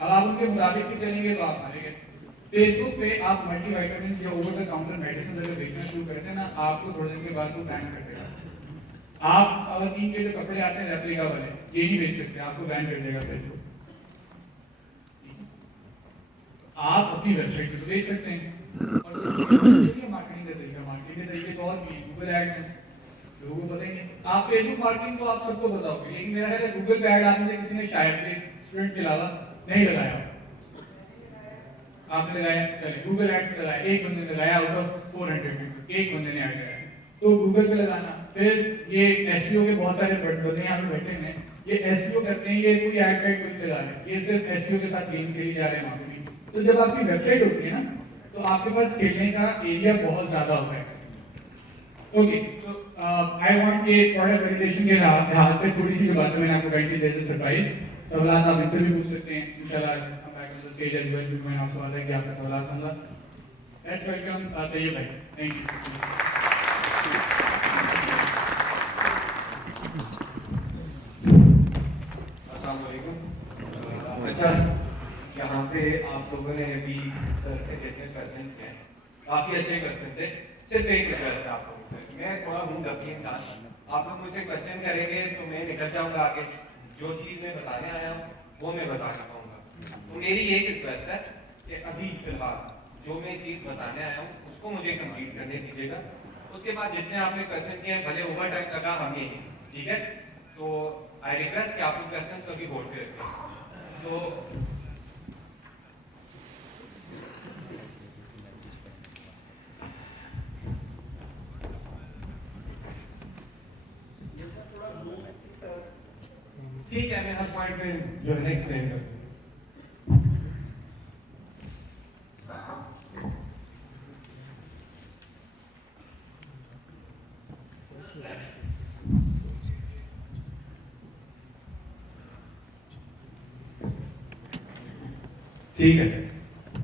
अब आप उनके मुताबिक भी चलेंगे तो आप मारेंगे। फेसबुक पे आप मल्टीविटामिन या ओवर द काउंटर मेडिसिन अगर बेचना शुरू करते हैं ना, आपको थोड़े दिन के बाद वो बैन कर देगा। आप और इन के जो कपड़े आते हैं रेप्लिका वाले, ये नहीं बेच सकते, आपको बैन कर देगा फेसबुक। आप अपनी वेबसाइट पे तो बेच सकते हैं, और मार्केटिंग का तरीका, मार्केटिंग के तरीके तो और भी गूगल एड्स हैं, लोगों को बताएंगे। आप फेसबुक मार्केटिंग तो आप सबको बताओगे, लेकिन मेरा ख्याल है गूगल पे ऐड आपने किसी ने शायद के स्टूडेंट के अलावा नहीं लगाया। आपने लगाया, चलिए गूगल एड्स लगाया, एक बंदे ने लगाया आउट ऑफ 400 पीपल, एक बंदे ने ऐड लगाया, तो गूगल पे लगाना। फिर ये एसईओ के बहुत सारे बंदे यहाँ पे बैठे हैं, ये एसईओ करते हैं, ये कोई एड साइट कोई चला रहे हैं, ये सिर्फ एसईओ के साथ गेम खेली जा रहे हैं वहाँ पे भी। तो जब आपकी वेबसाइट होती है ना, तो आपके पास खेलने का एरिया बहुत ज्यादा होता है। ओके, तो आई वांट के प्रोडक्ट वैलिडेशन के लिहाज से थोड़ी सी बातें मैंने आपको गाइड की जैसे सरप्राइज सवाल आप इनसे भी पूछ सकते हैं इंशाल्लाह। स्टेज एज वेल, क्योंकि मैंने आपसे वादा किया आपका सवाल समझा। लेट्स वेलकम तैयब भाई, थैंक यू। अस्सलाम वालेकुम। अच्छा, यहाँ पे आप लोगों ने अभी सर से जितने क्वेश्चन किए काफ़ी अच्छे क्वेश्चन थे। सिर्फ एक रिक्वेस्ट है आप लोगों से, मैं थोड़ा हूँ गपी इंसान, आप लोग मुझसे क्वेश्चन करेंगे तो मैं निकल जाऊँगा आगे, जो चीज़ मैं बताने आया हूँ वो मैं बता नहीं पाऊँगा। तो मेरी एक रिक्वेस्ट है कि अभी फिलहाल जो मैं चीज़ बताने आया हूँ उसको मुझे कंप्लीट करने दीजिएगा। उसके बाद जितने आपने क्वेश्चन किए भले ओवर टाइम लगा हमें ही, ठीक है। तो आई रिक्वेस्ट कि आप लोग क्वेश्चन कभी होल्ड पे रखें। तो ठीक है, मैं हर पॉइंट पे जो है एक्सप्लेन कर दूँ। ठीक है,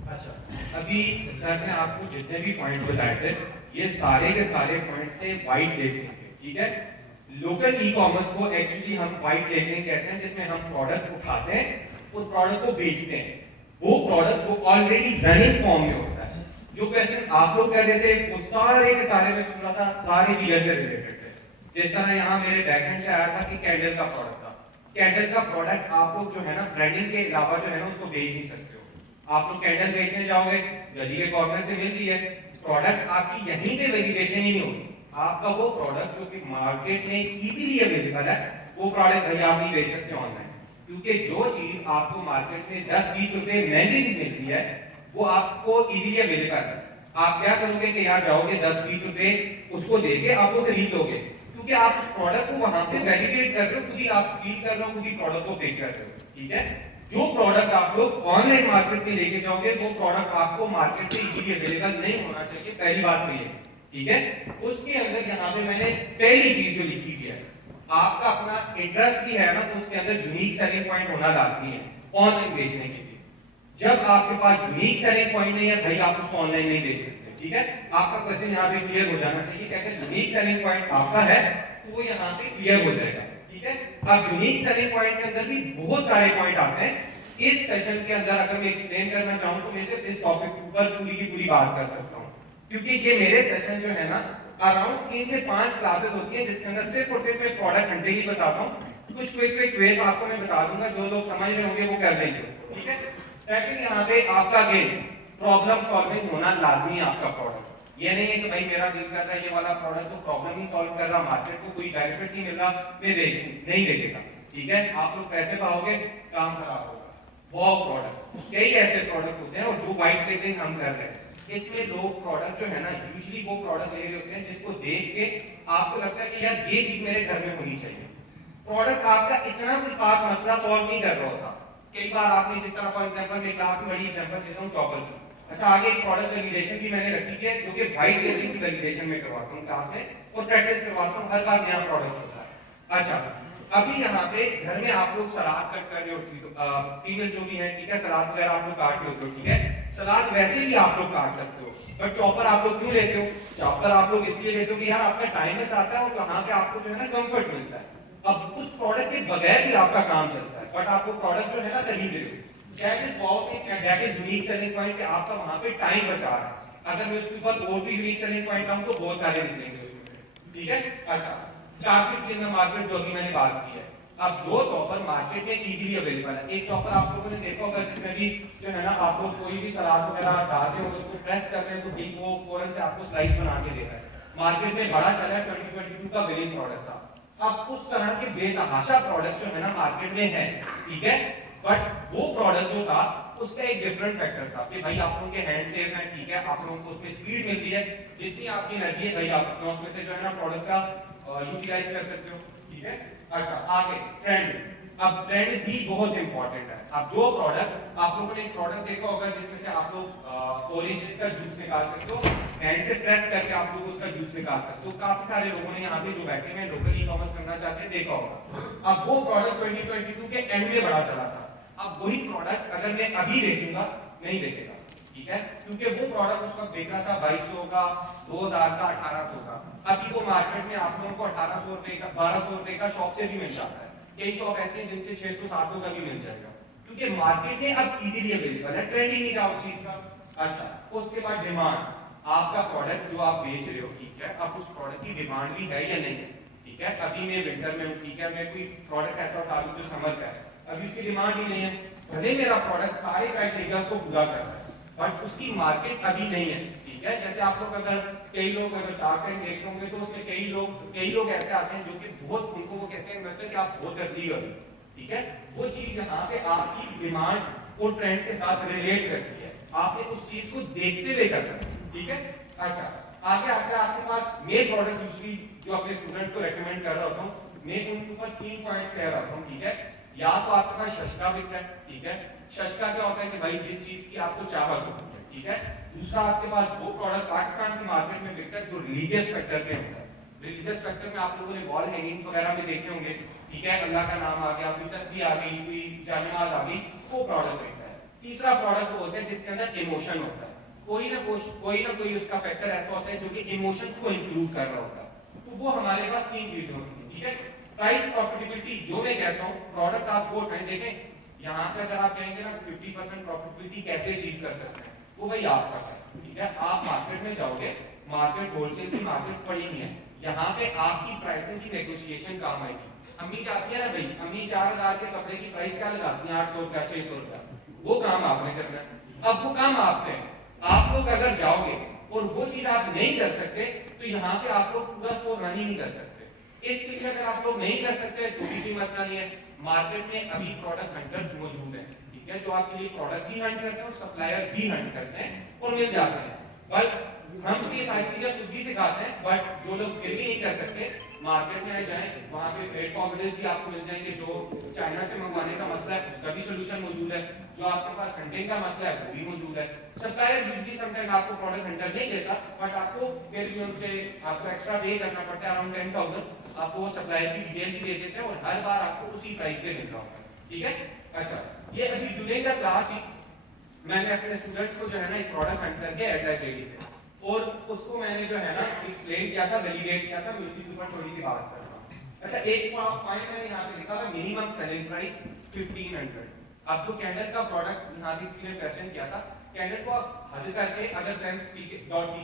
अच्छा अभी सर ने आपको जितने भी पॉइंट्स बताए थे ये सारे के सारे पॉइंट्स थे वाइट लेबलिंग के, ठीक है। लोकल ई कॉमर्स को एक्चुअली हम वाइट लेबलिंग कहते हैं, जिसमें हम प्रोडक्ट उठाते हैं और प्रोडक्ट को बेचते हैं। वो प्रोडक्ट जो ऑलरेडी रनिंग फॉर्म में होता है। जो क्वेश्चन आप लोग कर रहे थे वो सारे के सारे में सुन रहा था, सारे डीलर से रिलेटेड थे। जिस तरह यहाँ मेरे बैकएंड से आया था कि कैंडल का प्रोडक्ट था, कैंडल का प्रोडक्ट आप लोग जो है ना ब्रांडिंग के अलावा जो है ना उसको बेच नहीं सकते हो। आप लोग कैंडल बेचने जाओगे, गली के कॉर्नर से मिल रही है, प्रोडक्ट आपकी यहीं पे वैलिडेशन ही नहीं होगी। आपका वो प्रोडक्ट जो कि मार्केट में इजीली अवेलेबल है वो प्रोडक्ट भाई आप नहीं बेच सकते ऑनलाइन, क्योंकि जो चीज आपको मार्केट में 10-20 रुपए महंगी मिलती है वो आपको इजीली अवेलेबल है। आप क्या करोगे कि यार जाओगे 10-20 रुपए उसको देके आप वो खरीद लोगे, क्योंकि आप उस प्रोडक्ट को वहां पे वैलिडेट कर रहे हो, खुद ही आप फील कर रहे हो, खुद ही प्रोडक्ट को पे कर रहे हो, ठीक है। जो प्रोडक्ट आप लोग ऑनलाइन मार्केट में लेके जाओगे वो प्रोडक्ट आपको मार्केट में इजीली अवेलेबल नहीं होना चाहिए, पहली बात तो ये, ठीक है। उसके अंदर यहाँ पे मैंने पहली चीज जो लिखी हुई है, आपका अपना इंटरेस्ट भी है ना, तो उसके अंदर यूनिक सेलिंग पॉइंट होना लाजमी है ऑनलाइन बेचने के लिए। जब आपके पास यूनिक सेलिंग पॉइंट नहीं है भाई आप उसको ऑनलाइन नहीं बेच सकते, ठीक है। आपका क्वेश्चन यहाँ पे क्लियर हो जाना चाहिए, कहते हैं यूनिक सेलिंग पॉइंट आपका है तो वो यहाँ पे क्लियर हो जाएगा, ठीक है। अब यूनिक सेलिंग पॉइंट के अंदर भी बहुत सारे पॉइंट आते हैं, इस सेशन के अंदर अगर मैं एक्सप्लेन करना चाहूँ तो मैं सिर्फ इस टॉपिक पर पूरी की पूरी बात कर सकता हूँ, क्योंकि ये मेरे सेशन जो है ना अराउंड 3 से 5 क्लासेस होती हैं जिसके अंदर सिर्फ और सिर्फ मैं प्रोडक्ट हंटिंग ही बताता हूँ। कुछ क्विक वे आपको मैं बता दूंगा, जो लोग समझ रहे होंगे वो कर लेंगे, ठीक है। सेकंड, यहाँ पे आपका गेम प्रॉब्लम सॉल्विंग होना लाजमी है आपका प्रोडक्ट। ये नहीं है कि भाई मेरा डील कर रहा है ये वाला प्रोडक्ट तो प्रॉब्लम ही सॉल्व कर रहा, मार्केट को कोई बेनिफिट नहीं मिल रहा, मैं नहीं देखेगा, ठीक है। आप लोग पैसे पाओगे, काम खराब होगा। वो प्रोडक्ट कई ऐसे प्रोडक्ट होते हैं और जो व्हाइट लेबलिंग हम कर रहे हैं इसमें लोग प्रोडक्ट जो है ना यूजुअली वो प्रोडक्ट ले रहे होते हैं जिसको देख के आपको लगता है कि यार ये चीज मेरे घर में होनी चाहिए। प्रोडक्ट आपका इतना कोई खास मसला सॉल्व नहीं कर रहा होता। कई बार आपने जिस तरह फॉर एग्जांपल मैं क्लास में बड़ी एग्जांपल देता हूं चॉपर की, अच्छा आगे एक प्रोडक्ट वैलिडेशन भी मैंने रखी है जो कि व्हाइट लेबलिंग की वैलिडेशन में करवाता हूं क्लास में और प्रैक्टिस करवाता हूं, हर बार नया प्रोडक्ट होता है। अच्छा अभी यहाँ पे घर में आप लोग सलाद कट कर रहे हो, फीमेल जो भी है, ठीक है, सलाद वगैरह आप लोग काट रहे हो, ठीक है, सलाद वैसे भी आप लोग काट सकते हो, बट चॉपर आप लोग क्यों लेते हो? चॉपर आप लोग इसलिए लेते हो कि यार आपका टाइम बचाता है और वहां पे आपको जो है ना कंफर्ट मिलता है। अब उस प्रोडक्ट के बगैर भी आपका काम चलता है, बट आपको प्रोडक्ट जो है ना खरीद रहे हो, that is unique selling point कि आपका वहां पे टाइम बचा रहा है। अगर मैं उसके ऊपर और भी यूनिक सेलिंग पॉइंट लाऊं तो बहुत सारे निकलेंगे उसमें, ठीक है। अच्छा स्टार्टिंग इन द मार्केट जो अभी मैंने बात की है, अब जो चॉपर मार्केट में इजीली अवेलेबल है, एक चॉपर आप लोगों ने देखा होगा जिसमें भी जो है ना आप लोग कोई भी सलाद वगैरह डाल रहे हो उसको प्रेस कर रहे हैं तो ठीक वो फौरन से आपको स्लाइस बना के दे रहा है। मार्केट में बड़ा चला है, 2022 का विलिंग प्रोडक्ट था। अब उस तरह के बेतहाशा प्रोडक्ट्स जो है ना मार्केट में है, ठीक है, बट वो प्रोडक्ट जो था उसका एक डिफरेंट फैक्टर था कि भाई आप लोगों के हैंड सेफ है, ठीक है, आप लोगों को उसमें स्पीड मिलती है, जितनी आपकी एनर्जी है भाई आप उतना उसमें से जो है ना प्रोडक्ट का यूटिलाइज कर सकते हो, ठीक है। अच्छा आगे ट्रेंड, अब ट्रेंड भी बहुत इंपॉर्टेंट है। अब जो प्रोडक्ट आप लोगों ने एक प्रोडक्ट देखा होगा जिसमें से आप लोग ऑरेंज का जूस निकाल सकते हो, हैंड से प्रेस करके आप लोग उसका जूस निकाल सकते हो। काफी सारे लोगों ने यहाँ पे जो बैठे हैं लोकल ई कॉमर्स करना चाहते हैं देखा होगा। अब वो प्रोडक्ट 2022 के एंड में बड़ा चला था। अब वही प्रोडक्ट अगर मैं अभी बेचूंगा नहीं बेचेगा, ठीक है, क्योंकि वो प्रोडक्ट उस वक्त बेच रहा था 2200 का, 2000 का, 1800 का। अभी वो मार्केट में आप लोगों को 1800 रुपए का, 1200 रुपए का शॉप से भी मिल जाता है। कई शॉप ऐसे हैं जिनसे 600-700 का भी मिल जाएगा, क्योंकि मार्केट में अब इजीली अवेलेबल है, ट्रेंडिंग नहीं था उस चीज का। अच्छा उसके बाद डिमांड, आपका प्रोडक्ट जो आप बेच रहे हो, ठीक है, अब उस प्रोडक्ट की डिमांड भी है या नहीं है, ठीक है। अभी मैं विंटर में हूँ, ठीक है, मैं कोई प्रोडक्ट ऐसा उठा लूं जो समर का है, अभी उसकी डिमांड ही नहीं है, भले मेरा प्रोडक्ट सारे क्राइटेरिया को पूरा कर रहा है बट उसकी मार्केट अभी नहीं है, ठीक है। जैसे आप लोग अगर कई लोग अगर शार्क टैंक देख होंगे तो उसमें कई लोग ऐसे आते हैं जो कि बहुत, उनको वो कहते हैं इन्वेस्टर कि आप बहुत अर्ली कर, ठीक है, वो चीज यहाँ पे आपकी डिमांड और ट्रेंड के साथ रिलेट करती है, आपने उस चीज को देखते हुए करना है, ठीक है। अच्छा आगे आकर आपके पास मैं प्रोडक्ट यूजली जो अपने स्टूडेंट्स को रेकमेंड कर रहा होता हूँ, मैं उनके ऊपर 3 पॉइंट कह रहा हूँ, ठीक है। या तो आपके पास शस्का बिकता है, ठीक है, शस्का क्या होता है कि भाई जिस चीज की आपको चाहत होती है, ठीक है। दूसरा आपके पास वो प्रोडक्ट पाकिस्तान की मार्केट में बिकता है जो रिलीजियस फैक्टर पे होता है। रिलीजियस फैक्टर में आप लोगों ने वॉल हैंगिंग्स वगैरह में देखे होंगे, ठीक है, अल्लाह का नाम आ गया, कोई तस्बीह आ गई, कोई जानेमाज आ गई, वो प्रोडक्ट बिकता है। तीसरा प्रोडक्ट होता है जिसके अंदर इमोशन होता है, कोई ना कोई उसका फैक्टर ऐसा होता है जो कि इमोशंस को इंक्लूड कर रहा होता है, तो वो हमारे पास 3 चीजें होती हैं, ठीक है। प्राइस प्रॉफिटेबिलिटी जो मैं कहता हूँ, प्रोडक्ट आप वो उठाएं, देखें यहाँ पे अगर आप कहेंगे ना 50% प्रॉफिटेबिलिटी कैसे अचीव कर सकते हैं, वो भाई आपका है, ठीक है। आप मार्केट में जाओगे, मार्केट होलसेल की मार्केट पड़ी नहीं है, यहाँ पे आपकी प्राइसिंग की नेगोशिएशन काम आएगी। अम्मी जाती है ना भाई, अम्मी 4000 के कपड़े की प्राइस क्या लगाती है, 800 रुपया, 600 रुपया, वो काम आपने करना है। अब वो काम आप पे, आप लोग अगर जाओगे और वो चीज आप नहीं कर सकते तो यहाँ पे आप लोग पूरा स्टोर रन ही नहीं कर सकते। इसलिए अगर आप लोग नहीं कर सकते तो भी मसला नहीं है, मार्केट में अभी प्रोडक्ट हंटर्स मौजूद हैं, ठीक है, जो आपके लिए प्रोडक्ट भी हंट करते हैं और सप्लायर भी हंट करते हैं और मिल जाते हैं। बट हम ये सारी चीजें खुद भी सिखाते हैं, बट जो लोग फिर भी नहीं कर सकते मार्केट में जाएं, वहां पे फ्रेट फॉरवर्डर्स भी आपको मिल जाएंगे, जो चाइना से मंगवाने का मसला है उसका भी सोल्यूशन मौजूद है, जो आपके पास हंटिंग का मसला है वो भी मौजूद है। सप्लायर यूजुअली समटाइम आपको प्रोडक्ट हंटर नहीं देता, बट आपको फिर भी उनसे आपको एक्स्ट्रा पे करना पड़ता है, अराउंड 10,000 आपको वो सप्लायर की डिटेल भी दे देते हैं और हर बार आपको उसी प्राइस पे मिल रहा होता है, ठीक है। अच्छा ये अभी जुड़े का क्लास ही मैंने अपने स्टूडेंट्स को जो है ना एक प्रोडक्ट हंट करके एडवर्टाइजमेंट से और उसको मैंने जो है ना एक्सप्लेन किया था, वैलिडेट किया था, मैं उसी के ऊपर थोड़ी सी बात कर रहा हूं। अच्छा एक पॉइंट मैंने यहाँ पे लिखा था, मिनिमम सेलिंग प्राइस 1500, अब जो कैंडल का प्रोडक्ट यहाँ भी किसी ने क्वेश्चन किया था, कैंडल को आप हद करके अगर सेंस .pk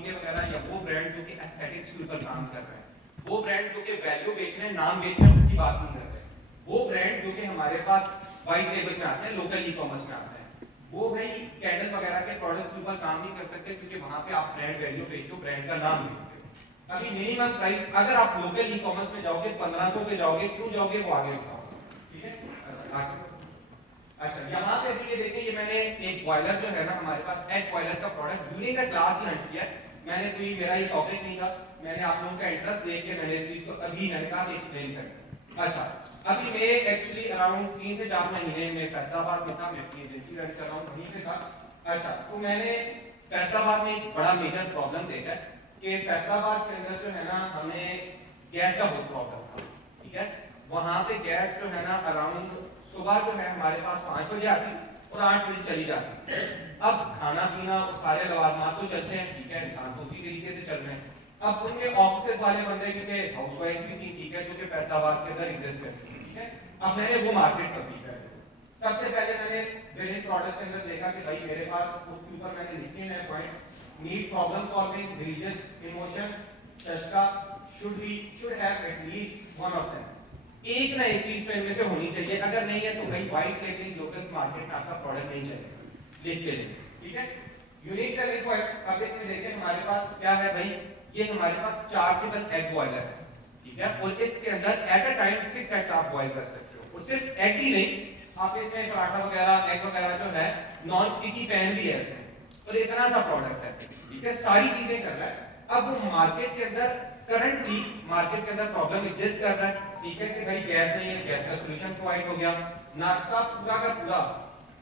वगैरह या वो ब्रांड जो कि एस्थेटिक्स के ऊपर काम कर रहे हैं, वो ब्रांड जो कि वैल्यू बेच रहे हैं, नाम बेच रहे हैं, उसकी बात नहीं कर रहे। वो ब्रांड जो कि हमारे पास व्हाइट लेबल में आते हैं, लोकल ई कॉमर्स में आते हैं, वो भाई कैंडल वगैरह के प्रोडक्ट के ऊपर काम नहीं कर सकते, क्योंकि वहां पे आप ब्रांड वैल्यू बेचते हो, ब्रांड का नाम बेचते हो। अभी मिनिमम प्राइस अगर आप लोकल ई कॉमर्स में जाओगे 1500 पे जाओगे, क्यों जाओगे वो आगे बताओ, ठीक है। अच्छा, यहाँ पे अभी ये देखिए, ये मैंने एक बॉयलर जो है ना हमारे पास, एग बॉयलर का product during the class learn किया है मैंने। कोई मेरा ये टॉपिक नहीं था, मैंने आप लोगों का इंटरेस्ट देख के मैंने इस चीज को अभी मैंने कहा एक्सप्लेन कर। अच्छा, अभी मैं एक्चुअली अराउंड 3 से 4 महीने में फैसलाबाद में था, मैं अपनी एजेंसी रन कर रहा हूँ, वहीं पे था। अच्छा, तो मैंने फैसलाबाद में एक बड़ा मेजर प्रॉब्लम देखा है कि फैसलाबाद के अंदर जो है ना हमें गैस का बहुत प्रॉब्लम था, ठीक है। वहां पे गैस जो है ना अराउंड सुबह जो है हमारे पास 5 बजे आती और 8 बजे चली जाती। अब खाना पीना सारे लवाजमात तो चलते हैं, ठीक है, इंसान तो उसी तरीके से चल रहे हैं। अब उनके ऑफिस वाले बंदे क्योंकि हाउसवाइफ भी थी, ठीक है, जो कि फैसलाबाद के अंदर एग्जिस्ट करती है, ठीक है। अब मैंने वो मार्केट कर दी है। सबसे पहले मैंने बिलिंग प्रोडक्ट के अंदर देखा कि भाई मेरे पास उसके ऊपर मैंने लिखे हैं point, need problem solving, religious emotion, चर्चा, should have at least one of them. एक ना एक चीज तो इनमें से होनी चाहिए, अगर नहीं है तो भाई व्हाइट लेबलिंग लोकल मार्केट में आपका प्रोडक्ट नहीं चलेगा, लिख के लें, ठीक है। यूनिक सेलिंग पॉइंट, अब इसमें देखिए हमारे पास क्या है भाई, ये हमारे पास चार्जेबल एग बॉयलर है, ठीक है, और इसके अंदर एट अ टाइम 6 एग आप बॉयल कर सकते हो। और सिर्फ एग ही नहीं, आप इसमें पराठा वगैरह एग वगैरह जो है नॉन स्टिकी पैन भी है इसमें, और इतना सा प्रोडक्ट है, ठीक है, सारी चीजें कर रहा है। अब मार्केट के अंदर करंटली मार्केट के अंदर प्रॉब्लम एग्जिस्ट कर रहा है, ठीक है, कि भाई गैस नहीं है, गैस का सॉल्यूशन प्रोवाइड हो गया, नाश्ता पूरा का पूरा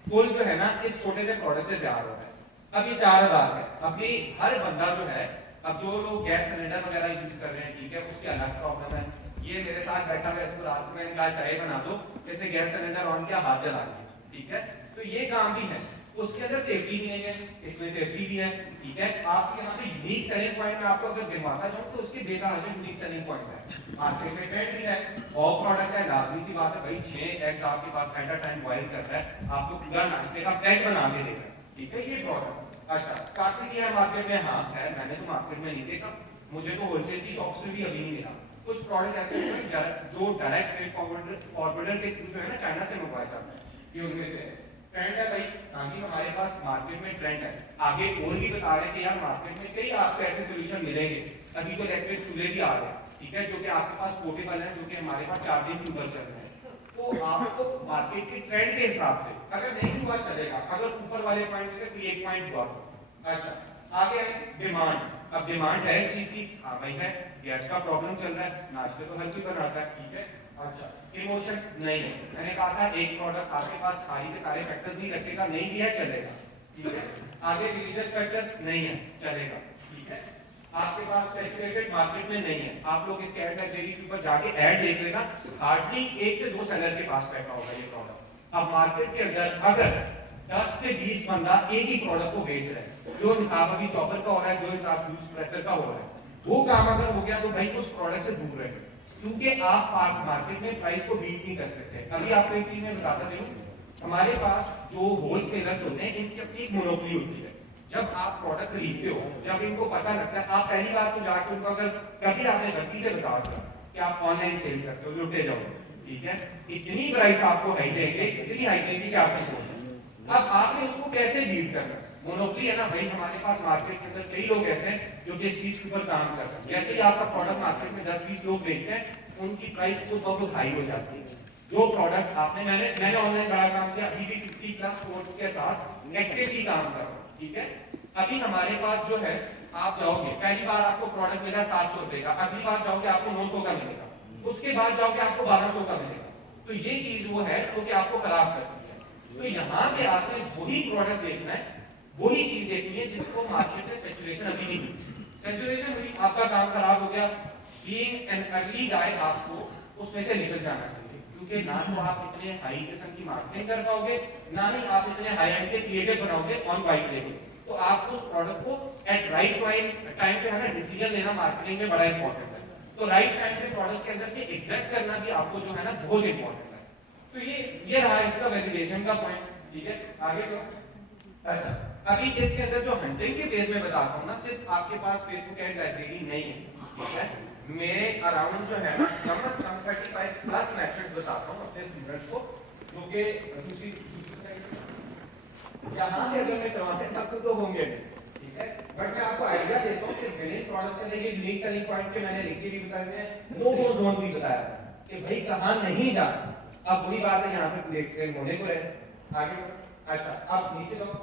फुल जो है ना इस छोटे से प्रोडक्ट से तैयार हो रहा है। अब ये 4000 है। अभी हर बंदा जो है, अब जो लोग गैस सिलेंडर वगैरह यूज कर रहे हैं, ठीक है, उसकी अलग प्रॉब्लम है। ये मेरे साथ बैठा हुआ इसको रात में कहा चाय बना दो, इसने गैस सिलेंडर ऑन किया, हाथ जला दिया, ठीक है, तो ये काम भी है। उसके अंदर सेफ्टी नहीं है, इसमें सेफ्टी भी है, ठीक है। आपके यहाँ पे यूनिक सेलिंग पॉइंट में आपको अगर गिनवाता जाऊं तो उसके बेतहाशा यूनिक सेलिंग पॉइंट है। मार्केट में ट्रेंड भी है, और प्रोडक्ट है, लाजमी सी बात है भाई 6 एग्स आपके पास एट अ टाइम बॉयल कर रहा है, आपको पूरा नाश्ते का पैक बना के देगा, ठीक है, ये प्रोडक्ट। अच्छा, स्टार्टिंग किया मार्केट में, हाँ है, मैंने तो मार्केट में नहीं देखा, मुझे तो होलसेल की शॉप्स में भी अभी नहीं मिला। कुछ प्रोडक्ट ऐसे हैं जो डायरेक्ट फ्रेट फॉरवर्डर के थ्रू जो है ना चाइना से मंगवाया जाता है, ये उनमें से ट्रेंड है भाई। आगे हमारे पास मार्केट में ट्रेंड है, आगे और भी बता रहे हैं कि यार मार्केट में कई आपको ऐसे सोल्यूशन मिलेंगे। अभी तो इलेक्ट्रिक चूल्हे भी आ रहे हैं, ठीक है, जो कि आपके पास पोर्टेबल है, जो कि हमारे पास चार्जिंग के ऊपर चल रहे हैं। तो आपको मार्केट के ट्रेंड के हिसाब से अगर नहीं हुआ चलेगा, अगर ऊपर वाले पॉइंट से कोई एक पॉइंट हुआ। अच्छा, आगे डिमांड। अब डिमांड है इस चीज की, हाँ भाई है, गैस का प्रॉब्लम चल रहा है, नाश्ते तो हर कोई बनाता है, ठीक है। अच्छा, इमोशन नहीं है, मैंने कहा था एक प्रोडक्ट आपके पास सारी के सारे फैक्टर्स नहीं रखेगा, नहीं भी है चलेगा, ठीक है। आगे रिलीजियस फैक्टर नहीं है, चलेगा, ठीक है। आपके पास सैचुरेटेड मार्केट में नहीं है, आप लोग इसके ऐड कैटेगरी के ऊपर जाके ऐड देख लेना, हार्डली 1 से 2 सेलर के पास बैठा होगा ये प्रोडक्ट। अब मार्केट के अंदर अगर 10 से 20 बंदा एक ही प्रोडक्ट को बेच रहे हैं, जो हिसाब अभी चॉपर का हो रहा है, जो हिसाब जूस प्रेसर का हो रहा है, वो काम अगर हो गया तो भाई उस प्रोडक्ट से दूर रहे, क्योंकि आप मार्केट में प्राइस को बीट नहीं कर सकते। अभी आपको एक चीज मैं बताता चलूं, हमारे पास जो होलसेलर्स होते हैं इनकी अपनी एक मोनोपोली होती है। जब आप प्रोडक्ट खरीदते हो, जब इनको पता लगता है, आप पहली बार तो जाके उनको अगर कभी आपने गलती से बता दिया कि आप ऑनलाइन सेल करते हो, लुटे जाओ, ठीक है, इतनी प्राइस आपको हाई देंगे, इतनी हाई देंगे कि आपको सोच। अब आपने उसको कैसे बीट करना, मोनोपोली है ना भाई। हमारे पास मार्केट के अंदर कई लोग ऐसे हैं जो कि इस चीज के ऊपर काम कर रहे हैं। जैसे ही आपका प्रोडक्ट मार्केट में 10-20 लोग बेचते हैं, उनकी प्राइस तो बहुत हाई हो जाती है। जो प्रोडक्ट आपने मैंने ऑनलाइन बड़ा काम किया, अभी भी 50+ स्टोर्स के साथ एक्टिवली काम कर रहा हूँ, ठीक है। अभी हमारे पास जो है, आप जाओगे, पहली बार आपको प्रोडक्ट मिला 700 रुपए का, अगली बार जाओगे आपको 900 का मिलेगा, उसके बाद जाओगे आपको 1200 का मिलेगा। तो ये चीज वो है जो कि आपको खराब करती है। तो यहाँ पे आपने वही प्रोडक्ट देखना है, वही चीज देखनी है जिसको मार्केट में सैचुरेशन अभी नहीं हुई। सैचुरेशन हुई, आपका काम खराब हो गया। बीइंग एन अर्ली गाय, आपको उसमें से निकल जाना चाहिए, क्योंकि ना तो आप इतने हाई किस्म की मार्केटिंग कर पाओगे, ना ही आप इतने हाई एंड के क्रिएटिव बनाओगे ऑन वाइट लेवल। तो आप उस प्रोडक्ट को एट राइट टाइम पे है ना डिसीजन लेना मार्केटिंग में बड़ा इंपॉर्टेंट है। तो राइट टाइम पे प्रोडक्ट के अंदर से एग्जैक्ट करना भी आपको जो है ना बहुत इंपॉर्टेंट है। तो ये रहा इसका वैलिडेशन का पॉइंट, ठीक है। आगे तो अच्छा, अभी इसके अंदर जो हंटिंग के फेज में बताता हूँ ना, सिर्फ आपके पास फेसबुक एड लाइब्रेरी नहीं है, ठीक है। मेरे अराउंड जो है ना कम से कम 35 प्लस मेथड्स बताता हूँ अपने स्टूडेंट्स को, जो कि दूसरी यहाँ से अगर मैं करवाते तब तो होंगे, ठीक है। बट मैं आपको आइडिया देता हूँ कि बिलिंग प्रोडक्ट के लिए यूनिक सेलिंग पॉइंट के मैंने लिख के भी बताए हैं, नो गो जोन भी बताया कि भाई कहाँ नहीं जाना। अब वही बात है यहाँ पे पूरी एक्सप्लेन होने को रहे। आगे अच्छा, अब नीचे जाओ,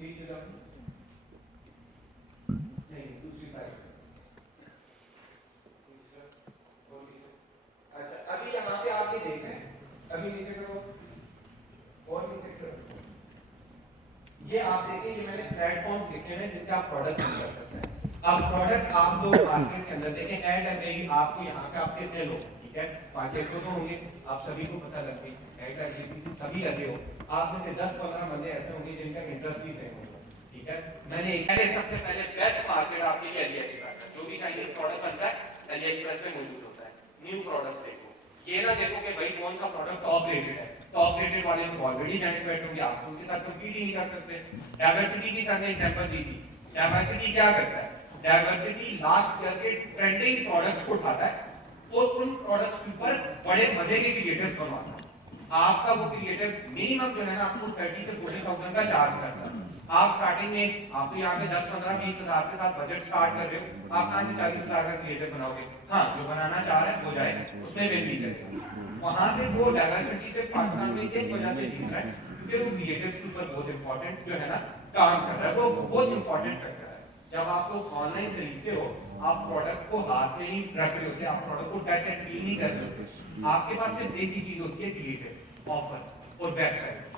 नीचे जाओ, नहीं दूसरी साइड। अच्छा, अभी यहाँ पे आप ये देख रहे हैं, अभी नीचे करो और नीचे करो, ये आप देखें, ये मैंने प्लेटफॉर्म लिखे हैं जिससे आप प्रोडक्ट कर सकते हैं। अब प्रोडक्ट आप लोग मार्केट के अंदर देखें, ऐड लाइब्रेरी आपको यहाँ पे आप कितने लोग, ठीक है, 500 तो होंगे, आप सभी को पता लग गई, ऐड लाइब्रेरी सभी लगे हो, आप में से 10-15 बंदे ऐसे होंगे जिनका इंटरेस्ट भी सेम होगा, ठीक है। मैंने सबसे पहले बेस्ट मार्केट आपके लिए अली एक्सप्रेस है, जो भी चाइनीज प्रोडक्ट बनता है अली एक्सप्रेस में मौजूद होता है। न्यू प्रोडक्ट्स देखो, ये ना देखो कि भाई कौन सा प्रोडक्ट टॉप रेटेड है, टॉप रेटेड वाले तो ऑलरेडी जेंट्स बैठे होंगे, आप उनके साथ कम्पीट ही नहीं कर सकते। डाइवर्सिटी की सर ने एग्जांपल दी थी, डाइवर्सिटी क्या करता है, डाइवर्सिटी लास्ट ईयर के ट्रेंडिंग प्रोडक्ट्स को उठाता है और उन प्रोडक्ट्स के ऊपर बड़े मजे के क्रिएटिव बनवाता है। आपका वो क्रिएटिव मिनिमम जो है ना आपको 30 से 40,000 का चार्ज करता है। आप स्टार्टिंग में आपको यहाँ पे 10, 15, 20 हजार के साथ बजट स्टार्ट कर रहे हो, आप कहाँ से 40,000 का क्रिएटिव बनाओगे। हाँ, जो बनाना चाह रहे हैं हो जाए, उसमें बिल नहीं करेगा। वहां पे वो डाइवर्सिटी से पाकिस्तान में इस वजह से जीत रहा है क्योंकि वो क्रिएटिव्स के ऊपर बहुत इंपॉर्टेंट जो है ना काम कर रहा है, वो बहुत इंपॉर्टेंट फैक्टर है। जब आप लोग ऑनलाइन खरीदते हो, आप प्रोडक्ट को हाथ में ही रख रहे होते, आप प्रोडक्ट को टच एंड फील नहीं कर रहे होते, आपके पास सिर्फ एक ही चीज होती है, क्रिएटिव, ऑफर और वेबसाइट।